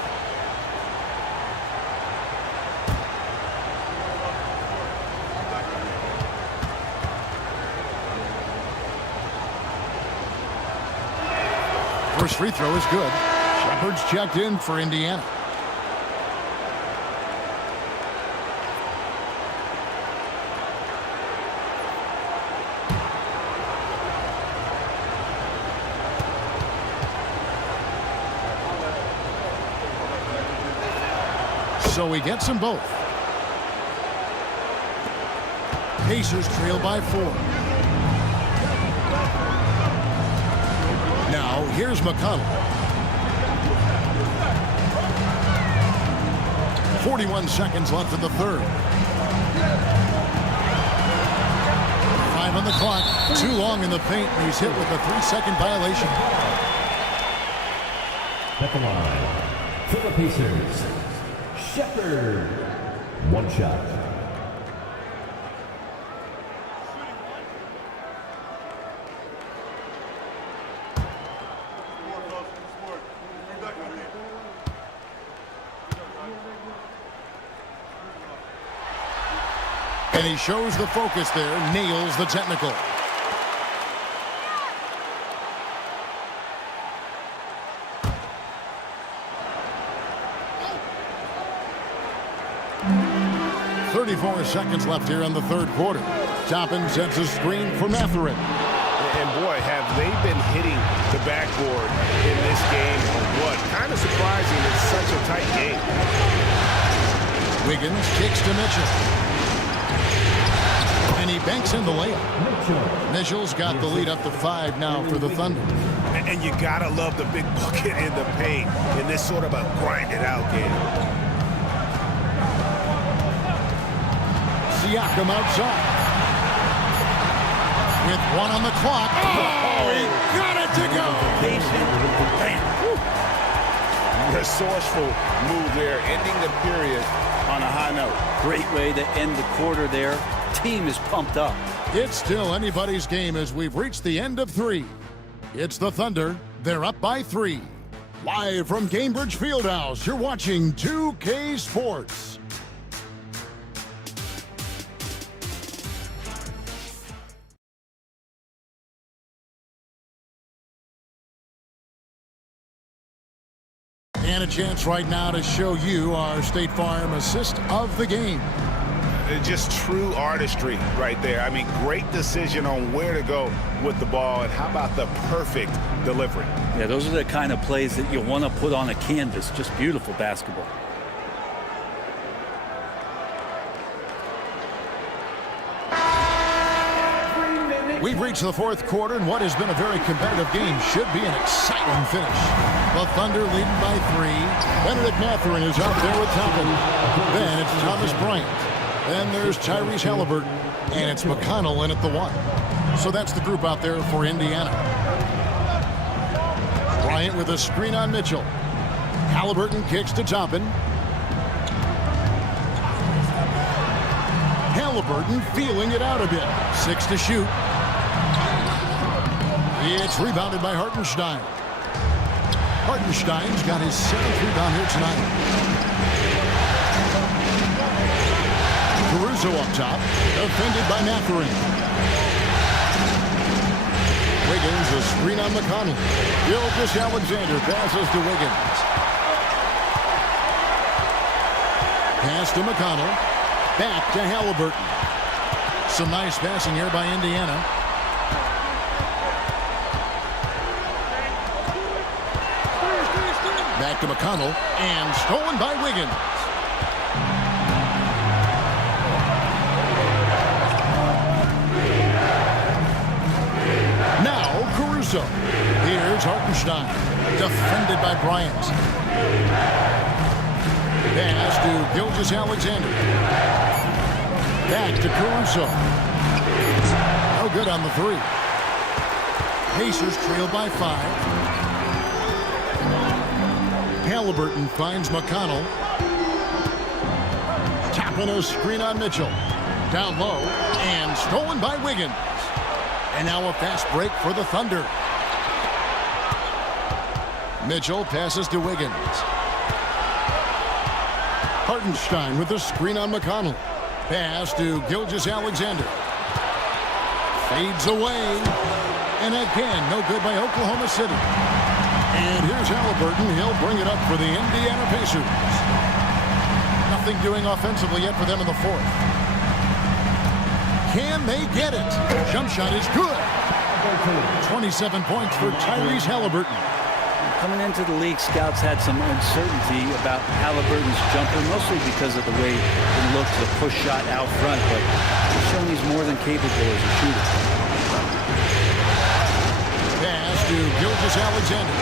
First free throw is good. Shepard's checked in for Indiana. So he gets them both. Pacers trail by 4. Now here's McConnell. 41 seconds left in the third. 5 on the clock. Too long in the paint, and he's hit with a 3-second violation. At the line, for the Pacers, Shepard. 1 shot. And he shows the focus there, nails the technical. .34 seconds left here in the third quarter. Toppin sets a screen for Mathurin. And boy, have they been hitting the backboard in this game or what? Kind of surprising, it's such a tight game. Wiggins kicks to Mitchell. And he banks in the layup. Mitchell's got the lead up to 5 now for the Thunder. And you gotta love the big bucket in the paint in this sort of a grind-it-out game. Siakam outside. With 1 on the clock. Oh, he got it to go. Resourceful move there, ending the period on a high note. Great way to end the quarter there. Team is pumped up. It's still anybody's game as we've reached the end of 3. It's the Thunder. They're up by 3. Live from Cambridge Fieldhouse, you're watching 2K Sports. And a chance right now to show you our State Farm assist of the game. Just true artistry right there. I mean, great decision on where to go with the ball, and how about the perfect delivery? Yeah, those are the kind of plays that you want to put on a canvas. Just beautiful basketball. We've reached the fourth quarter, and what has been a very competitive game should be an exciting finish. The Thunder leading by 3. Benedict Mathurin is out there with Toppin. Then it's Thomas Bryant. Then there's Tyrese Halliburton. And it's McConnell in at the 1. So that's the group out there for Indiana. Bryant with a screen on Mitchell. Halliburton kicks to Toppin. Halliburton feeling it out a bit. 6 to shoot. It's rebounded by Hartenstein. Hartenstein's got his 7th rebound here tonight. Caruso up top, defended by Mathurin. Wiggins, a screen on McConnell. Gilgeous-Alexander passes to Wiggins. Pass to McConnell. Back to Halliburton. Some nice passing here by Indiana. Back to McConnell, and stolen by Wiggins. Now Caruso. Here's Hartenstein, defended by Bryant. Pass to Gilgeous-Alexander. Back to Caruso. No good on the three. Pacers trail by 5. Halliburton finds McConnell. Tapping a screen on Mitchell. Down low and stolen by Wiggins. And now a fast break for the Thunder. Mitchell passes to Wiggins. Hartenstein with a screen on McConnell. Pass to Gilgeous-Alexander. Fades away. And again, no good by Oklahoma City. And here's Halliburton. He'll bring it up for the Indiana Pacers. Nothing doing offensively yet for them in the fourth. Can they get it? Jump shot is good. 27 points for Tyrese Halliburton. Coming into the league, scouts had some uncertainty about Halliburton's jumper, mostly because of the way it looked, the push shot out front, but he's shown he's more than capable as a shooter. Pass to Gilgeous-Alexander.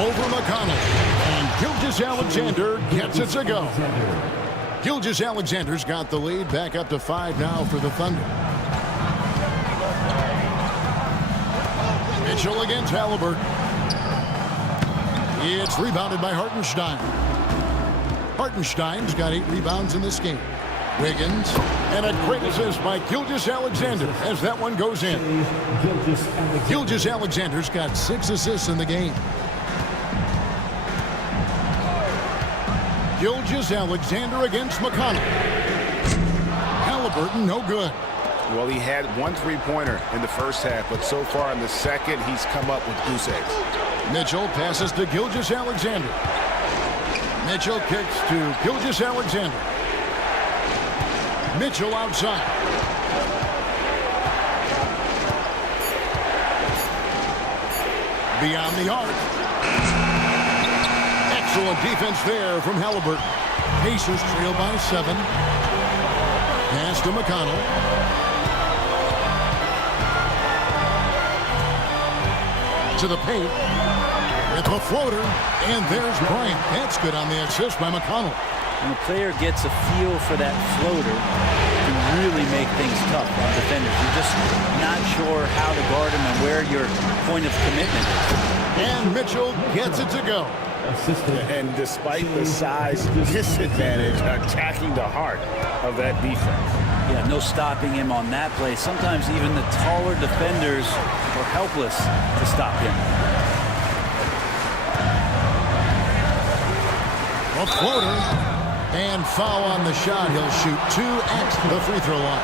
Over McConnell. And Gilgeous-Alexander gets it to go. Gilgeous-Alexander's got the lead, back up to 5 now for the Thunder. Mitchell against Halliburton. It's rebounded by Hartenstein. Hartenstein's got 8 rebounds in this game. Wiggins, and a great assist by Gilgeous-Alexander as that one goes in. Gilgeous-Alexander's got 6 assists in the game. Gilgeous-Alexander against McConnell. Halliburton, no good. Well, he had 1 3-pointer in the first half, but so far in the second, he's come up with goose eggs. Mitchell passes to Gilgeous-Alexander. Mitchell kicks to Gilgeous-Alexander. Mitchell outside. Beyond the arc. Excellent defense there from Halliburton. Pacers trail by 7. Pass to McConnell. To the paint. With the floater. And there's Bryant. That's good on the assist by McConnell. When a player gets a feel for that floater, it can really make things tough on defenders. You're just not sure how to guard him and where your point of commitment is. And Mitchell gets it to go. And despite the size disadvantage, attacking the heart of that defense. Yeah, no stopping him on that play. Sometimes even the taller defenders are helpless to stop him. A floater. And foul on the shot. He'll shoot 2 at the free throw line.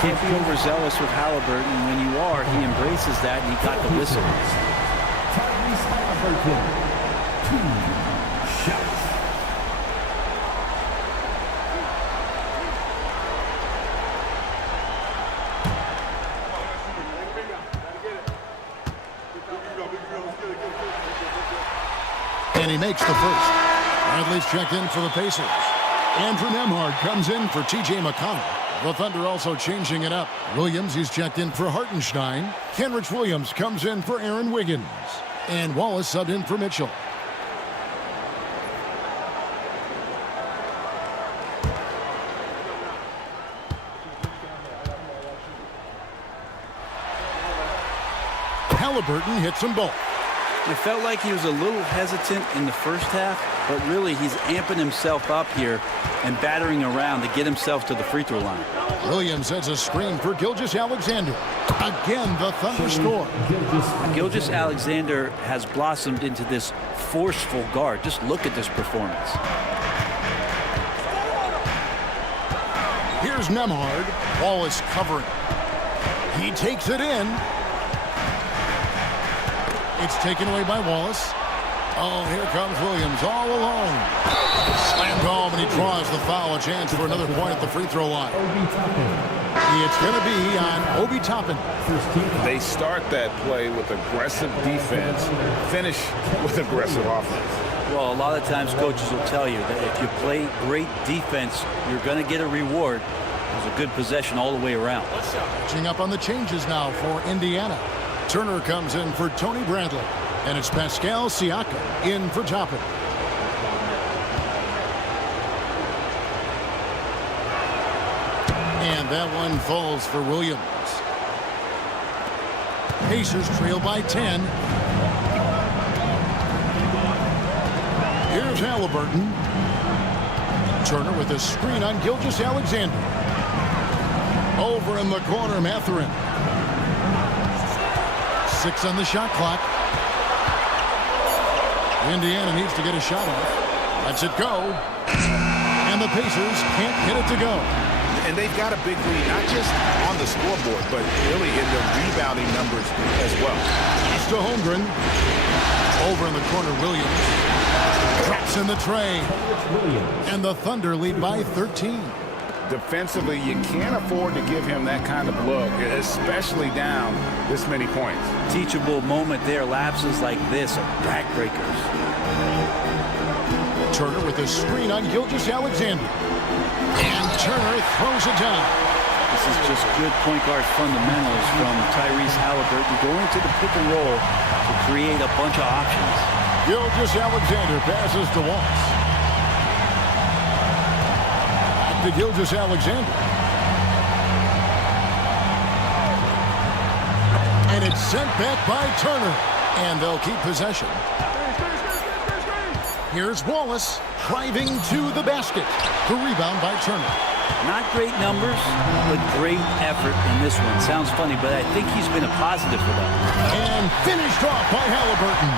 Can't be overzealous with Halliburton. When you are, he embraces that, and he got the whistle. Tyrese Halliburton, 2 shots. And he makes the first. Bradley's checked in for the Pacers. Andrew Nembhard comes in for T.J. McConnell. The Thunder also changing it up. Williams, he's checked in for Hartenstein. Kenrich Williams comes in for Aaron Wiggins. And Wallace subbed in for Mitchell. Halliburton hits them both. It felt like he was a little hesitant in the first half, but really he's amping himself up here and battering around to get himself to the free throw line. Williams sets a screen for Gilgeous-Alexander. Again, the Thunder score. Gilgeous-Alexander has blossomed into this forceful guard. Just look at this performance. Here's Nemhard. Wallace covering. He takes it in. It's taken away by Wallace. Oh, here comes Williams all alone. Slammed home, and he draws the foul. A chance for another point at the free throw line. It's going to be on Obi Toppin. They start that play with aggressive defense, finish with aggressive offense. Well, a lot of times coaches will tell you that if you play great defense, you're going to get a reward. It was a good possession all the way around. Catching up on the changes now for Indiana. Turner comes in for Tony Bradley. And it's Pascal Siakam in for Toppin. And that one falls for Williams. Pacers trail by 10. Here's Halliburton. Turner with a screen on Gilgeous-Alexander. Over in the corner, Mathurin. 6 on the shot clock. Indiana needs to get a shot off. Lets it go. And the Pacers can't get it to go. And they've got a big lead, not just on the scoreboard, but really in the rebounding numbers as well. It's to Holmgren. Over in the corner, Williams. Drops in the tray. And the Thunder lead by 13. Defensively, you can't afford to give him that kind of look, especially down this many points. Teachable moment there. Lapses like this are backbreakers. Turner with a screen on Gilgeous-Alexander. And Turner throws it down. This is just good point guard fundamentals from Tyrese Halliburton, going to the pick and roll to create a bunch of options. Gilgeous-Alexander passes to Wallace. To Gilgeous-Alexander. And it's sent back by Turner. And they'll keep possession. Here's Wallace driving to the basket. The rebound by Turner. Not great numbers, but great effort in this one. Sounds funny, but I think he's been a positive for them. And finished off by Halliburton.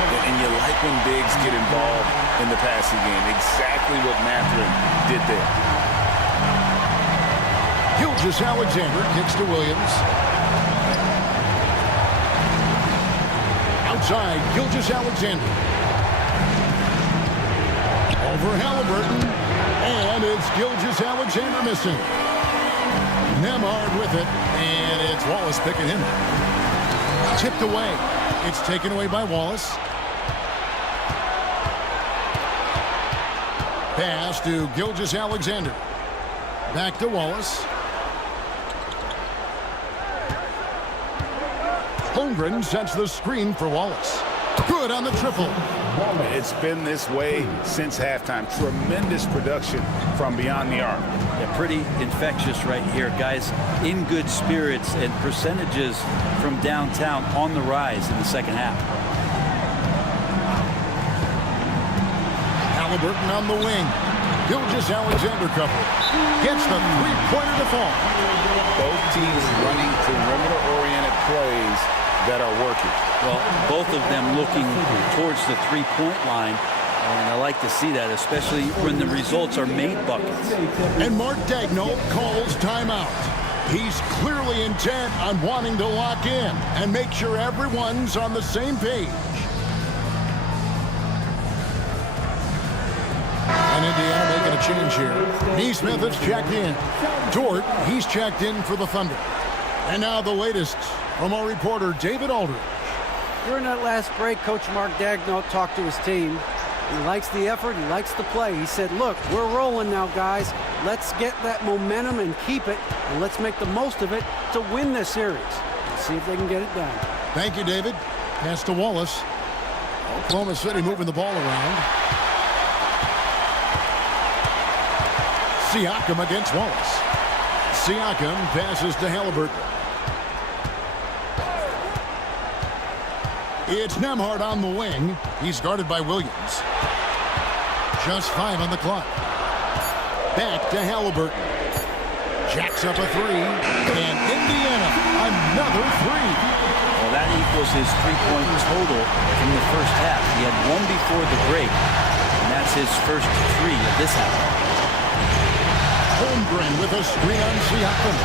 And you like when bigs get involved in the passing game. Exactly what Mathurin did there. Gilgeous-Alexander kicks to Williams. Outside, Gilgeous-Alexander. Over Halliburton. And it's Gilgeous-Alexander missing. Nemhard with it. And it's Wallace picking him up. Tipped away. It's taken away by Wallace. Pass to Gilgeous-Alexander. Back to Wallace. Holmgren sets the screen for Wallace. Good on the triple. It's been this way since halftime. Tremendous production from beyond the arc. Yeah, pretty infectious right here. Guys in good spirits and percentages from downtown on the rise in the second half. Halliburton on the wing. Gilgeous-Alexander cover. Gets the three-pointer to fall. Both teams running perimeter-oriented plays that are working. Well, both of them looking towards the three-point line. And I like to see that, especially when the results are made buckets. And Mark Daigneault calls timeout. He's clearly intent on wanting to lock in and make sure everyone's on the same page. And Indiana making a change here. Neesmith is checked in. Dort, he's checked in for the Thunder. And now the latest from our reporter, David Aldridge. During that last break, Coach Mark Daigneault talked to his team. He likes the effort. He likes the play. He said, look, we're rolling now, guys. Let's get that momentum and keep it, and let's make the most of it to win this series. Let's see if they can get it done. Thank you, David. Pass to Wallace. Oklahoma City moving the ball around. Siakam against Wallace. Siakam passes to Halliburton. It's Nemhard on the wing. He's guarded by Williams. Just 5 on the clock. Back to Halliburton. Jacks up a three. And Indiana, another three. Well, that equals his three-point total from the first half. He had one before the break, and that's his first three of this half. Holmgren with a screen on Siakam.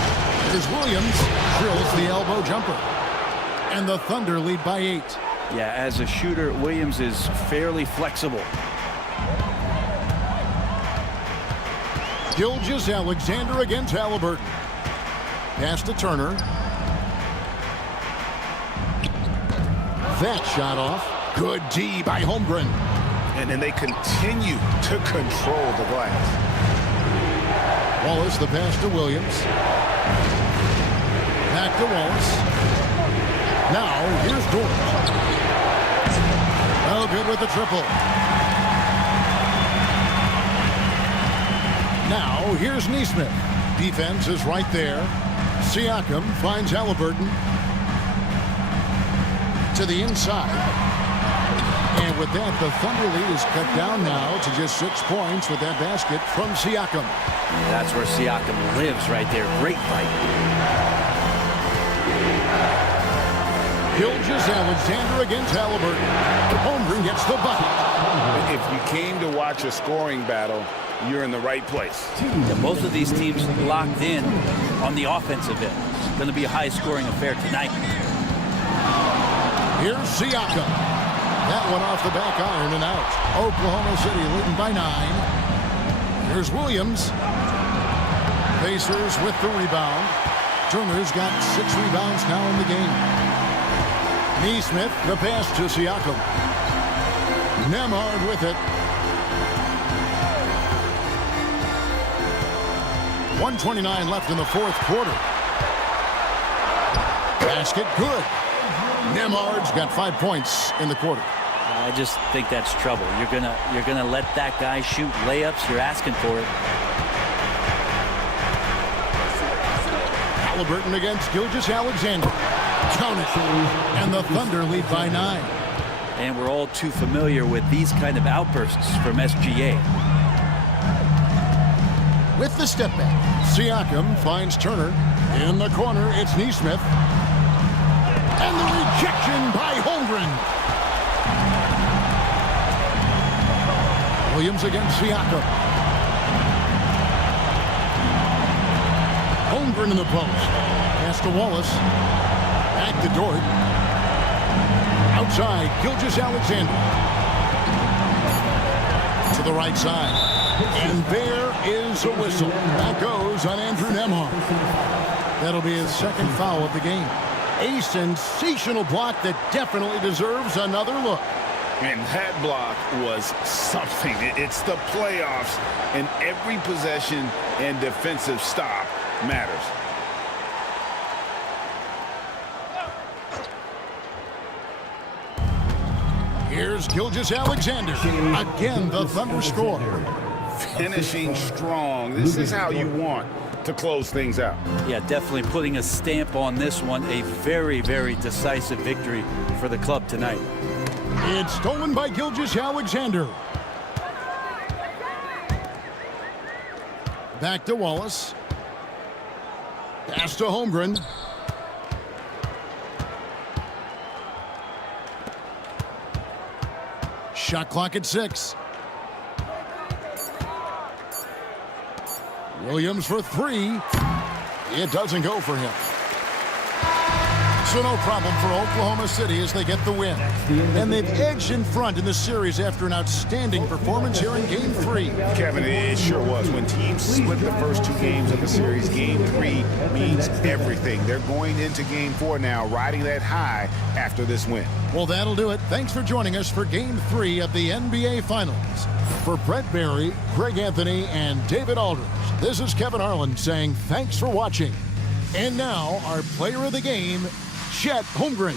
Here's Williams, drills the elbow jumper. And the Thunder lead by 8. Yeah, as a shooter, Williams is fairly flexible. Gilgeous-Alexander against Halliburton. Pass to Turner. That shot off. Good D by Holmgren. And then they continue to control the glass. Wallace, the pass to Williams. Back to Wallace. Now, here's Dort. Oh, good with the triple. Now, here's Nesmith. Defense is right there. Siakam finds Halliburton. To the inside. And with that, the Thunder lead is cut down now to just 6 points with that basket from Siakam. That's where Siakam lives right there. Great fight. Gilgeous-Alexander against Halliburton. Holmgren gets the bucket. If you came to watch a scoring battle, you're in the right place. Yeah, both of these teams locked in on the offensive end. It's going to be a high-scoring affair tonight. Here's Siakam. That one off the back iron and out. Oklahoma City leading by 9. Here's Williams. Pacers with the rebound. Turner's got 6 rebounds now in the game. Nesmith, the pass to Siakam. Nemhard with it. 1:29 left in the 4th quarter. Basket good. Nemhard's got 5 points in the quarter. I just think that's trouble. You're gonna let that guy shoot layups. You're asking for it. Halliburton against Gilgeous-Alexander. Count it. And the Thunder lead by 9. And we're all too familiar with these kind of outbursts from SGA. With the step back, Siakam finds Turner. In the corner, it's Nesmith. And the rejection by Holmgren. Williams against Siakam. Holmgren in the post. Pass to Wallace. Back to Dort. Outside, Gilgeous-Alexander. To the right side. And there is a whistle. That goes on Andrew Nemhard. That'll be his 2nd foul of the game. A sensational block that definitely deserves another look. And that block was something. It's the playoffs, and every possession and defensive stop matters. Here's Gilgeous-Alexander. Again, the Thunder score. Finishing strong. This is how you want to close things out. Yeah, definitely putting a stamp on this one. A very, very decisive victory for the club tonight. It's stolen by Gilgeous-Alexander. Back to Wallace. Pass to Holmgren. Shot clock at 6. Williams for 3. It doesn't go for him. So no problem for Oklahoma City as they get the win. And they've edged in front in the series after an outstanding performance here in Game 3. Kevin, it sure was. When teams split the first 2 games of the series, Game 3 means everything. They're going into Game 4 now, riding that high after this win. Well, that'll do it. Thanks for joining us for Game 3 of the NBA Finals. For Brett Barry, Greg Anthony, and David Aldridge, this is Kevin Harlan saying thanks for watching. And now, our player of the game, Chet Holmgren.